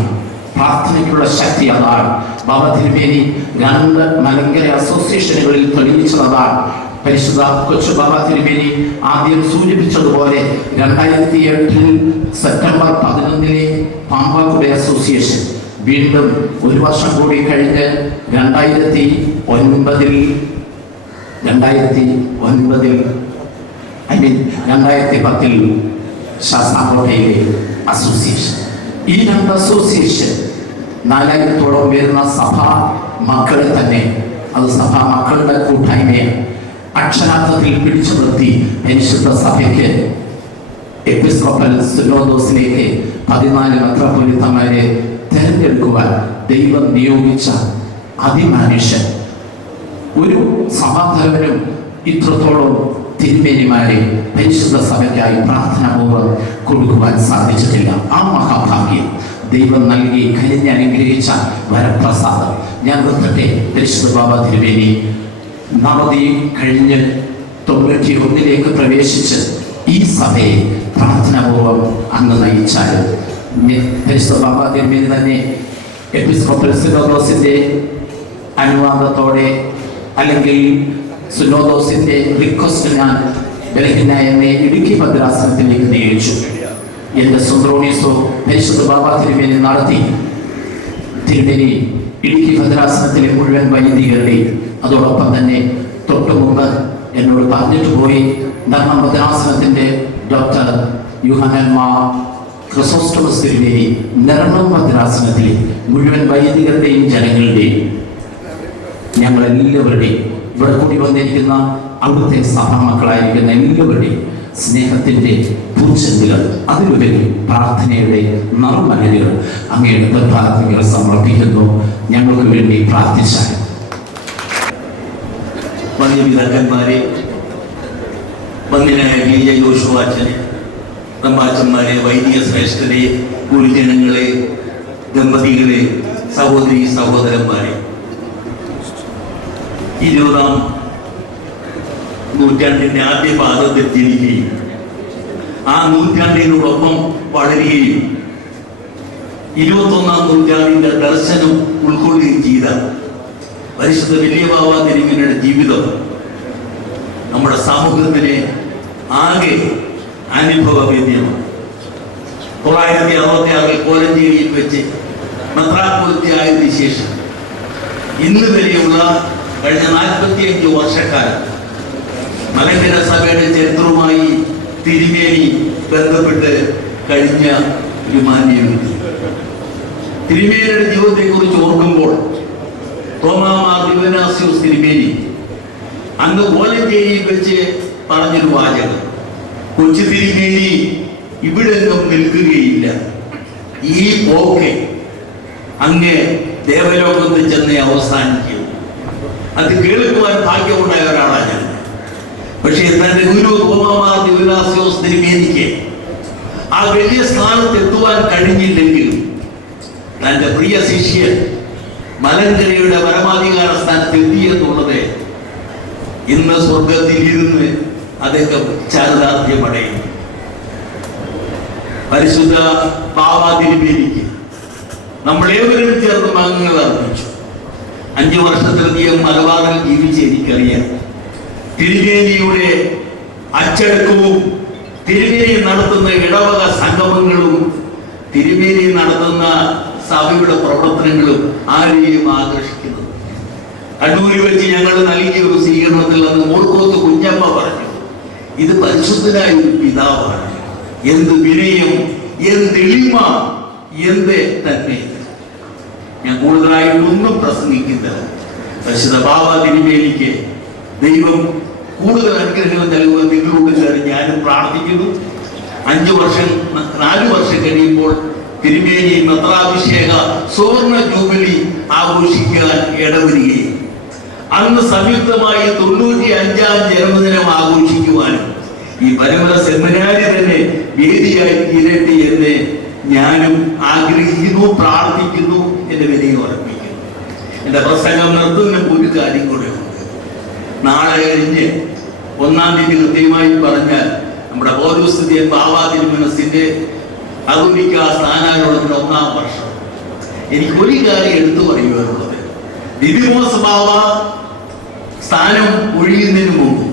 പ്രാർത്ഥനയ്ക്കുള്ള ശക്തി അതാണ്. ബാബ തിരുമേനി 2 മലങ്കര അസോസിയേഷനുകളിൽ തെളിയിച്ചതാണ്. പരിശുദ്ധ കൊച്ചു ബാബ തിരുമേനി ആദ്യം സൂചിപ്പിച്ചതുപോലെ 2008 സെപ്റ്റംബർ 11 പാമ്പാക്കുടി അസോസിയേഷൻ, വീണ്ടും 1 വർഷം കൂടി കഴിഞ്ഞ് 2010 ശാസ്താംകോട്ടയിലെ അസോസിയേഷൻ. ഈ 2 അസോസിയേഷൻ 4000-ഓളം വരുന്ന സഭാ മക്കളെ തന്നെ, അത് സഭാ മക്കളുടെ കൂട്ടായ്മയാണ്, അക്ഷരാർത്ഥത്തിൽ പിടിച്ചു നിർത്തി പരിശുദ്ധ സഭയ്ക്ക് എപ്പിസ്കോപ്പൽ സിനോദോസിലേക്ക് 14 മെത്രാപ്പൊലീത്തമാരെ തെരഞ്ഞെടുക്കുവാൻ ദൈവം നിയോഗിച്ച അതിമനുഷ്യൻ. ഒരു സഭാതലവനും ഇത്രത്തോളം തിരുമേനിമാരെ പരിശുദ്ധ സഭയ്ക്കായി പ്രാർത്ഥനാപൂർവ്വം കൊടുക്കുവാൻ സാധിച്ചിട്ടില്ല. ആ മഹാഭാഗ്യം ദൈവം നൽകി അനുഗ്രഹിച്ച വരപ്രസാദം. ഞാൻ നിർത്തട്ടെ. പരിശുദ്ധ ബാബ തിരുമേനി നവതി കഴിഞ്ഞ് 91 പ്രവേശിച്ച് ഈ സഭയെ പ്രാർത്ഥനാപൂർവ്വം അങ്ങ് നയിച്ചാലും പരിശുദ്ധ ബാബ തിരുമേനി തന്നെ എപ്പിസ്കോപ്പൽ സിനോദോസിന്റെ അനുവാദത്തോടെ അല്ലെങ്കിൽ സുനോദോസിന്റെ റിക്വസ്റ്റ് ഞാൻ ബലഹീനായ ഇടുക്കി ഭദ്രാസനത്തിലേക്ക് നിയോഗിച്ചു. എന്റെ സുന്ത്രോണീസോ പരിശുദ്ധ ബാബ തിരുമേനി നടത്തി. തിരുമേനി ഇടുക്കി ഭദ്രാസനത്തിലെ മുഴുവൻ വൈദികരുടെയും അതോടൊപ്പം തന്നെ തൊട്ടു മുമ്പ് എന്നോട് പറഞ്ഞിട്ട് പോയി ധർമ്മ ഭദ്രാസനത്തിന്റെ ഡോക്ടർ യുഹാനൻ മാർ ക്രിസോസ്റ്റോമസ് തിരുമേനി നിർമ്മം ഭദ്രാസനത്തിലെ മുഴുവൻ വൈദികരുടെയും ജനങ്ങളുടെയും ഞങ്ങളെല്ലാവരുടെയും ഇവിടെ കൂടി വന്നിരിക്കുന്ന അവിടുത്തെ സഭാമക്കളായിരിക്കുന്ന എല്ലാവരുടെയും സ്നേഹത്തിന്റെ പൂച്ചെണ്ടുകൾ, അതിലുപരി പ്രാർത്ഥനയുടെ നറുമലരുകൾ അങ്ങയുടെ പ്രാർത്ഥനകൾ സമർപ്പിക്കുന്നു. ഞങ്ങൾക്ക് വേണ്ടി പ്രാർത്ഥിച്ചാൽ. പിതാക്കന്മാരെ, വന്യനായ ബി.ജെ. ജോഷുവാച്ചനെ, തമ്പാച്ചന്മാരെ, വൈദിക ശ്രേഷ്ഠരെ, ഗുരുജനങ്ങളെ, ദമ്പതികളെ, സഹോദരി സഹോദരന്മാരെ, 20ാം നൂറ്റാണ്ടിന്റെ ആദ്യ പാദത്തിൽ ജനിക്കുകയും ആ നൂറ്റാണ്ടിനോടൊപ്പം വളരുകയും 21ാം നൂറ്റാണ്ടിന്റെ ദർശനം ഉൾക്കൊള്ളുകയും ചെയ്ത പരിശുദ്ധ വലിയ ബാബ തിരുമേനിയുടെ ജീവിതം നമ്മുടെ സമൂഹത്തിന് ആകെ അനുഭവവേദ്യമാണ്. 966 കോലഞ്ചേരിയിൽ വെച്ച് മെത്രാപ്പൊലീത്തയായതിനു ശേഷം ഇന്ന് വരെയുള്ള കഴിഞ്ഞ 45 വർഷക്കാലം മലങ്കര സഭയുടെ ചരിത്രവുമായി തിരുമേനി ബന്ധപ്പെട്ട് കഴിഞ്ഞ ഒരു മാന്യവ്യക്തി. തിരുമേനിയുടെ ജീവിതത്തെ കുറിച്ച് ഓർക്കുമ്പോൾ തോമാമാർ ദിവനാസ്യോസ് തിരുമേനി അന്ന് കോലഞ്ചേരിയിൽ വെച്ച് പറഞ്ഞൊരു വാചകം, കൊച്ചു തിരുമേനി ഇവിടെങ്ങും നിൽക്കുകയില്ല, ഈ പോക്കെ അങ്ങ് ദേവലോകത്ത് ചെന്ന് അവസാനിക്കും. അത് കേൾക്കുവാൻ ഭാഗ്യമുണ്ടായ ഒരാളാണ് ഞാൻ. പക്ഷേ തന്റെ ഗുരു തോമാമാർ ദിവനാസ്യോസ് തിരുമേനിക്ക് ആ വലിയ സ്ഥാനത്ത് എത്തുവാൻ കഴിഞ്ഞില്ലെങ്കിലും തന്റെ പ്രിയ ശിഷ്യൻ മലങ്കരയുടെ പരമാധികാര സ്ഥാനത്ത് എത്തിയെന്നുള്ളത് ഇന്ന് സ്വർഗത്തിൽ ഇരുന്ന് അദ്ദേഹം ചാരിതാർത്ഥ്യമടയും. പരിശുദ്ധ ബാബ തിരുമേനിക്ക് നമ്മളേവരും ചേർന്ന് മംഗളങ്ങൾ അർപ്പിച്ചു. 5 വർഷത്തിലധികം മലബാറിൽ ജീവിച്ച് എനിക്കറിയാം. തിരുമേനിയുടെ അച്ചടക്കവും തിരുമേനി നടത്തുന്ന ഇടവക സംഗമങ്ങളും തിരുമേനി നടത്തുന്ന സഭയുടെ പ്രവർത്തനങ്ങളും ആരെയും ആകർഷിക്കുന്നത്. കണ്ണൂരിൽ വെച്ച് ഞങ്ങൾ നൽകിയ ഒരു സ്വീകരണത്തിൽ അന്ന് മൂർക്കോത്ത് കുഞ്ഞമ്മ പറഞ്ഞു, ഇത് പരിശുദ്ധനായ ഒരു പിതാവാണ്, എന്ത് വിനയം, എന്ത് എളിമ, എന്ത് തന്നെ. ഞാൻ കൂടുതലായിട്ടൊന്നും പ്രസംഗിക്കുന്നത് പരിശുദ്ധ ബാബ തിരുമേനിക്ക് ദൈവം കൂടുതൽ അനുഗ്രഹങ്ങൾ നൽകുവാൻ നിങ്ങളോട് ചേർന്ന് ഞാനും പ്രാർത്ഥിക്കുന്നു. 4 വർഷം കഴിയുമ്പോൾ തിരുമേനി മെത്രാഭിഷേക സുവർണ ജൂബിലി ആഘോഷിക്കാൻ ഇടവരികയും അന്ന് സംയുക്തമായി 95ാം ജന്മദിനം ആഘോഷിക്കുവാനും ഈ പരമര സെമിനാരി തന്നെ വേദിയായി തീരട്ടെ എന്ന് ഞാനും ആഗ്രഹിക്കുന്നു, പ്രാർത്ഥിക്കുന്നു, എൻ്റെ വിനയം ഉറപ്പിക്കുന്നു. എൻ്റെ പ്രസംഗം നിർത്തുന്നതിന് ഒരു കാര്യം കൂടെ ഉണ്ട്. നാളെ കഴിഞ്ഞ് 1-ാം തീയതി കൃത്യമായി പറഞ്ഞാൽ നമ്മുടെ പൗരോസ്തുതിയൻ ബാബാ തിരുമനസിന്റെ ആധുനിക സ്ഥാനാരോഹണത്തിന്റെ 1-ാം വർഷം. എനിക്ക് ഒരു കാര്യം എടുത്തു പറയുവാനുള്ളത്, ദിദിമോസ് ബാബ സ്ഥാനം ഒഴിയുന്നതിന് മുമ്പ്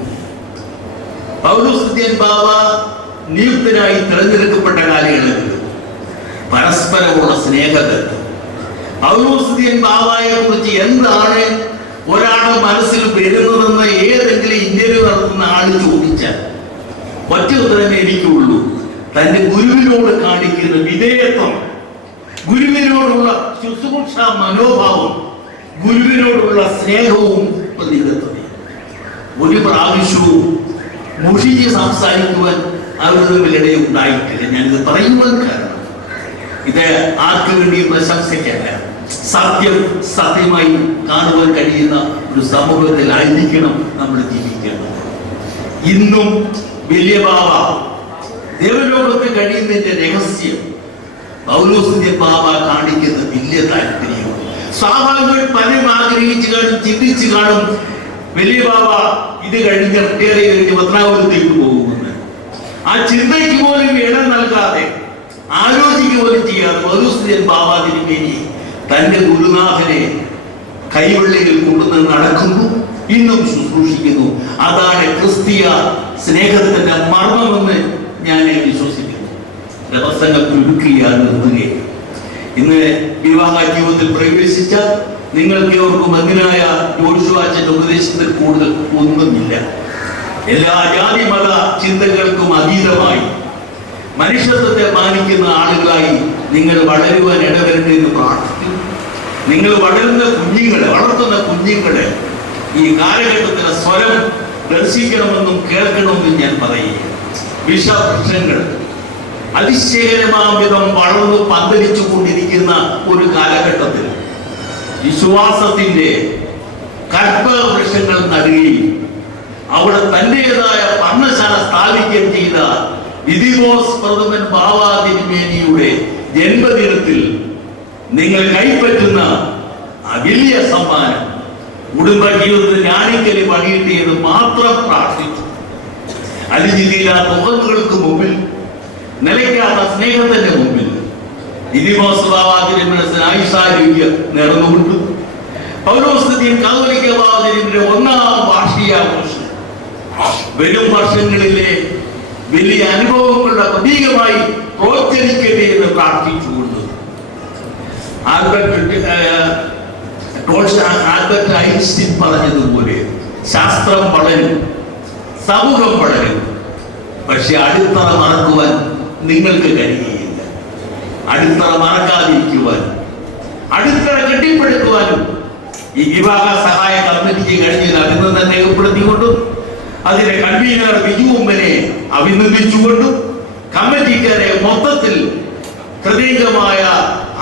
പൗലോസ്തുതിയൻ ബാബ നിയുക്തനായി തിരഞ്ഞെടുക്കപ്പെട്ട കാലയളവിൽ പരസ്പരമുള്ള സ്നേഹബന്ധം, പൗലോസ്തുതിയൻ ബാബയെ കുറിച്ച് എന്താണ് ഒരാളുടെ മനസ്സിൽ വരുന്നതെന്ന് ഏതെങ്കിലും ഇന്റർവ്യൂ നടത്തുന്ന ആള് ചോദിച്ചാൽ ഒറ്റ ഉത്തരമേ എനിക്കുള്ളൂ: തന്റെ ഗുരുവിനോട് കാണിക്കുന്ന വിധേയത്വം, ഗുരുവിനോടുള്ള ശുശ്രൂഷ മനോഭാവം, ഗുരുവിനോടുള്ള സ്നേഹവും പ്രതിബദ്ധതയും. ഒരു പ്രാവശ്യവും മുഷിച്ച് സംസാരിക്കുവാൻ അവരുടെ തമ്മിലിടെ ഉണ്ടായിട്ടില്ല. ഞാനിത് പറയുവാൻ കാരണം ഇത് ആർക്കു വേണ്ടിയും പ്രശംസിക്കല്ല. സത്യം സത്യമായി കാണുവാൻ കഴിയുന്ന ഒരു സമൂഹത്തിലായിരിക്കണം നമ്മൾ ജീവിക്കേണ്ടത്. ഇന്നും വലിയ ബാബ ദേവലോകത്ത് കഴിയുന്നതിന്റെ രഹസ്യം പൗലോസ്തുതിയൻ ബാബ കാണിക്കുന്ന വലിയ താല്പര്യം. സ്വാഭാവികമായി പലരും ആഗ്രഹിച്ചു കാണും, ചിന്തിച്ചു കാണും, വലിയ ബാബ ഇത് കഴിഞ്ഞ് റിട്ടയർ കഴിഞ്ഞ് പത്നാപുരത്തേക്ക് പോകുമെന്ന്. ആ ചിന്തയ്ക്ക് പോലും ഇടം നൽകാതെ, ആലോചിക്കുക പോലും ചെയ്യാതെ പൗലോസ്തുതിയൻ ബാബ തിരുമേനി തന്റെ ഗുരുനാഥനെ കൈവെള്ളിയിൽ കൊണ്ടുവന്ന് നടക്കുന്നു, ഇന്നും ശുശ്രൂഷിക്കുന്നു. അതാണ് ക്രിസ്തീയ സ്നേഹത്തിന്റെ മർമ്മമെന്ന് ഞാൻ വിശ്വസിക്കുന്നു. പ്രസംഗം ചുരുക്കിയാൽ നിർത്തുകയും ഇന്ന് വിവാഹ ജീവിതത്തിൽ പ്രവേശിച്ച നിങ്ങൾക്ക് ഏവർക്കും മകനായ ജോഷുവാച്ചന്റെ ഉപദേശത്തിൽ കൂടുതൽ ഒന്നുമില്ല. എല്ലാ ജാതി മത ചിന്തകൾക്കും അതീതമായി മനുഷ്യത്വത്തെ മാനിക്കുന്ന ആളുകളായി നിങ്ങൾ വളരുവാൻ ഇടവരണമെന്ന് പ്രാർത്ഥിക്കും. നിങ്ങൾ വളർത്തുന്ന കുഞ്ഞുങ്ങളെ ഈ കാലഘട്ടത്തിലെ സ്വരം ദർശിക്കണമെന്നും കേൾക്കണമെന്നും ഞാൻ പറയുക. വിഷവൃക്ഷങ്ങൾ അതിശയകരമാംവിധം വളർന്നു പന്തലിച്ചു കൊണ്ടിരിക്കുന്ന ഒരു കാലഘട്ടത്തിൽ വിശ്വാസത്തിന്റെ കൽപ്പവൃക്ഷങ്ങൾ നടുകയും അവിടെ തന്റേതായ പർണശാല സ്ഥാപിക്കുകയും ചെയ്ത ദിദിമോസ് പ്രഥമൻ ബാബാ തിരുമേനിയുടെ ജന്മദിനത്തിൽ നിങ്ങൾ കൈപ്പറ്റുന്ന വലിയ സമ്മാനം കുടുംബ ജീവിതത്തിൽ ഞാനിക്കലി പണിയിട്ട് എന്ന് മാത്രം പ്രാർത്ഥിച്ചു. അലിഞ്ഞില്ലാത്ത മുഖങ്ങൾക്ക് മുമ്പിൽ, നിലയ്ക്കാത്ത സ്നേഹത്തിന്റെ മുമ്പിൽ ദിദിമോസ് ബാബാ തിരുമനസിന് ആയുഷാരോഗ്യം നേർന്നുകൊണ്ടു പൗലോസ്തുതിയൻ കാതോലിക്ക ബാബാ തിരുമേനിയുടെ 1-ാം വാർഷികാഘോഷം വരും വർഷങ്ങളിലെ വലിയ അനുഭവങ്ങളുടെ പ്രതീകമായി പ്രോത്സാഹിക്കട്ടെ എന്ന് പ്രാർത്ഥിച്ചുകൊണ്ട് ആൽബർട്ട് ഐൻസ്റ്റീൻ പറഞ്ഞതുപോലെ ശാസ്ത്രം വളരും, സമൂഹം വളരും, പക്ഷെ അടിത്തറ മറക്കുവാൻ നിങ്ങൾക്ക് കഴിയുകയില്ല. അടിത്തറ മറക്കാതിരിക്കുവാൻ, അടിത്തറ കെട്ടിപ്പടുക്കുവാനും ഈ വിവാഹ സഹായ കമ്മിറ്റിക്ക് കഴിഞ്ഞത് അഭിനന്ദനം രേഖപ്പെടുത്തിക്കൊണ്ടും അതിന്റെ കൺവീനർ ബിജു ഉമ്മനെ അഭിനന്ദിച്ചുകൊണ്ടും കമ്മിറ്റിക്കാരെ മൊത്തത്തിൽ ഹൃദയംഗമായ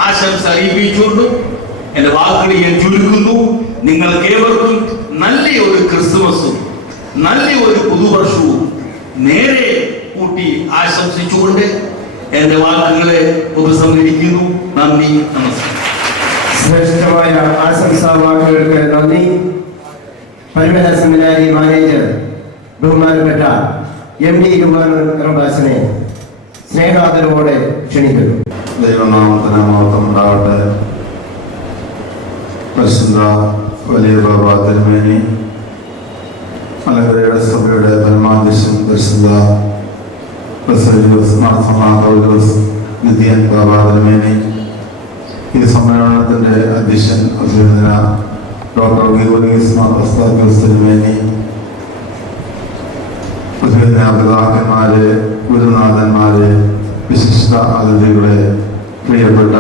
ആശംസ അറിയിപ്പിച്ചുകൊണ്ടും എന്റെ വാക്കുകൾ ഞാൻ ചുരുക്കുന്നു. നിങ്ങൾക്ക് ഏവർക്കും നല്ല ഒരു ക്രിസ്തുമസും നല്ല ഒരു പുതുവർഷവും നേരെ കൂട്ടി ആശംസിച്ചുകൊണ്ട് എന്റെ വാക്കുകളെ ഉപസംഹരിക്കുന്നു. നന്ദി, നമസ്കാരം. ശ്രേഷ്ഠമായ ആശംസാ വാക്കുകൾക്ക് നന്ദി. പരിമല സെമിനാരി മാനേജർ ബഹുമാനപ്പെട്ട MD കുമാരനെ സ്നേഹാദരവോടെ ക്ഷണിക്കുന്നു. ദൈവനാമത്തിന് മഹത്വം ഉണ്ടാവട്ടെ. പരിശുദ്ധ വലിയ ബാബാ തിരുമേനി, മലങ്കരയുടെ സഭയുടെ പരമാധ്യക്ഷൻ പരിശുദ്ധ നിത്യൻ ബാബാ തിരുമേനി, ഈ സമ്മേളനത്തിന്റെ അധ്യക്ഷൻ അഭിനന്ദന ഡോക്ടർ ഗീവർഗീസ് മാർ പസ്താക്യോസ് തിരുമേനി, പിതാക്കന്മാരെ, ഗുരുനാഥന്മാരെ, വിശിഷ്ട അതിഥികളെ, പ്രിയപ്പെട്ട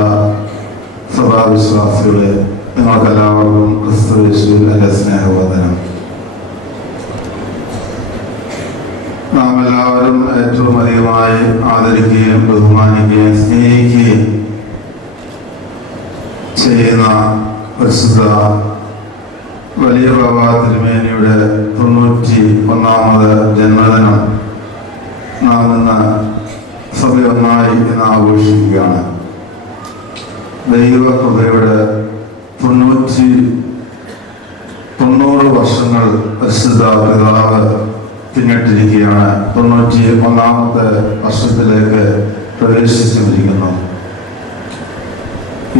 സഭാവിശ്വാസികളെ, നിങ്ങൾക്കെല്ലാവർക്കും ക്രിസ്തുയേശുവിൽ എൻ്റെ സ്നേഹവന്ദനം. നാം എല്ലാവരും ഏറ്റവും അധികമായി ആദരിക്കുകയും ബഹുമാനിക്കുകയും സ്നേഹിക്കുകയും ചെയ്യുന്ന പരിശുദ്ധ വലിയ ബാബാ തിരുമേനിയുടെ 91ാമത് ജന്മദിനം നാം ഇന്ന് ഒന്നായി ഇന്ന് ആഘോഷിക്കുകയാണ്. ദൈവകൃപയുടെ 90 വർഷങ്ങൾ പരിശുദ്ധ പിതാവ് പിന്നിട്ടിരിക്കുകയാണ്. 91-ാമത്തെ വർഷത്തിലേക്ക് പ്രവേശിച്ചിരിക്കുന്നു.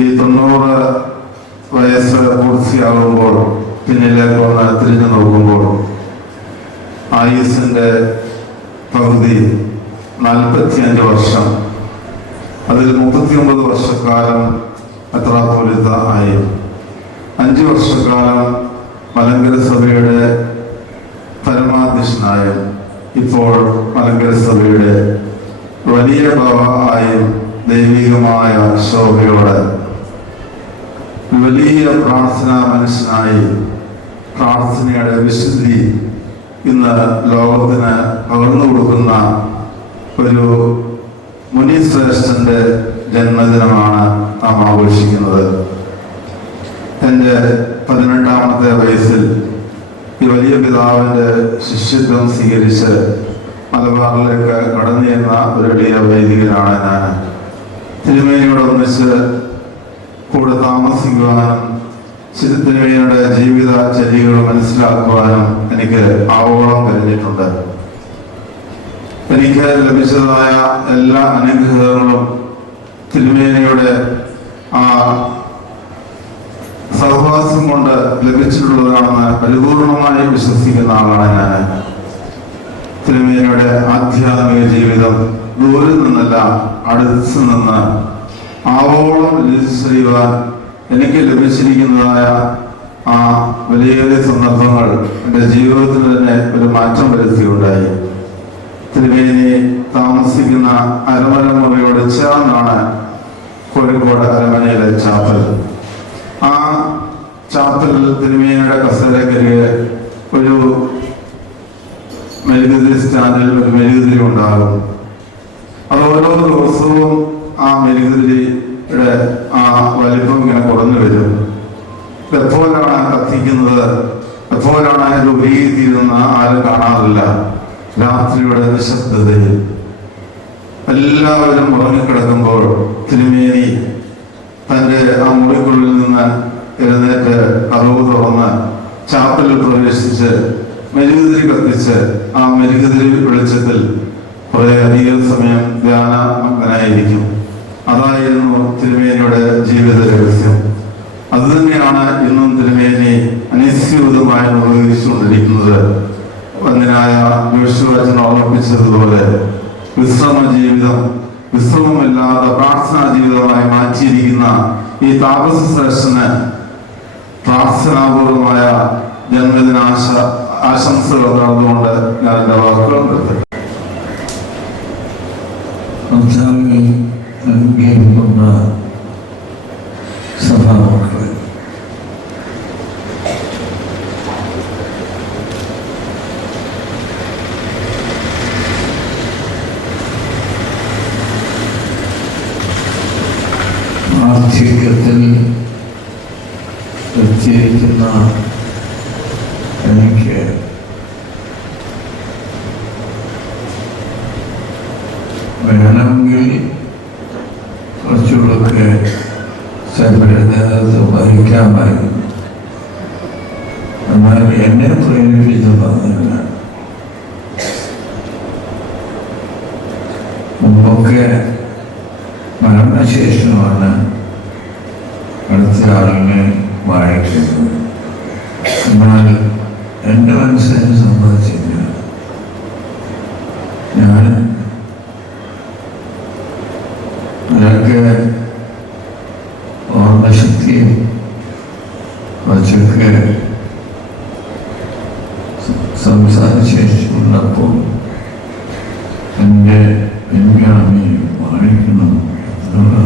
ഈ 90 വയസ്സ് പൂർത്തിയാകുമ്പോൾ പിന്നിലേക്ക് ഒന്ന് തിരിഞ്ഞു നോക്കുമ്പോൾ ആയുസിന്റെ പകുതി 45 വർഷം, അതിൽ 39 വർഷക്കാലം മെത്രാപ്പോലീത്ത ആയി, 5 വർഷക്കാലം മലങ്കര സഭയുടെ പരമാധ്യക്ഷനായും ഇപ്പോൾ മലങ്കര സഭയുടെ വലിയ ബാവ ആയും ദൈവികമായ ശോഭയോടെ വലിയ പ്രാർത്ഥനാ മനുഷ്യനായി പ്രാർത്ഥനയുടെ വിശുദ്ധി ഇന്ന് ലോകത്തിന് പകർന്നു കൊടുക്കുന്ന ഒരു മുനിശ്രേഷ്ഠന്റെ ജന്മദിനമാണ് നാം ആഘോഷിക്കുന്നത്. എൻ്റെ 18-ാമത്തെ വയസ്സിൽ ഈ വലിയ പിതാവിൻ്റെ ശിഷ്യത്വം സ്വീകരിച്ച് മലബാറിലേക്ക് കടന്നു ചെന്ന ഒരു എളിയ വൈദികനാണ് ഞാൻ. തിരുമേനിയോടൊന്നിച്ച് കൂടെ താമസിക്കുവാനും തിരുമേനിയുടെ ജീവിത ചര്യകൾ മനസ്സിലാക്കുവാനും എനിക്ക് ആവോളം കഴിഞ്ഞിട്ടുണ്ട്. എനിക്ക് ലഭിച്ചതായ എല്ലാ അനുഗ്രഹങ്ങളും തിരുമേനിയുടെ ആ സഹവാസം കൊണ്ട് ലഭിച്ചിട്ടുള്ളതാണെന്ന് പരിപൂർണമായി വിശ്വസിക്കുന്ന ആളാണ് ഞാൻ. തിരുമേനിയുടെ ആധ്യാത്മിക ജീവിതം ദൂരെ നിന്നല്ല അടുത്ത് നിന്ന് ആവോളം രുചിച്ചറിയുവാൻ എനിക്ക് ലഭിച്ചിരിക്കുന്നതായ ആ വലിയ വലിയ സന്ദർഭങ്ങൾ എൻ്റെ ജീവിതത്തിൽ തന്നെ ഒരു മാറ്റം വരുത്തിയുണ്ടായി. തിരുമേനി താമസിക്കുന്ന അരമന മുറിയോട് ചേർന്നാണ് കോഴിക്കോട് അരമനയിലെ ചാപ്പൽ. ആ ചാപ്പലിൽ തിരുമേനിയുടെ കസേരക്കരികെ ഒരു മെഴുകുതിരി സ്റ്റാൻഡിൽ ഒരു മെഴുകുതിരി ഉണ്ടാകും. അത് ഓരോ ദിവസവും ആ മെഴുകുതിരിയുടെ ആ വലിപ്പം ഇങ്ങനെ കുറഞ്ഞു വരും. എപ്പോഴാണ് കത്തിക്കുന്നത്, എപ്പോഴാണ് ഇത് ഉരുകിത്തീരുന്ന ആരും കാണാറില്ല. രാത്രിയുടെ നിശബ്ദതയിൽ എല്ലാവരും ഉറങ്ങിക്കിടക്കുമ്പോൾ തിരുമേനി തൻ്റെ ആ മുറിക്കുള്ളിൽ നിന്ന് എഴുന്നേറ്റ് കതവ് തുറന്ന് ചാപ്പലിൽ പ്രവേശിച്ച് മെഴുകുതിരി കത്തിച്ച് ആ മെഴുകുതിരി വെളിച്ചത്തിൽ കുറേ അധികം സമയം ധ്യാനമഗ്നായിരിക്കും. അതായിരുന്നു തിരുമേനിയുടെ ജീവിത രഹസ്യം. അതുതന്നെയാണ് ഇന്നും തിരുമേനി അനിശ്ചിതമായി നിർവഹിച്ചുകൊണ്ടിരിക്കുന്നത്. വന്ദനായ യോശുവച്ചൻ ഓർമ്മിപ്പിച്ചതുപോലെ വിശ്രമ ജീവിതം, വിശ്രമമില്ലാതെ പ്രാർത്ഥനാ ജീവിതമായി മാറ്റിയിരിക്കുന്ന ഈ താപസ ശ്രേഷ്ഠന് പ്രാർത്ഥനാപൂർവമായ ജന്മദിന ആശംസകൾ നടന്നുകൊണ്ട് ഞാൻ എൻ്റെ വാക്കുകൾ നിർത്തുന്നു. സഭാമക്കളെ, ആർത്തികത്തിൽ എത്തിയിരിക്കുന്ന എനിക്ക് വേണമെങ്കിൽ കുറച്ചുകൂടെ സഭയുടെ നേതൃത്വം വഹിക്കാമായിരുന്നു. എന്നാൽ എന്നെ പ്രേരിപ്പിച്ചത് അതല്ല. മുമ്പൊക്കെ മരണശേഷമാണ് അടുത്ത ആളിനെ വായിക്കുന്നത്. എന്നാൽ എൻ്റെ മനസ്സിനെ സംബന്ധിച്ചില്ല. ഞാൻ അതൊക്കെ ഓർമ്മശക്തിയും കുറച്ചൊക്കെ സംസാരശേഷിയുള്ളപ്പോൾ എൻ്റെ പിൻഗാമി വായിക്കണം എന്നുള്ള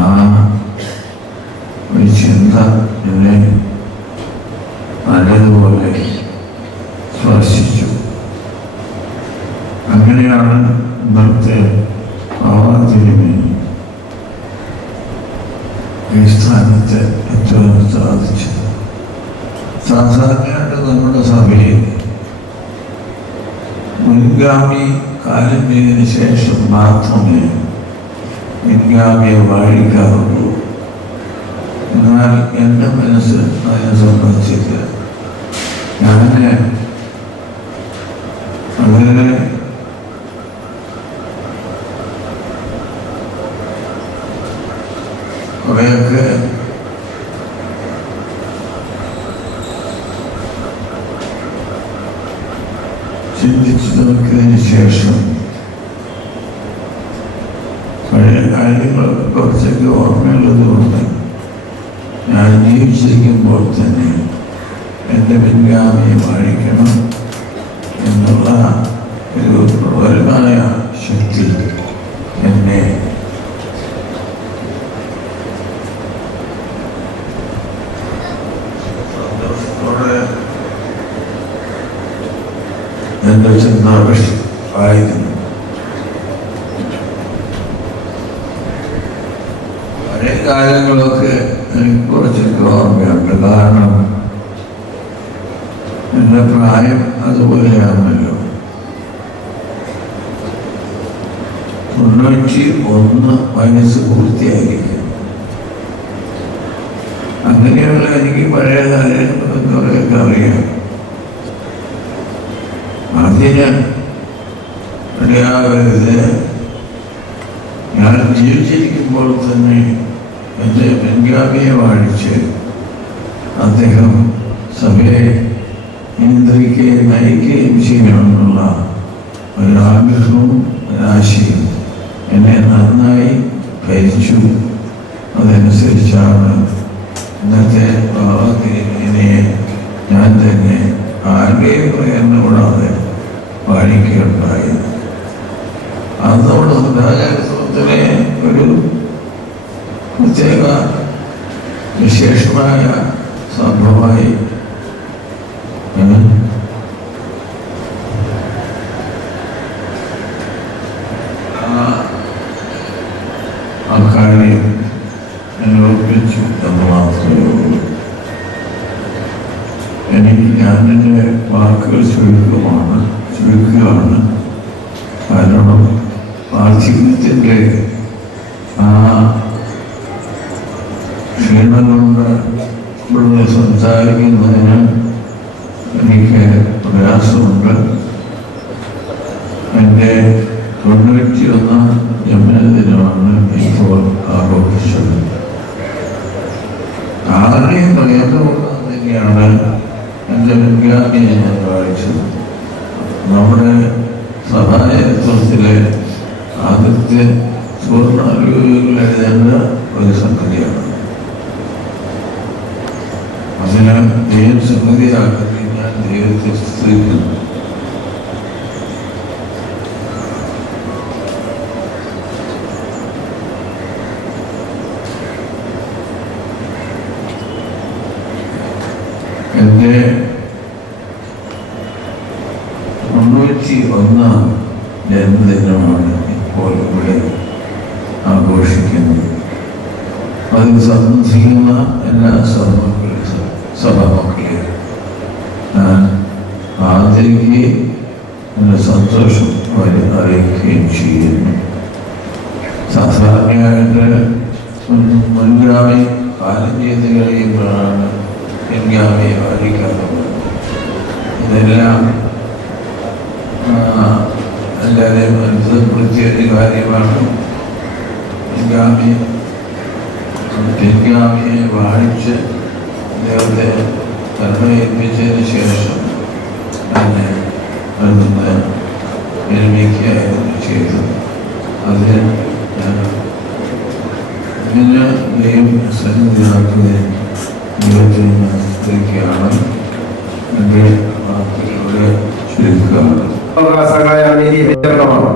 ആ ഒരു ചിന്ത എന്നെ നല്ലതുപോലെ സ്പർശിച്ചു. അങ്ങനെയാണ് ഇന്നത്തെ തിരുമേനി ഈ സ്ഥാനത്ത് എത്തുവാൻ സാധിച്ചത്. സാധാരണയായിട്ട് നമ്മുടെ സഭയിൽ മുൻഗാമി കാലം ചെയ്തതിന് ശേഷം മാത്രമേ പിൻഗാമിയെ വാഴിക്കാറുള്ളൂ. എന്നാൽ എൻ്റെ മനസ്സ് അതിനെ സംബന്ധിച്ചിട്ട് ഞാൻ വളരെ കുറേയൊക്കെ ചിന്തിച്ചു നോക്കിയതിന് ശേഷം പഴയ കാര്യങ്ങളൊക്കെ കുറച്ചൊക്കെ ഓർമ്മയുള്ളത് കൊണ്ട് ഞാൻ ജീവിച്ചിരിക്കുമ്പോൾ തന്നെ എൻ്റെ പിൻഗാമിയെ വാഴിക്കണം എന്നുള്ള ഒരു പ്രബലമായ ശക്തി എന്നെ സന്തോഷത്തോടെ എൻ്റെ ചിന്താവിഷയമായിരുന്നു. പഴയ കാര്യങ്ങളൊക്കെ എനിക്ക് കുറച്ചൊക്കെ ഓർമ്മയുണ്ട്. കാരണം എൻ്റെ പ്രായം അതുപോലെയാണല്ലോ. 91 വയസ്സ് പൂർത്തിയായിരിക്കും. അങ്ങനെയുള്ള എനിക്ക് പഴയ കാര്യങ്ങളൊക്കെ കുറേയൊക്കെ അറിയാം. അതിന് ഇടയാകരുത്. ഞാൻ ജീവിച്ചിരിക്കുമ്പോൾ തന്നെ എൻ്റെ പിൻഗാമിയെ വാഴിച്ച് അദ്ദേഹം സഭയെ നിയന്ത്രിക്കുകയും നയിക്കുകയും ചെയ്യണമെന്നുള്ള ഒരാഗ്രഹവും ഒരാശയും എന്നെ നന്നായി ഭരിച്ചു. അതനുസരിച്ചാണ് ഇന്നത്തെ ബാബാതിരിയെ ഞാൻ തന്നെ ആരുടെയും പ്രേരണ കൂടാതെ വാഴിക്കുകയുണ്ടായി. അതോട് സദാചാരത്വത്തിലെ ഒരു പ്രത്യേക വിശേഷമായ സംഭവമായി അക്കാര്യം അനുഭവിച്ചു എന്ന് മാത്രമേ ഉള്ളൂ. എനിക്ക് ഞാനെൻ്റെ വാക്കുകൾ ചുരുക്കുകയാണ്. കാരണം പാർത്ഥിവത്തിൻ്റെ ആ ക്ഷീണം കൊണ്ട് ഇവിടെ സംസാരിക്കുന്നതിന് എനിക്ക് പ്രയാസമുണ്ട്. എൻ്റെ 91 ജന്മദിനമാണ് ഇപ്പോൾ ആഘോഷിച്ചത്. ആരുടെയും പ്രയത്നമുള്ളത് തന്നെയാണ് എൻ്റെ പിൻഗാമിയെ ഞാൻ വായിച്ചത്. നമ്മുടെ സഭാചരിത്രത്തിലെ ആദ്യത്തെ സുവർണാരൂപികൾ എഴുതേണ്ട ഒരു സംഗതിയാണ്. അതിന് ദൈവം സംഗതിയാക്കി ഞാൻ ദൈവത്തെ സ്തുതിക്കുന്നു. എൻ്റെ 91 ജന്മദിനമാണ് ഇപ്പോൾ ഇവിടെ ആഘോഷിക്കുന്നത്. അതിൽ സംബന്ധിക്കുന്ന എല്ലാ സഭാമക്കളെ ഞാൻ ആദരിക്കുകയും എൻ്റെ സന്തോഷം അറിയിക്കുകയും ചെയ്യുന്നു. സാധാരണയായിട്ട് മുൻഗാമി കാലം ചെയ്ത് കഴിയുമ്പോഴാണ് പിൻഗാമിയെ വാഴിക്കാറുള്ളത്. ഇതെല്ലാം എല്ലാവരെയും അത്ഭുതപ്പെടുത്തിയ ഒരു കാര്യമാണ്. പിൻഗാമിയെ വാഴിച്ച് അദ്ദേഹത്തെ കരുണയേൽപ്പിച്ചതിന് ശേഷം തന്നെ അവിടുന്ന് വിരമിക്കുകയായിരുന്നു ചെയ്തത്. അതിന് ഇങ്ങനെ ദൈവം സന്നിധിയാക്കുകയും ദൈവത്തിൽ ഞാൻ സ്തുതിക്കുകയാണ്. എൻ്റെ വാക്കുകളുടെ ചുരുക്കമാണ്. അവകാശങ്ങളായ നീതി വിതരണമാണ്.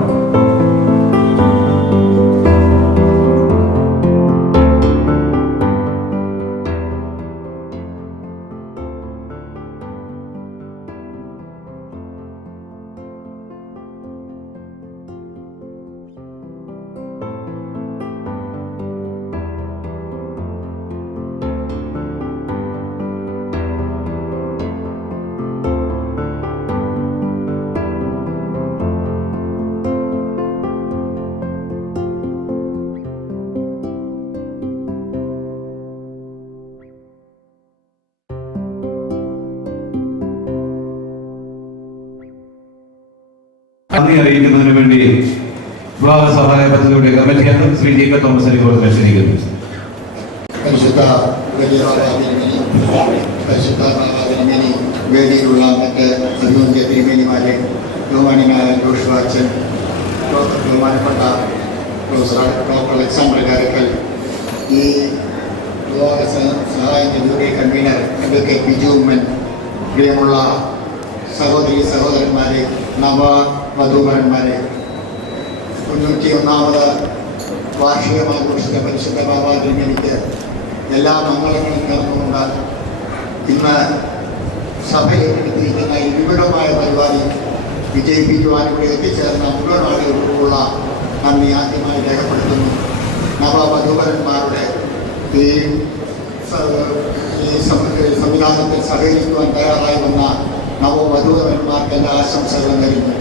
നന്ദി അറിയിക്കുന്നതിന് വേണ്ടി വിവാഹ സഹായ പദ്ധതിയുടെ കമ്മിറ്റി അംഗം ശ്രീ ജെ കെ തോമസ് ഇപ്പോൾ ക്ഷണിക്കുന്നു. പരിശുദ്ധ വലിയ പരിശുദ്ധ വേദിയിലുള്ള മറ്റ് അഭിമുഖ്യ തിരുമേനിമാരെ, ബഹുമാന്യനായ ജോഷുവ അച്ഛൻ, ബഹുമാനപ്പെട്ട പ്രൊഫസർ ഡോക്ടർ അലക്സാണ്ടർ കാരക്കൽ, ഈ വിവാഹ സഹായ നിധിയുടെ കൺവീനർ അഡ്വക്കേറ്റ് ബിജു ഉമ്മൻ, പ്രിയമുള്ള സഹോദരി സഹോദരന്മാരെ, നവവധൂവരന്മാരെ, 91ാമത് വാർഷികമാഘോഷിച്ച പരിശുദ്ധ ബാബാ തിരുമേനിക്ക് എല്ലാ മംഗളങ്ങളും നേർന്നുകൊണ്ട് ഇന്ന് സഭയിൽ എടുത്തിരിക്കുന്ന ഈ വിപുലമായ പരിപാടി വിജയിപ്പിക്കുവാൻ ഇവിടെ എത്തിച്ചേർന്ന മുഴുവൻ ആളുകൾക്കുള്ള നന്ദി ആദ്യമായി രേഖപ്പെടുത്തുന്നു. നവവധൂവരന്മാരുടെ ഈ സംവിധാനത്തിൽ സഹകരിക്കുവാൻ തയ്യാറായി വന്ന നവവധൂവരന്മാർക്ക് എല്ലാ ആശംസകളും നേരുന്നു.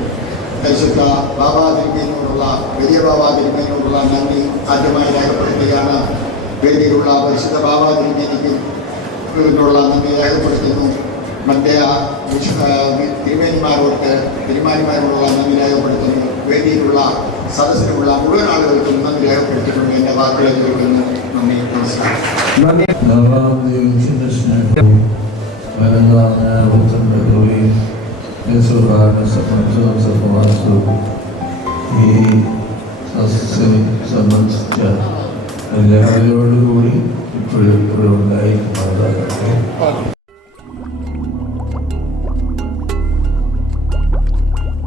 പരിശുദ്ധ ബാബാ തിരുമേനിയോടുള്ള, വലിയ ബാബാ തിരുമേനിയോടുള്ള നന്ദി ആദ്യമായി രേഖപ്പെടുത്തുകയാണ്. വേദിയിലുള്ള പരിശുദ്ധ ബാബാ തിരുമേനിക്കും നന്ദി രേഖപ്പെടുത്തുന്നു. മറ്റേ തിരുമാനിമാരോടുള്ള നന്ദി രേഖപ്പെടുത്തുന്നു. വേദിയിലുള്ള സദസ്സിലുള്ള മുഴുവൻ ആളുകൾക്കും നന്ദി രേഖപ്പെടുത്തിയിട്ടുണ്ട്. എൻ്റെ വാക്കുകളെ കേൾക്കുന്നു. നന്ദി, നമസ്കാരം. ദൈവത്തിന്റെ സ്നേഹവും പുത്രന്റെ കൃപയും ഈ സദസ്സിൽ സംബന്ധിച്ച എല്ലാവരോടുകൂടി ഇപ്പോഴും ഉണ്ടായി മാതാക്കട്ടെ.